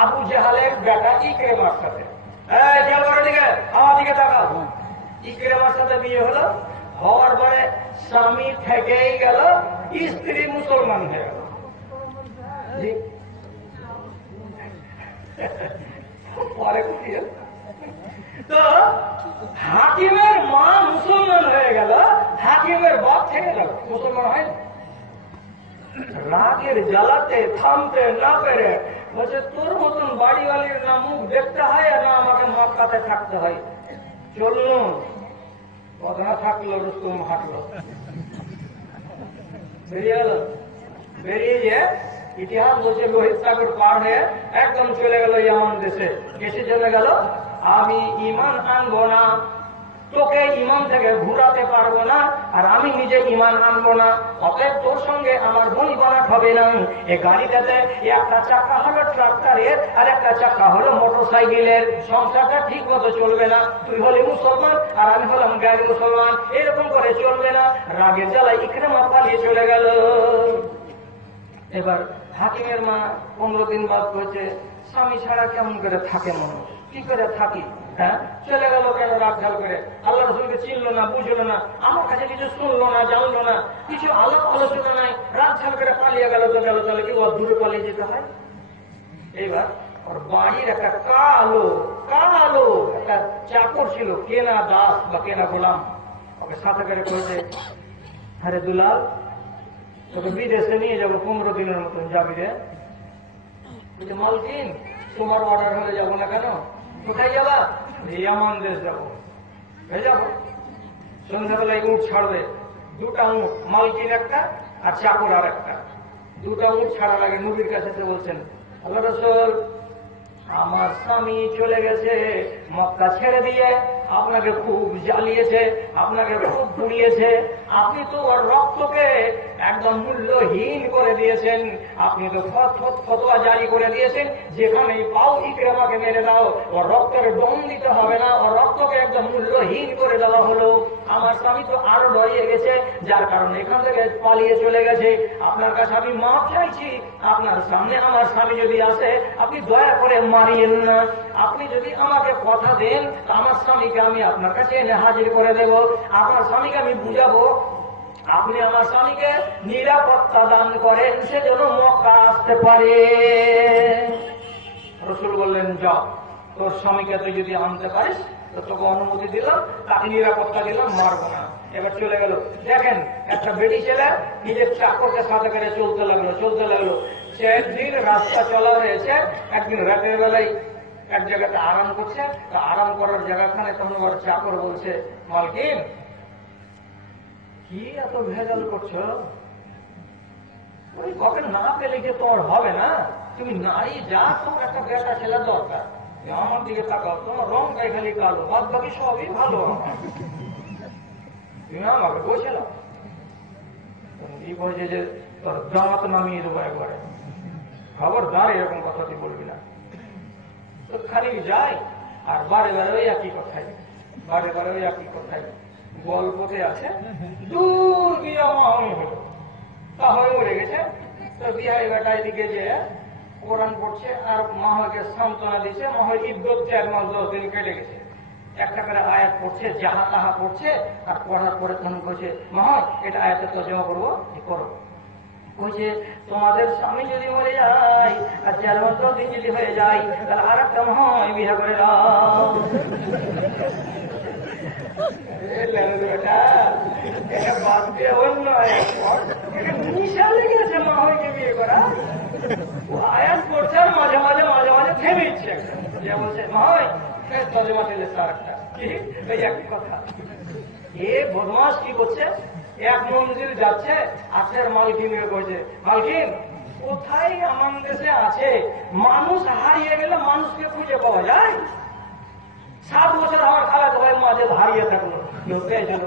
আবু জাহালের বেটা ইকরামার সাথে। আমার দিকে তাকাও। ইকরামার সাথে বিয়ে হলো, হওয়ার পরে স্বামী থেকেই গেল, স্ত্রী মুসলমান হয়ে গেল। পরে তো হাকিমের মা মুসলমান হয়ে গেল, হাকিমের বাপ থেকে গেল, মুসলমান হয় না। রাগের জ্বালাতে থামতে না পেরে বলছে তোর মতন বাড়িওয়ালির না মুখ দেখতে হয় আর না আমাকে মক্কাতে থাকতে হয়, চলুন। কথা থাকলো, রুস্তম হাঁটলো, বেরিয়ে গেল। বেরিয়ে গিয়ে ইতিহাস বলছে লোহিত সাগর পার হয়ে একদম চলে গেল ইয়ামান দেশে। কেসে চলে গেল? আমি ঈমান আনবো না, তোকে ঈমান থেকে ঘুরাতে পারবো না, আর আমি নিজে ঈমান আনবো না, অতএব তোর সঙ্গে আমার বনি বানাট হবে না। এই গাড়িটাতে একটা চাকা হলো ট্রাক্টরের আর একটা চাকা হলো মোটরসাইকেলের, সংসারটা ঠিক মতো চলবে না। তুই হলি মুসলমান আর আমি হলাম গায়ের মুসলমান, এরকম করে চলবে না। রাগের জ্বালায় ইকরামা পালিয়ে চলে গেল। এবার হাকিমের মা 15 দিন বাদ বলছে স্বামী ছাড়া কেমন করে থাকে মানুষ, কি করে থাকি? হ্যাঁ, চলে গেল কেন রাগ ঢাল করে? আল্লাহ রসুলকে চিনলো না, বুঝলো না, আমার কাছে কিছু শুনলো না, জানলো না, কিছু আলাপ আলোচনা নাই, রাগ ঢাল করে পালিয়ে গেল। তো গেল, তাহলে কি ওর দূরে পালিয়ে যেতে হয়? এইবার ওর বাড়ির একটা কালো একটা চাকর ছিল, কেনা দাস বা কেনা গোলাম, ওকে সাথে করে করেছে, আরে দুলাল তোকে বিদেশে নিয়ে যাবো, 15 দিনের মতন যাবি রে। মালকিন তোমার অর্ডার হলে যাবো না কেন? কোথায় যাবা? ইয়ামান দেশ যাবো। যাবো। সন্ধ্যাবেলায় উঠ ছাড়বে, 2টা উঠ, মালকিন একটা আর চাকর আর একটা। 2টা উঠ ছাড়ার আগে নবীর কাছে বলছেন আল্লাহ রাসূল, আমার স্বামী চলে গেছে মক্কা ছেড়ে দিয়ে, আপনাকে খুব জ্বালিয়েছে, আপনাকে খুব পুড়িয়েছে, আপনি তো ওর রক্তকে একদম মূল্যহীন করে দিয়েছেন, আপনি তো ফতোয়া জারি করে দিয়েছেন যেখানেই পাও ইকরামাকে মেরে দাও, ওর রক্তের দম দিতে হবে না, ওর রক্তকে একদম মূল্যহীন করে দেওয়া হলো। আমার স্বামী তো আরো ডরিয়ে গেছে, যার কারণে এখান থেকে পালিয়ে চলে গেছে। আপনার কাছে আমি মাফ চাইছি, আপনার সামনে আমার স্বামী যদি আসে আপনি দয়া করে মারিয়েন না, আপনি যদি আমাকে কথা দেন আমার স্বামীকে আমি আপনার কাছে এনে হাজির করে দেব, আপনার স্বামীকে আমি বুঝাবো, আপনি আমার স্বামীকে নিরাপত্তা দান করেন সেজন্য মক্কা আসতে পারে। রাসূল বললেন, যাও, তোর স্বামীকে তুই যদি আনতে পারিস তো তোকে অনুমতি দিলাম, তাকে নিরাপত্তা দিলাম, মারবো না। এবার চলে গেল। দেখেন, একটা বেটি ছেলে নিজের চাকরকে সাথে করে চলতে লাগলো। সে একদিন রাস্তা চলা হয়েছে, একদিন রাতের বেলায় এক জায়গাতে আরাম করছে, তা আরাম করার জায়গাখানে তখন ওর চাকর বলছে, মালকিন কি এত ভেজাল করছো, ওই কখন না পেলে যে তোমার হবে না, তুমি নারী যা, তোমার একটা বেটা ছেলে দরকার, আমার দিকে তাকাও, তোমার রংটাই খালি কালো, বাদ বাকি সবই ভালো, তুমি আমাকে বলছিলাম কি বলছে যে তোর দাঁত নামিয়ে দেবো একবারে, খবরদার এরকম কথা তুই বলবি না। তো খালি যাই আর বারে বারে ওই একই কথাই, গল্পতে আছে, দূর বিয়া মাহমি হলো, তাহলে মরে গেছে, তো বিহাই বেটা এদিকে যে কোরআন পড়ছে আর মাহকে সান্ত্বনা দিচ্ছে, মাহের ইদ্যত 4 মাস 10 দিন কেটে গেছে, একটা করে আয়াত পড়ছে, যাহা তাহা পড়ছে, আর পড়ার পরে তখন বলছে, মাহ এটা আয়াতের তর্জমা করবো, করো। বলছে, তোমাদের স্বামী যদি মরে যায় আর 4 মাস 10 দিন যদি হয়ে যায় তাহলে আর একটা মহায় বিয়ে করে দাও। এটা বাদ দিয়ে অন্য নিশা লেগেছে মাহকে বিয়ে করা, আয়াত পড়ছে আর মাঝে মাঝে থেমে ইচ্ছে যে বলছে মাহয় তর্জমা দিলে তারটা কি ওই একই কথা। এ বদমাস কি করছে, এক মন্দির যাচ্ছে, আছের মালকিন বলছে, মালকিন কোথায় আমার দেশে আছে মানুষ হারিয়ে গেলে মানুষকে খুঁজে পাওয়া যায়, 7 বছর আমার খালাতো ভাই মাঝে হারিয়ে থাকলো, কেউ পেয়েছিল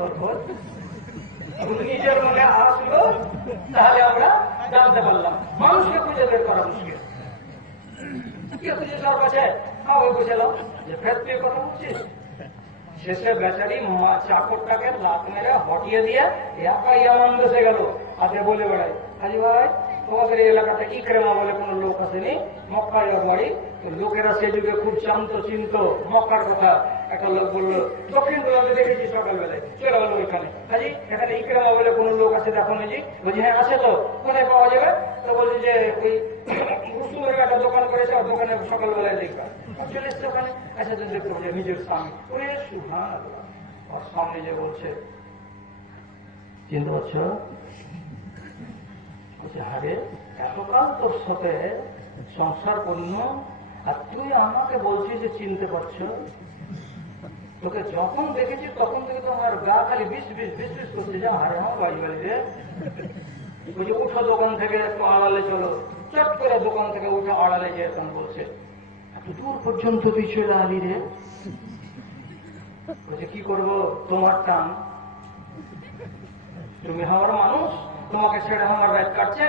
নিজের মনে আসলো, তাহলে আমরা জানতে পারলাম মানুষকে খুঁজে বের করা মুশকিল। কে খুঁজে সব কাছে ওই বুঝেলাম যে ফের তুই কথা বলছিস। শেষে বেচারি চাকরটাকে লাত মেরে হটিয়ে দিয়ে একাই এমন দেশে গেল, আজকে বলে বেড়াই, হাজি ভাই তোমাদের এই এলাকাতে ইকরামা বলে কোন লোক আসেনি, মক্কায় ওর বাড়ি, লোকেরা সে যুগে খুব জানতো চিনত মক্কার কথা। একটা লোক বললো, দক্ষিণ গোলাতে দেখেছি সকালবেলায়, চলে গেল ওইখানে, হাজি এখানে ইকরামা বলে কোন লোক আছে দেখো নাকি, বলছি হ্যাঁ আছে তো, কোথায় পাওয়া যাবে, তো বলছি যে ওই রসুমের একটা দোকান করেছে, ওর দোকানে সকালবেলায় দেখবা, চলে এসছে ওখানে, আচ্ছা তুমি দেখতে পাবো নিজের স্বামী, ওরে সুবহানাল্লাহ, ওর সামনে যে বলছে, চিনতে পারছ, বলছে হারে এতকাল তোর সাথে সংসার করল আর তুই আমাকে বলছিস যে চিনতে পারছ, তোকে যখন দেখেছি তখন থেকে তো আমার গা খালি বিশ করছে, যা হারে আমার বাড়ি বাড়িতে বলছে উঠো দোকান থেকে একটু আড়ালে চলো, চট করে দোকান থেকে উঠে আড়ালে যে এখন বলছে এত দূর পর্যন্ত তুই চলে আলি রে, বলছে কি করবো তোমার টান, তুমি আমার মানুষ, তোমাকে ছেড়ে আমার রাত কাটছে,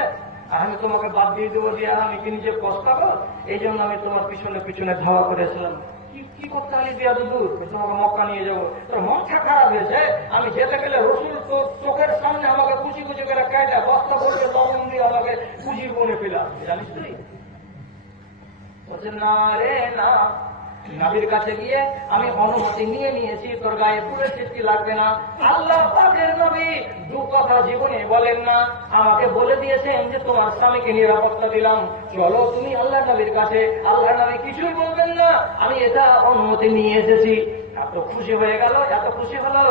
আর আমি তোমাকে বাদ দিয়ে দেবো, দিয়ে আমি কি নিজে পস্তাবো, এই জন্য আমি তোমার পিছনে পিছনে ধাওয়া করেছিলাম। কি করতে আলি দিয়া দূর, তোমাকে মক্কা নিয়ে যাবো, তোর মনটা খারাপ হয়েছে, আমি যেতে গেলে রসুল তোর চোখের সামনে আমাকে কুচি করে কাটা বস্তা করবে, লবণ দিয়ে আমাকে কুচি বনে ফেলাম, জানিস তুই? বলছে না রে না, নবীর কাছে গিয়ে আমি অনুমতি নিয়ে নিয়েছি, তোর গায়ে পুরো চিঠি লাগবে না। আল্লাহ পাকের নবী 2 কথা জীবনে বলেন না, আমাকে বলে দিয়েছেন যে তোমার স্বামীকে নিরাপত্তা দিলাম, চলো তুমি আল্লাহ নবীর কাছে, আল্লাহ নবী কিছুই বলবেন না, আমি এটা অনুমতি নিয়ে এসেছি। এত খুশি হয়ে গেল, এত খুশি হলো,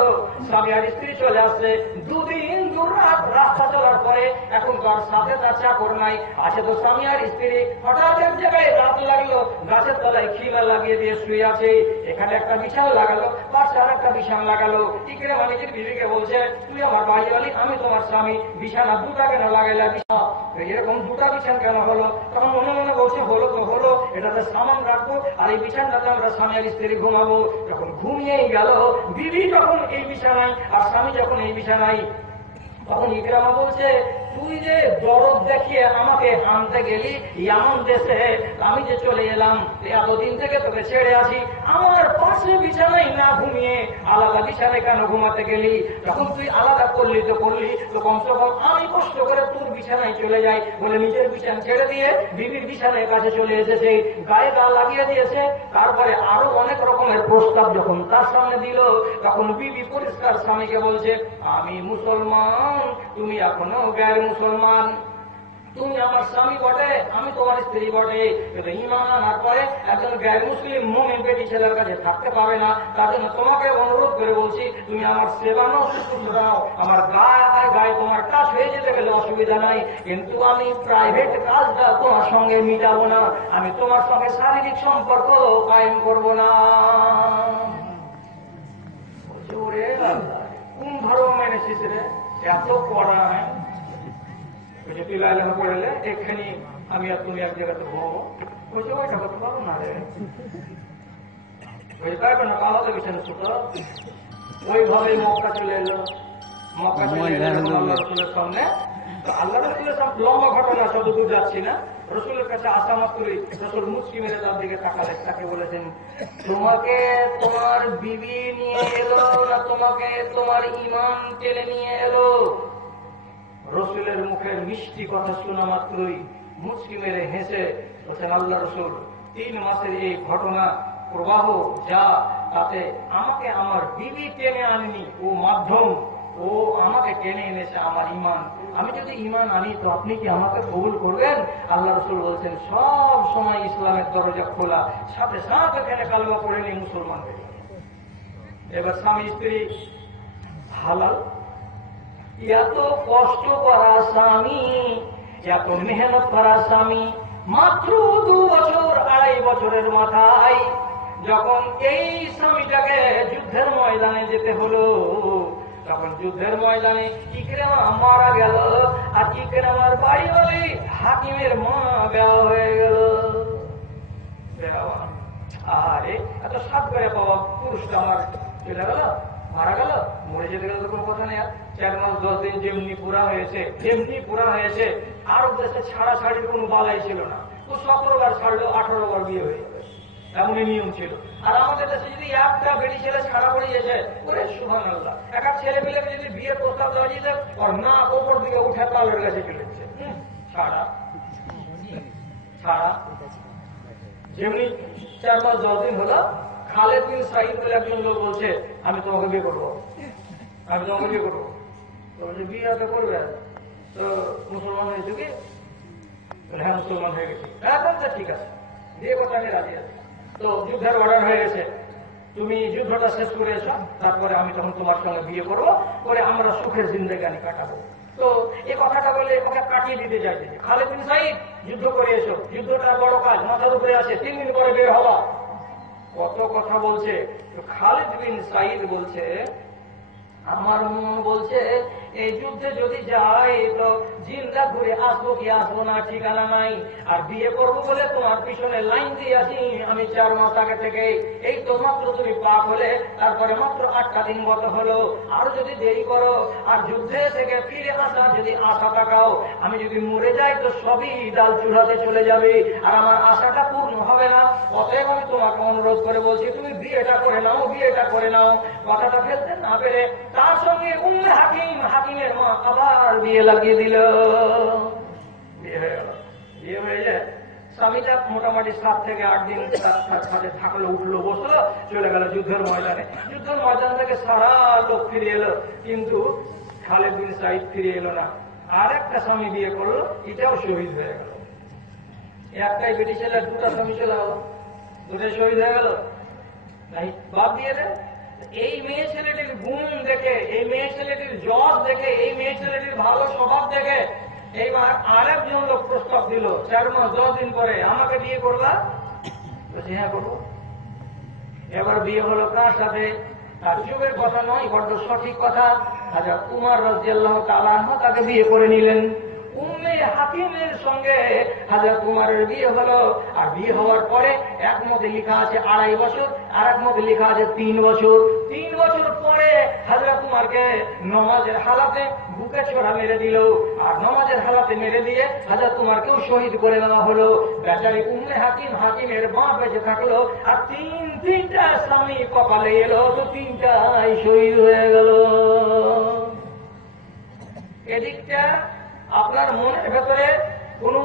স্বামী আর স্ত্রী চলে আসছে, 2 দিন 2 রাত রাস্তা চলার পরে এখন তার সাথে তার চাকর নাই, আছে তো স্বামী আর স্ত্রী। হঠাৎ এক জায়গায় রাত লাগলো, গাছের তলায় খিলা লাগিয়ে দিয়ে শুয়ে আছে, এখানে একটা বিছানা লাগালো, পাশে আর একটা বিছানা লাগালো। ইকরামা নিজের বিবিকে বলছে, তুই আমার বাড়ি বাড়ি, আমি তোমার স্বামী, বিছানা 2টা কেন লাগাইলা, বিছানা এরকম দুটা বিছান কেন হলো? তখন মনে মনে বলছে হলো তো হলো, এটাতে সামান রাখবো আর এই বিছানটাতে আমরা স্বামী আর স্ত্রী ঘুমাবো। যখন ঘুমিয়েই গেল, বিবি যখন এই বিছানায় আর স্বামী যখন এই বিছানায়, তখন ইকরামা বলছে তুই যে দরদ দেখিয়ে আমাকে আনতে গেলি ইয়ামান দেশে, আমি যে চলে এলাম এতদিন থেকে তোকে ছেড়ে আসি, আমার পাশে বিছানায় না ঘুমিয়ে আলাদা বিছানায় কেন ঘুমাতে গেলি? যখন তুই আলাদা করলি তো কমসে কম আমি কষ্ট করে তোর বিছানায় চলে যাই বলে নিজের বিছানা ছেড়ে দিয়ে বিবির বিছানায় কাছে চলে এসেছে, গায়ে গা লাগিয়ে দিয়েছে। তারপরে আরো অনেক রকমের প্রস্তাব যখন তার সামনে দিল, তখন বিবি পরিষ্কার স্বামীকে বলছে আমি মুসলমান, তুমি এখনো গ্যার মুসলমান, তুমি আমার স্বামী বটে, আমি তোমার স্ত্রী বটে, কিন্তু ঈমান আনার পরে একজন গ্যার মুসলিম মুমিন বেটি ছেলের কাছে থাকতে পারে না। তার জন্য তোমাকে অনুরোধ করে বলছি তুমি আমার সেবা নাও, শুশ্রূষা নাও, আমার গায়ে তোমার কাজ হয়ে যেতে গেলে অসুবিধা নাই, কিন্তু আমি প্রাইভেট কাজটা তোমার সঙ্গে মিটাবো না, আমি তোমার সঙ্গে শারীরিক সম্পর্ক কায়েম করবো না। বলছে ওরে কোন ধর্ম মেনেছিস রে, এত কড়া হয়? তুই লাইলামা পড়লে এখানে আমি আর তুমি এক জায়গাতে ঘুমাবো? বলছে ওইটা করতে পারবো না রে, ওই পারবে না, আলাদা বিছানা ছোট। ওইভাবে মক্কা চলে এলো, মক্কা চলে এলো আল্লাহ রসুলের সামনে। তো আল্লাহ রসুলের সামনে লম্বা ঘটনা, যতদূর যাচ্ছি না, রসুলের কাছে আসা মাত্রই রসুল মুচকি মেরে তার দিকে তাকালে, তাকে বলেছেন তোমাকে তোমার বিবি নিয়ে এলো না তোমাকে তোমার ঈমান টেনে নিয়ে এলো? রসুলের মুখের মিষ্টি কথা শোনা মাত্রই মুচকি মেরে হেসে বলছেন আল্লাহ রসুল 3 মাসের এই ঘটনা প্রবাহ যা, তাতে আমাকে আমার বিবি টেনে আনেনি, ও মাধ্যম, ও আমাকে টেনে এনেছে আমার ঈমান। আমি যদি ঈমান আনি তো আপনি কি আমাকে কবুল করবেন? আল্লাহ রসুল বলছেন সব সময় ইসলামের দরজা খোলা, সাথে সাথে এখানে কালমা পড়ে নিয়ে মুসলমান হয়ে গেল। এবার স্বামী স্ত্রী হালাল, এত কষ্ট করা স্বামী, এত মেহনত করা স্বামী, মাত্র 2 বছর 2.5 বছরের মাথায় যখন এই স্বামীটাকে যুদ্ধের ময়দানে যেতে হলো, তখন যুদ্ধের ময়দানে ইকরামা মারা গেল, আর ইকরামার বাড়ি বলে হাকিমের মা বেয়া হয়ে গেল। আরে এত সাত করে পাওয়া পুরুষটা আমার চলে গেল, মারা গেল, মরে যেতে গেলে তো কোনো কথা নেই। 4 মাস 10 দিন যেমনি পুরা হয়েছে, আরব দেশে ছাড়া ছাড়ির কোনো বালাই ছিল না, তো 17 বার ছাড়লো, 18 বার বিয়ে হয়ে যাবে, এমনই নিয়ম ছিল। আর আমাদের দেশে যদি একটা বেটি ছেলে ছাড়া পড়ে গেছে, ওরে সুবহানাল্লাহ, একটা ছেলে মিলে যদি বিয়ের প্রস্তাব দেওয়া যেত আর না ওপর দিকে উঠে পালের কাছে ফেলেছে, ছাড়া যেমনি 4 মাস 10 দিন হলো, খালেদ বিন সাঈদ বলে একজন লোক বলছে আমি তোমাকে বিয়ে করবো। তো বলছে বিয়ে আগে করবে, তো মুসলমান হয়েছে কি? হ্যাঁ মুসলমান হয়ে গেছি। হ্যাঁ বলছে ঠিক আছে, বিয়ে করতে আমি রাজি আছি। তো যুদ্ধের অর্ডার হয়ে গেছে, তুমি যুদ্ধটা শেষ করে এসো, তারপরে আমি তখন তোমার সঙ্গে বিয়ে করবো, করে আমরা সুখের জিন্দেগানি কাটাবো। তো এই কথাটা বলে ওকে কাটিয়ে দিতে চাইছে। খালেদ বিন সাঈদ যুদ্ধ করে এসো, যুদ্ধটা বড় কাজ, মাথার উপরে আছে, 3 দিন পরে বের হওয়া, কত কথা বলছে। তো খালিদ বিন সাঈদ বলছে আমার মন বলছে এই যুদ্ধে যদি যাই তো জিন্দা ঘুরে আসবো কি আসবো না ঠিকানা নাই, আর বিয়ে করবো বলে তোমার পিছনে লাইন দিয়ে আসি আমি 4 মাস আগে থেকে, এই তো মাত্র তুমি পাক হলে, তারপরে মাত্র 8টা দিন গত হলো, আর যদি দেরি করো আর যুদ্ধে থেকে ফিরে আসা যদি আশা থাকাও, আমি যদি মরে যাই তো সবই ডাল চুলাতে চলে যাবে, আর আমার আশাটা পূর্ণ হবে না। অতএব আমি তোমাকে অনুরোধ করে বলছি তুমি বিয়েটা করে নাও। কথাটা ফেলতে না পেরে তার সঙ্গে উম্মে হাকিমের মা আবার বিয়ে লাগিয়ে দিল। বিয়ে হয়ে গেল, বিয়ে হয়ে যায় স্বামীটা মোটামুটি 7 থেকে 8 দিন সাথে থাকলো, উঠলো, বসলো, চলে গেল যুদ্ধের ময়দান থেকে সারা লোক ফিরে এলো, কিন্তু খালিদ বিন সাঈদ ফিরে এলো না। আর একটা স্বামী বিয়ে করলো, এটাও শহীদ হয়ে গেল। একটাই বেটি ছেলে, 2টা স্বামী চলে গেল, 2টাই শহীদ হয়ে গেল। বাদ দিয়ে দেয়। এই মেয়ে ছেলেটির গুণ দেখে, এই মেয়ে ছেলেটির যশ দেখে, এই মেয়ে ছেলেটির ভালো স্বভাব দেখে এইবার আরেকজন লোক প্রস্তাব দিল 4 মাস 10 দিন পরে, আমাকে বিয়ে করবা? হ্যাঁ করবো। এবার বিয়ে হলো কার সাথে? তার যুগের কথা নয়, বড্ড সঠিক কথা, হাজরত উমর রাদিয়াল্লাহু তাআলা আনহু তাকে বিয়ে করে নিলেন। উম্মে হাকিম হাকিমের সঙ্গে হযরত উমরের বিয়ে হলো। আর বিয়ে হওয়ার পরে এক মতে লেখা আছে 2.5 বছর, আর এক মতে লেখা আছে 3 বছর। 3 বছর পরে হযরত উমরকে নামাজের হালাতে বুকে ছোড়া মেরে দিল, আর নামাজের হালাতে মেরে দিয়ে হযরত উমরকেও শহীদ করে দেওয়া হলো। বেচারি উম্মে হাকিমের বাপ বেঁচে থাকলো, আর তিনটা স্বামী কপালে এলো, তো 3টাই শহীদ হয়ে গেল। এদিকটা আপনার মনের ভেতরে কোন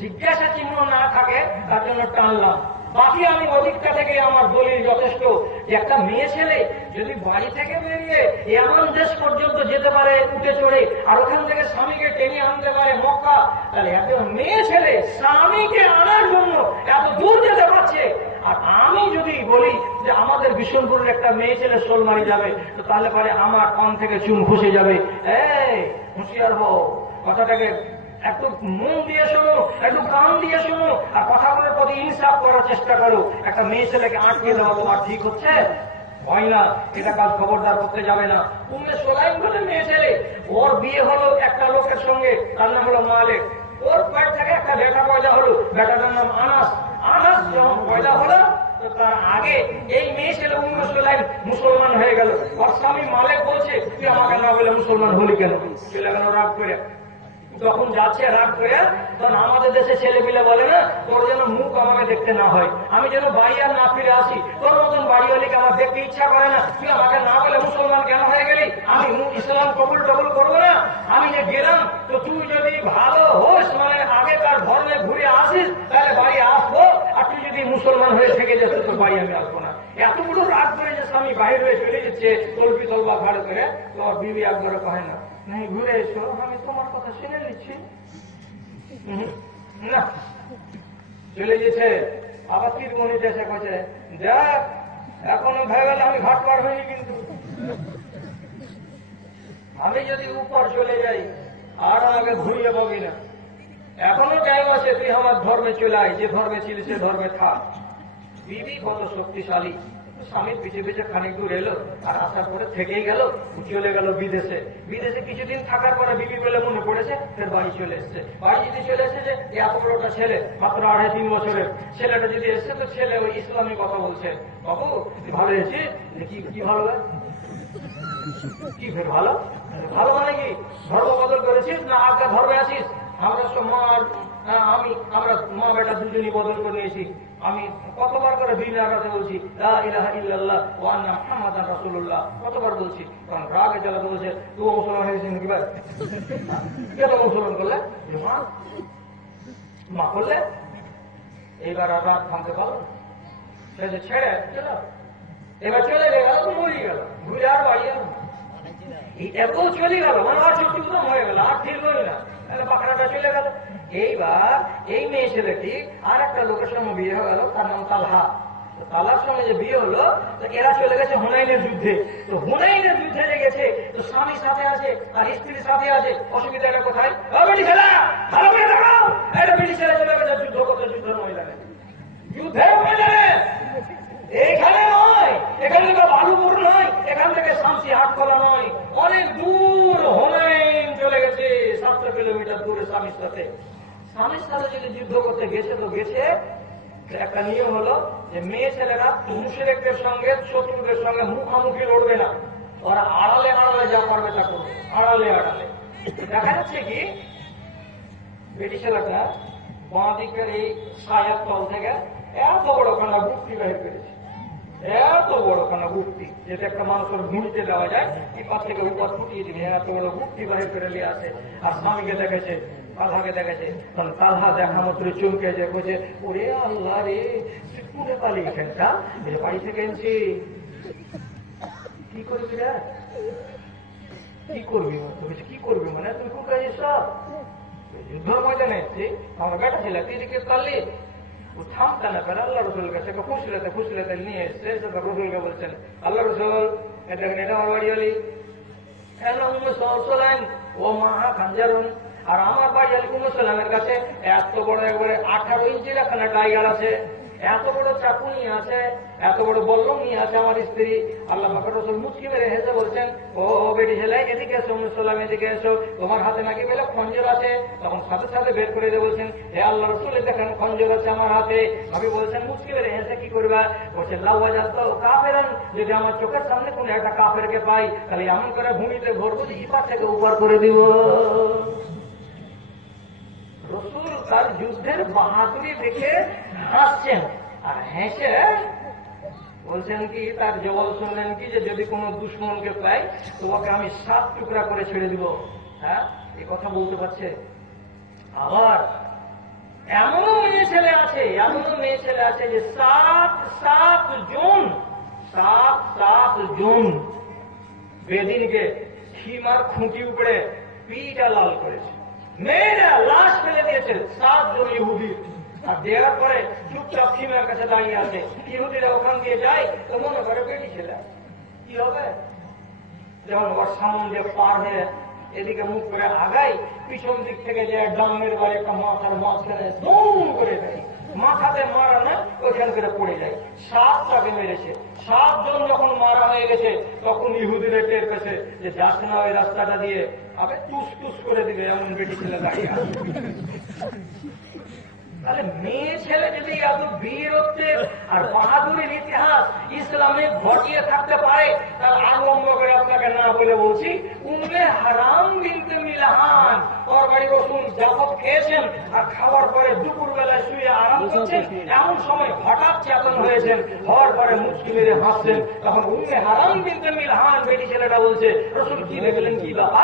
জিজ্ঞাসা চিহ্ন না থাকে তার জন্য টানলাম। বাকি আমি ওদিকটা থেকে আমার দলিল যথেষ্ট যে একটা মেয়ে ছেলে যদি বাড়ি থেকে বেরিয়ে এমন দেশ পর্যন্ত যেতে পারে উঠে চড়ে, আর ওখান থেকে স্বামীকে টেনে আনতে পারে মক্কা, তাহলে একজন মেয়ে ছেলে স্বামীকে আনার জন্য এত দূর যেতে পারছে। আর আমি যদি বলি যে আমাদের বিশনপুরের একটা মেয়ে ছেলে সোলমারি যাবে, তো তাহলে পরে আমার কান থেকে চুন খসে যাবে। এই হুঁশিয়ার হও, কথাটাকে একটু মন দিয়ে শোনো, একটু কান দিয়ে শোনো, আর কথাগুলোর প্রতি ইনসাফ করার চেষ্টা করো। একটা মেয়ে ছেলেকে আটকে দেওয়া তোমার ঠিক হচ্ছে? হয় না, এটা কাজ খবরদার করতে যাবে না। উম্মে সুলাইম বলে মেয়ে ছেলে, ওর বিয়ে হলো একটা লোকের সঙ্গে, তার নাম হলো মালিক। ওর পেট থেকে একটা বেটা পয়দা হলো, বেটাটার নাম আনাস। আনাস যখন পয়দা হলো, তো তার আগে এই মেয়ে ছেলে উম্মে সুলাইম মুসলমান হয়ে গেল। ওর স্বামী মালিক বলছে, তুই আমাকে না বলে মুসলমান হলি কেন? চলে গেল রাগ করে। যখন যাচ্ছে রাগ করে, তখন আমাদের দেশে ছেলে পিলে বলে না, তোর যেন মুখ আমাকে দেখতে না হয়, আমি যেন বাড়ি আর না ফিরে আসি, তোর মতন বাড়িওয়ালিকে আমার দেখতে ইচ্ছা করে না, তুই আমাকে না বলে মুসলমান কেন হয়ে গেলি? আমি ইসলাম কবুল করবো না। আমি যে গেলাম, তো তুই যদি ভালো হোস, মানে আগেকার ধর্মে ঘুরে আসিস, তাহলে বাড়ি আসবো, আর তুই যদি মুসলমান হয়ে থেকে যাস তো বাড়ি আমি আসবো না। এত বড় রাগ করে যে স্বামী বাইরে হয়ে চলে যাচ্ছে তলবি তলবা ঘাড় করে, তোমার বিবি একবারও কহে না, नहीं ঘুরে এসো, আমি তোমার কথা শুনে নিচ্ছি না। চলে গেছে, আবার তীরমণি দেশে কছে, দেখ এখনো ভেবে আমি ঘাট পার হইনি, কিন্তু আমি যদি উপর চলে যাই আর আমাকে ঘুরিয়ে পাবি না। এখনো টাইম আছে, তুই আমার ধর্মে চলে আয়, যে ধর্মে ছিল সে ধর্মে থাক। বিবি কত শক্তিশালী, স্বামীর পিছে পিছে খানিক দূর এলো, আর আসার পরে থেকেই গেল, চলে গেল বিদেশে। বিদেশে কিছুদিন থাকার পরে বিবি বলে মনে পড়েছে, ফের বাড়ি চলে এসছে। বাড়ি যদি চলে এসেছে, এত বড়টা ছেলে, মাত্র 2.5-3 বছরের ছেলেটা যদি এসছে, তো ছেলে ওই ইসলামী কথা বলছে, বাবু ভালো হয়েছি, কি ভালো, কি ফের ভালো, ভালো মানে কি ধর্ম বদল করেছিস না আগে ধর্মে আছিস? আমরা সব আমরা মা বেটা দুজনই বদল করে নিয়েছি। আমি কতবার করে দিন আগাতে বলছি লা ইলাহা ইল্লাল্লাহ ওয়া আন্না মুহাম্মাদান রাসূলুল্লাহ, কতবার বলছি, কারণ রাগে জ্বালাতে বলছে তুই মুসলমান হয়েছিস নাকি? ভাই কেন মুসলমান করলে? মা করলে এইবার আর রাত থামতে পারো, সে যে ছেড়ে চল, এবার চলে গেল, তো মরিয়ে গেল, ঘুরে আর বাড়ি গেল, এত চলে গেল, মানে আর চুপচাপ হয়ে গেল, আর ঠিক হই না, পাকড়াটা চলে গেল। এইবার এই মেয়ে ছেলেটি আর একটা লোকের সঙ্গে বিয়ে হয়ে গেল, তার নাম তালহা। তালার সঙ্গে যে বিয়ে হলো, তো এরা চলে গেছে হুনাইনের যুদ্ধে। তো হুনাইনের যুদ্ধে যে গেছে, তো স্বামী সাথে আছে আর স্ত্রীর সাথে আছে, অসুবিধাটা কোথায়? বেটি ছেলে ভালো করে দেখাও, একটা বেটি ছেলে চলে গেছে যুদ্ধ করতে, যুদ্ধের ময়দানে, যুদ্ধের ময়দানে। এইখানে নয়, এখানে তো বালুপুর নয়, এখান থেকে শামসি হাটখোলা নয়, অনেক দূর হুনাইন চলে গেছে, 700 কিলোমিটার দূরে স্বামীর সাথে। স্বামীর সাথে যদি যুদ্ধ করতে গেছে, তো গেছে, একটা নিয়ম হলো যে মেয়ে ছেলেরা মুশরিকদের সঙ্গে, শত্রুদের সঙ্গে মুখামুখি লড়বে না, ওরা আড়ালে আড়ালে যা পারবে তা করবে, আড়ালে আড়ালে। দেখা যাচ্ছে কি বেটি ছেলেটা বাঁ দিকের এই ছায়ার তল থেকে এত বড় খানা বুকটি বাহির করেছে, এত বড় খানা বুকটি, যেটা একটা মানুষের ঘুরতে দেওয়া যায়, এই পাশ থেকে উপর ফুটিয়ে দিবে, এত বড় বুকটি বাহির করে নিয়ে আসে। আর স্বামীকে দেখেছে, তালহাকে দেখেছে, তখন তালহা দেখা মাত্র চমকে যে বলছে, ওরে আল্লাহ রে, তুই কোনে পালি এখানটা, বাড়ি থেকে এনেছি, কি করবি রে, কি করবি? কি করবি মানে তুই কোন কাজে সব যুদ্ধের ময়দানে এসছি, আমার বেটা ছিল, তুই এদিকে পারলি? ও থামতে না পারে, আল্লাহ রসুলের কাছে খুশলেতে নিয়ে এসছে, রসুলকে বলছেন, আল্লাহ রসুল এটা আমার বাড়ি হলি, ও মা খানজারুন, আর আমার বাড়ি আলী মুসলামের কাছে এত বড় একবারে 18 ইঞ্চির একখানা টাইগার আছে, এত বড় চাকু নিয়ে আছে, এত বড় বল্লম নিয়ে আছে আমার স্ত্রী। আল্লাহ পাকের রাসূল মুচকি মেরে হেসে বলছেন, ও বেটি ছেলে এদিকে এসো, সালাম এদিকে এসো, তোমার হাতে নাকি বলে খঞ্জর আছে। তখন সাথে সাথে বের করে দিয়ে বলছেন, হে আল্লাহ রাসূল দেখেন খঞ্জর আছে আমার হাতে। নবী বলছেন মুচকি মেরে হেসে কি করবা? বলছেন লাওয়াজাতু কাফিরান, যদি আমার চোখের সামনে কোন একটা কাফেরকে পাই তাহলে এমন করে ভূমিতে ভরবো যে ইপার থেকে উপর করে দিব। রসুল তার যুদ্ধের বাহাদুরি দেখে হাসছেন আর হেসে বলছেন কি, তার জবাব শুনলেন কি যে যদি কোনো দুশ্মনকে পাই তো ওকে আমি 7 টুকরা করে ছেড়ে দিব। হ্যাঁ, এই কথা বলতে পারছে। আবার এমনও মেয়ে ছেলে আছে, এমনও মেয়ে ছেলে আছে যে 7 জন বেদিনকে সীমার খুঁটি উপরে পিঠা লাল করেছে, মেয়েরা লাশ ফেলে দিয়েছে 7 জন ইহুদি। আর দেওয়ার পরে চুপচাপ সীমার কাছে দাঁড়িয়ে আছে। ইহুদিরা ওখান দিয়ে যায় তো মনে করে বেটি ছেলে কি হবে, যেমন ওর সামনে দিয়ে পার হয়ে এদিকে মুখ করে আগাই, পিছন দিক থেকে যে ডাঙ্গের বাড়ি একটা মাথার মাঝখানে দম করে দেয়, মাথাতে মারা না ওইখান করে পড়ে যায়। 7টাকে মেরেছে। 7 জন যখন মারা হয়ে গেছে তখন ইহুদিরা টের পেয়েছে যে যাস না ওই রাস্তাটা দিয়ে, আবে টুস টুস করে দিবে এমন বেটি ছেলে দাঁড়িয়ে আছে। তাহলে মেয়ে ছেলে যদি এত বীরত্বের আর বাহাদুরের ইতিহাস ইসলামে ঘটিয়ে থাকতে পারে, তার আরম্ভ করে আপনাকে না বলে বলছি, উম্মে হারাম বিনতে মিলহান ওর বাড়ি রসুন যাবত খেয়েছেন আর খাওয়ার পরে দুপুর বেলায় শুয়ে আরাম করছেন, এমন সময় হঠাৎ চেতন হয়েছেন, হওয়ার পরে মুচকি মেরে হাসছেন। তখন উম্মে হারাম বিনতে মিলহান বেটি ছেলেটা বলছে, রসুল কি দেখলেন কি বাবা?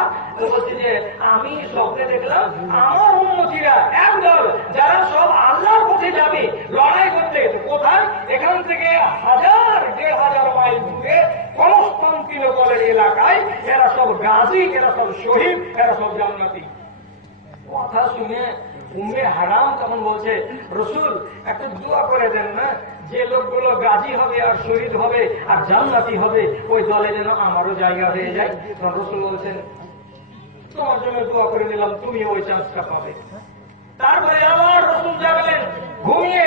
বলছে যে আমি স্বপ্নে দেখলাম আমার উম্মতিরা একদল যারা সব আল্লাহর পথে যাবে লড়াই করতে। কোথায়? এখান থেকে 1000-1500 মাইল দূরে কনস্টান্টিনোপলের এলাকায়। এরা সব গাজী, এরা সব শহীদ, এরা সব জান্নাতি। কথা শুনে উম্মে হারাম তখন বলছে, রসুল একটা দোয়া করে দেন না, যে লোকগুলো গাজী হবে আর শহীদ হবে আর জান্নাতি হবে ওই দলে যেন আমারও জায়গা হয়ে যায়। তখন রসুল বলছেন, তোমার জন্য দোয়া করে নিলাম, তুমি ওই চান্সটা পাবে। তারপরে আবার রসুল জাগলেন ঘুমিয়ে,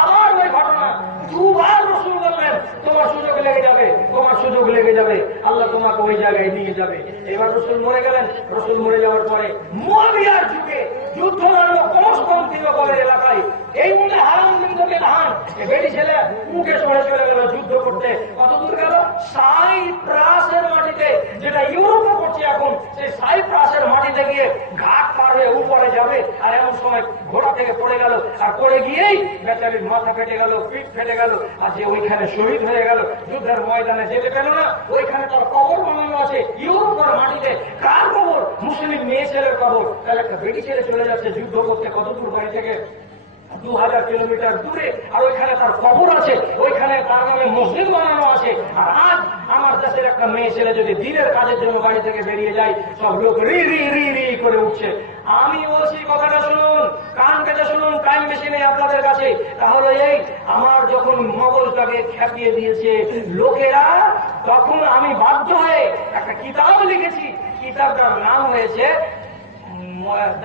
আবার ওই ঘটনা 2 বার রসুল বললেন, তোমার সুযোগ লেগে যাবে, তোমার সুযোগ লেগে যাবে, আল্লাহ তোমাকে ওই জায়গায় নিয়ে যাবে। এবার রসুল মরে গেলেন। রসুল মরে যাওয়ার পরে মুয়াবিয়ার যুগে যুদ্ধ নামক কনস্টান্টিনোপলের এলাকায় এই উম্মে হারাম বিনতে মিলহান বেটি ছেলে মুখে চলে গেল যুদ্ধ করতে। কত দূর গেল? সাইপ্রাসের মাটিতে, যেটা ইউরোপে করছে এখন, সেই সাইপ্রাসের মাটিতে গিয়ে ঘাট পার হয়ে উপরে যাবে। আর এমন সময় ঘোড়া থেকে পড়ে গেল, আর পড়ে গিয়েই বেচারির মাথা ফেটে গেল, পিঠ ফেটে গেল, আর যে ওইখানে শহীদ হয়ে গেল, যুদ্ধের ময়দানে যেতে পেল না, ওইখানে তার কবর বানানো আছে ইউরোপের মাটিতে। কার কবর? মুসলিম মেয়ে ছেলের কবর। তাহলে একটা বেটি ছেলে চলে যাচ্ছে যুদ্ধ করতে কত দূর বাড়ি থেকে? 2000 কিলোমিটার দূরে, আর ওইখানে তার কবর আছে, ওইখানে তার নামে মসজিদ বানানো আছে। আর আজ আমার দেশের একটা মেয়ে ছেলে যদি দিনের কাজের জন্য বাড়ি থেকে বেরিয়ে যায়, সব লোক রি রি রি রি করে উঠছে। আমি বলছি কথাটা শুনুন, কান কেটে শুনুন, টাইম বেশি নেই আপনাদের কাছে। তাহলে এই আমার যখন মগজটাকে খেপিয়ে দিয়েছে লোকেরা, তখন আমি বাধ্য হয়ে একটা কিতাব লিখেছি। কিতাবটার নাম হয়েছে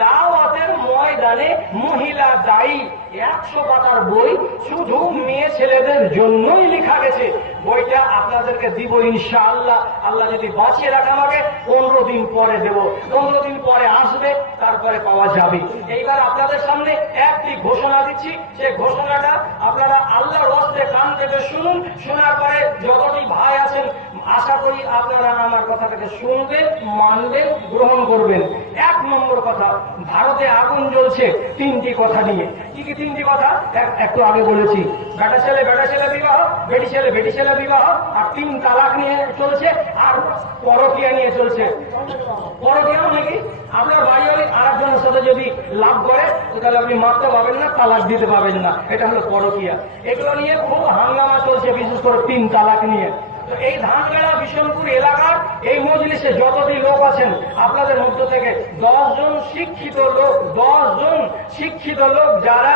দাওয়াতের ময়দানে মহিলা দায়ী। 100 পাতার বই, শুধু মেয়ে ছেলেদের জন্যই লেখা গেছে। বইটা আপনাদেরকে দিব ইনশাআল্লাহ, আল্লাহ যদি বাঁচিয়ে রাখা আমাকে 15 দিন পরে দেব। 15 দিন পরে আসবে, তারপরে পাওয়া যাবে। এইবার আপনাদের সামনে একটি ঘোষণা দিচ্ছি, সেই ঘোষণাটা আপনারা আল্লাহর ওয়াস্তে কান থেকে শুনুন। শোনার পরে যতটি ভাই আছেন আশা করি আপনারা আমার কথাটাকে শুনবেন, মানবেন, গ্রহণ করবেন। 1 নম্বর কথা, ভারতে আগুন জ্বলছে 3টি কথা নিয়ে। কি কি 3টি কথা? একটু আগে বলেছি, বেটা ছেলে বিবাহ, বেটি ছেলে বিবাহ, আর 3 তালাক নিয়ে চলছে, আর পরকীয়া নিয়ে চলছে। পরকীয়াও নাকি আপনার বাড়ি ওই আরেকজনের সাথে যদি লাভ করে তাহলে আপনি মারতে পাবেন না, তালাক দিতে পাবেন না, এটা হলো পরকীয়া। এগুলো নিয়ে খুব হাঙ্গামা চলছে, বিশেষ করে 3 তালাক নিয়ে। তো এই ধানগেড়া বিশনপুর এলাকার এই মজলিসে যতটি লোক আছেন, আপনাদের মধ্য থেকে 10 জন শিক্ষিত লোক, 10 জন শিক্ষিত লোক যারা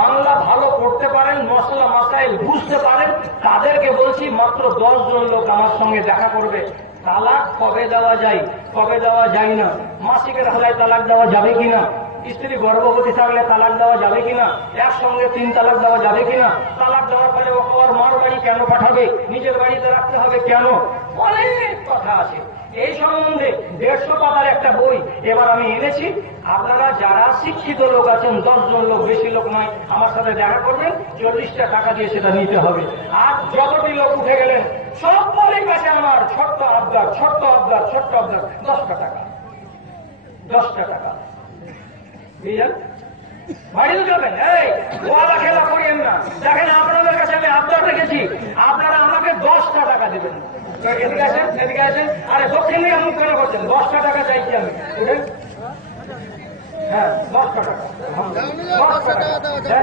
বাংলা ভালো পড়তে পারেন, মশলা মাসাইল বুঝতে পারেন, তাদেরকে বলছি মাত্র 10 জন লোক আমার সঙ্গে দেখা করবে। তালাক কবে দেওয়া যায়, কবে দেওয়া যায় না, মাসিকের হালায় তালাক দেওয়া যাবে কিনা, স্ত্রী গর্ভবতী থাকলে তালাক দেওয়া যাবে কিনা, একসঙ্গে 3 তালাক দেওয়া যাবে কিনা, তালাক দেওয়ার পরে ওকে ওর মার বাড়ি কেন পাঠাবে, নিজের বাড়িতে রাখতে হবে কেন, অনেক কথা আছে। এই সম্বন্ধে 150 পাতার একটা বই এবার আমি এনেছি। আপনারা যারা শিক্ষিত লোক আছেন, 10 জন লোক, বেশি লোক নয়, আমার সাথে দেখা করবেন, 40টা টাকা দিয়ে সেটা নিতে হবে। আর যতটি লোক উঠে গেলেন সকলের কাছে আমার ছোট্ট আবদার, 10টা টাকা, 10টা টাকা বুঝলেন। বাড়িও যাবেন, এই ওয়ালা খেলা করিয়েন না। দেখেন আপনাদের কাছে আমি আবদার রেখেছি, আপনারা আমাকে 10টা টাকা দেবেন। এদিকে আসেন, এদিকে আসেন। আরে দক্ষিণ দিকে মুখ কেন করছেন? 10টা টাকা চাইছি আমি। উঠেন। হ্যাঁ, 10টা টাকা, 10টা টাকা।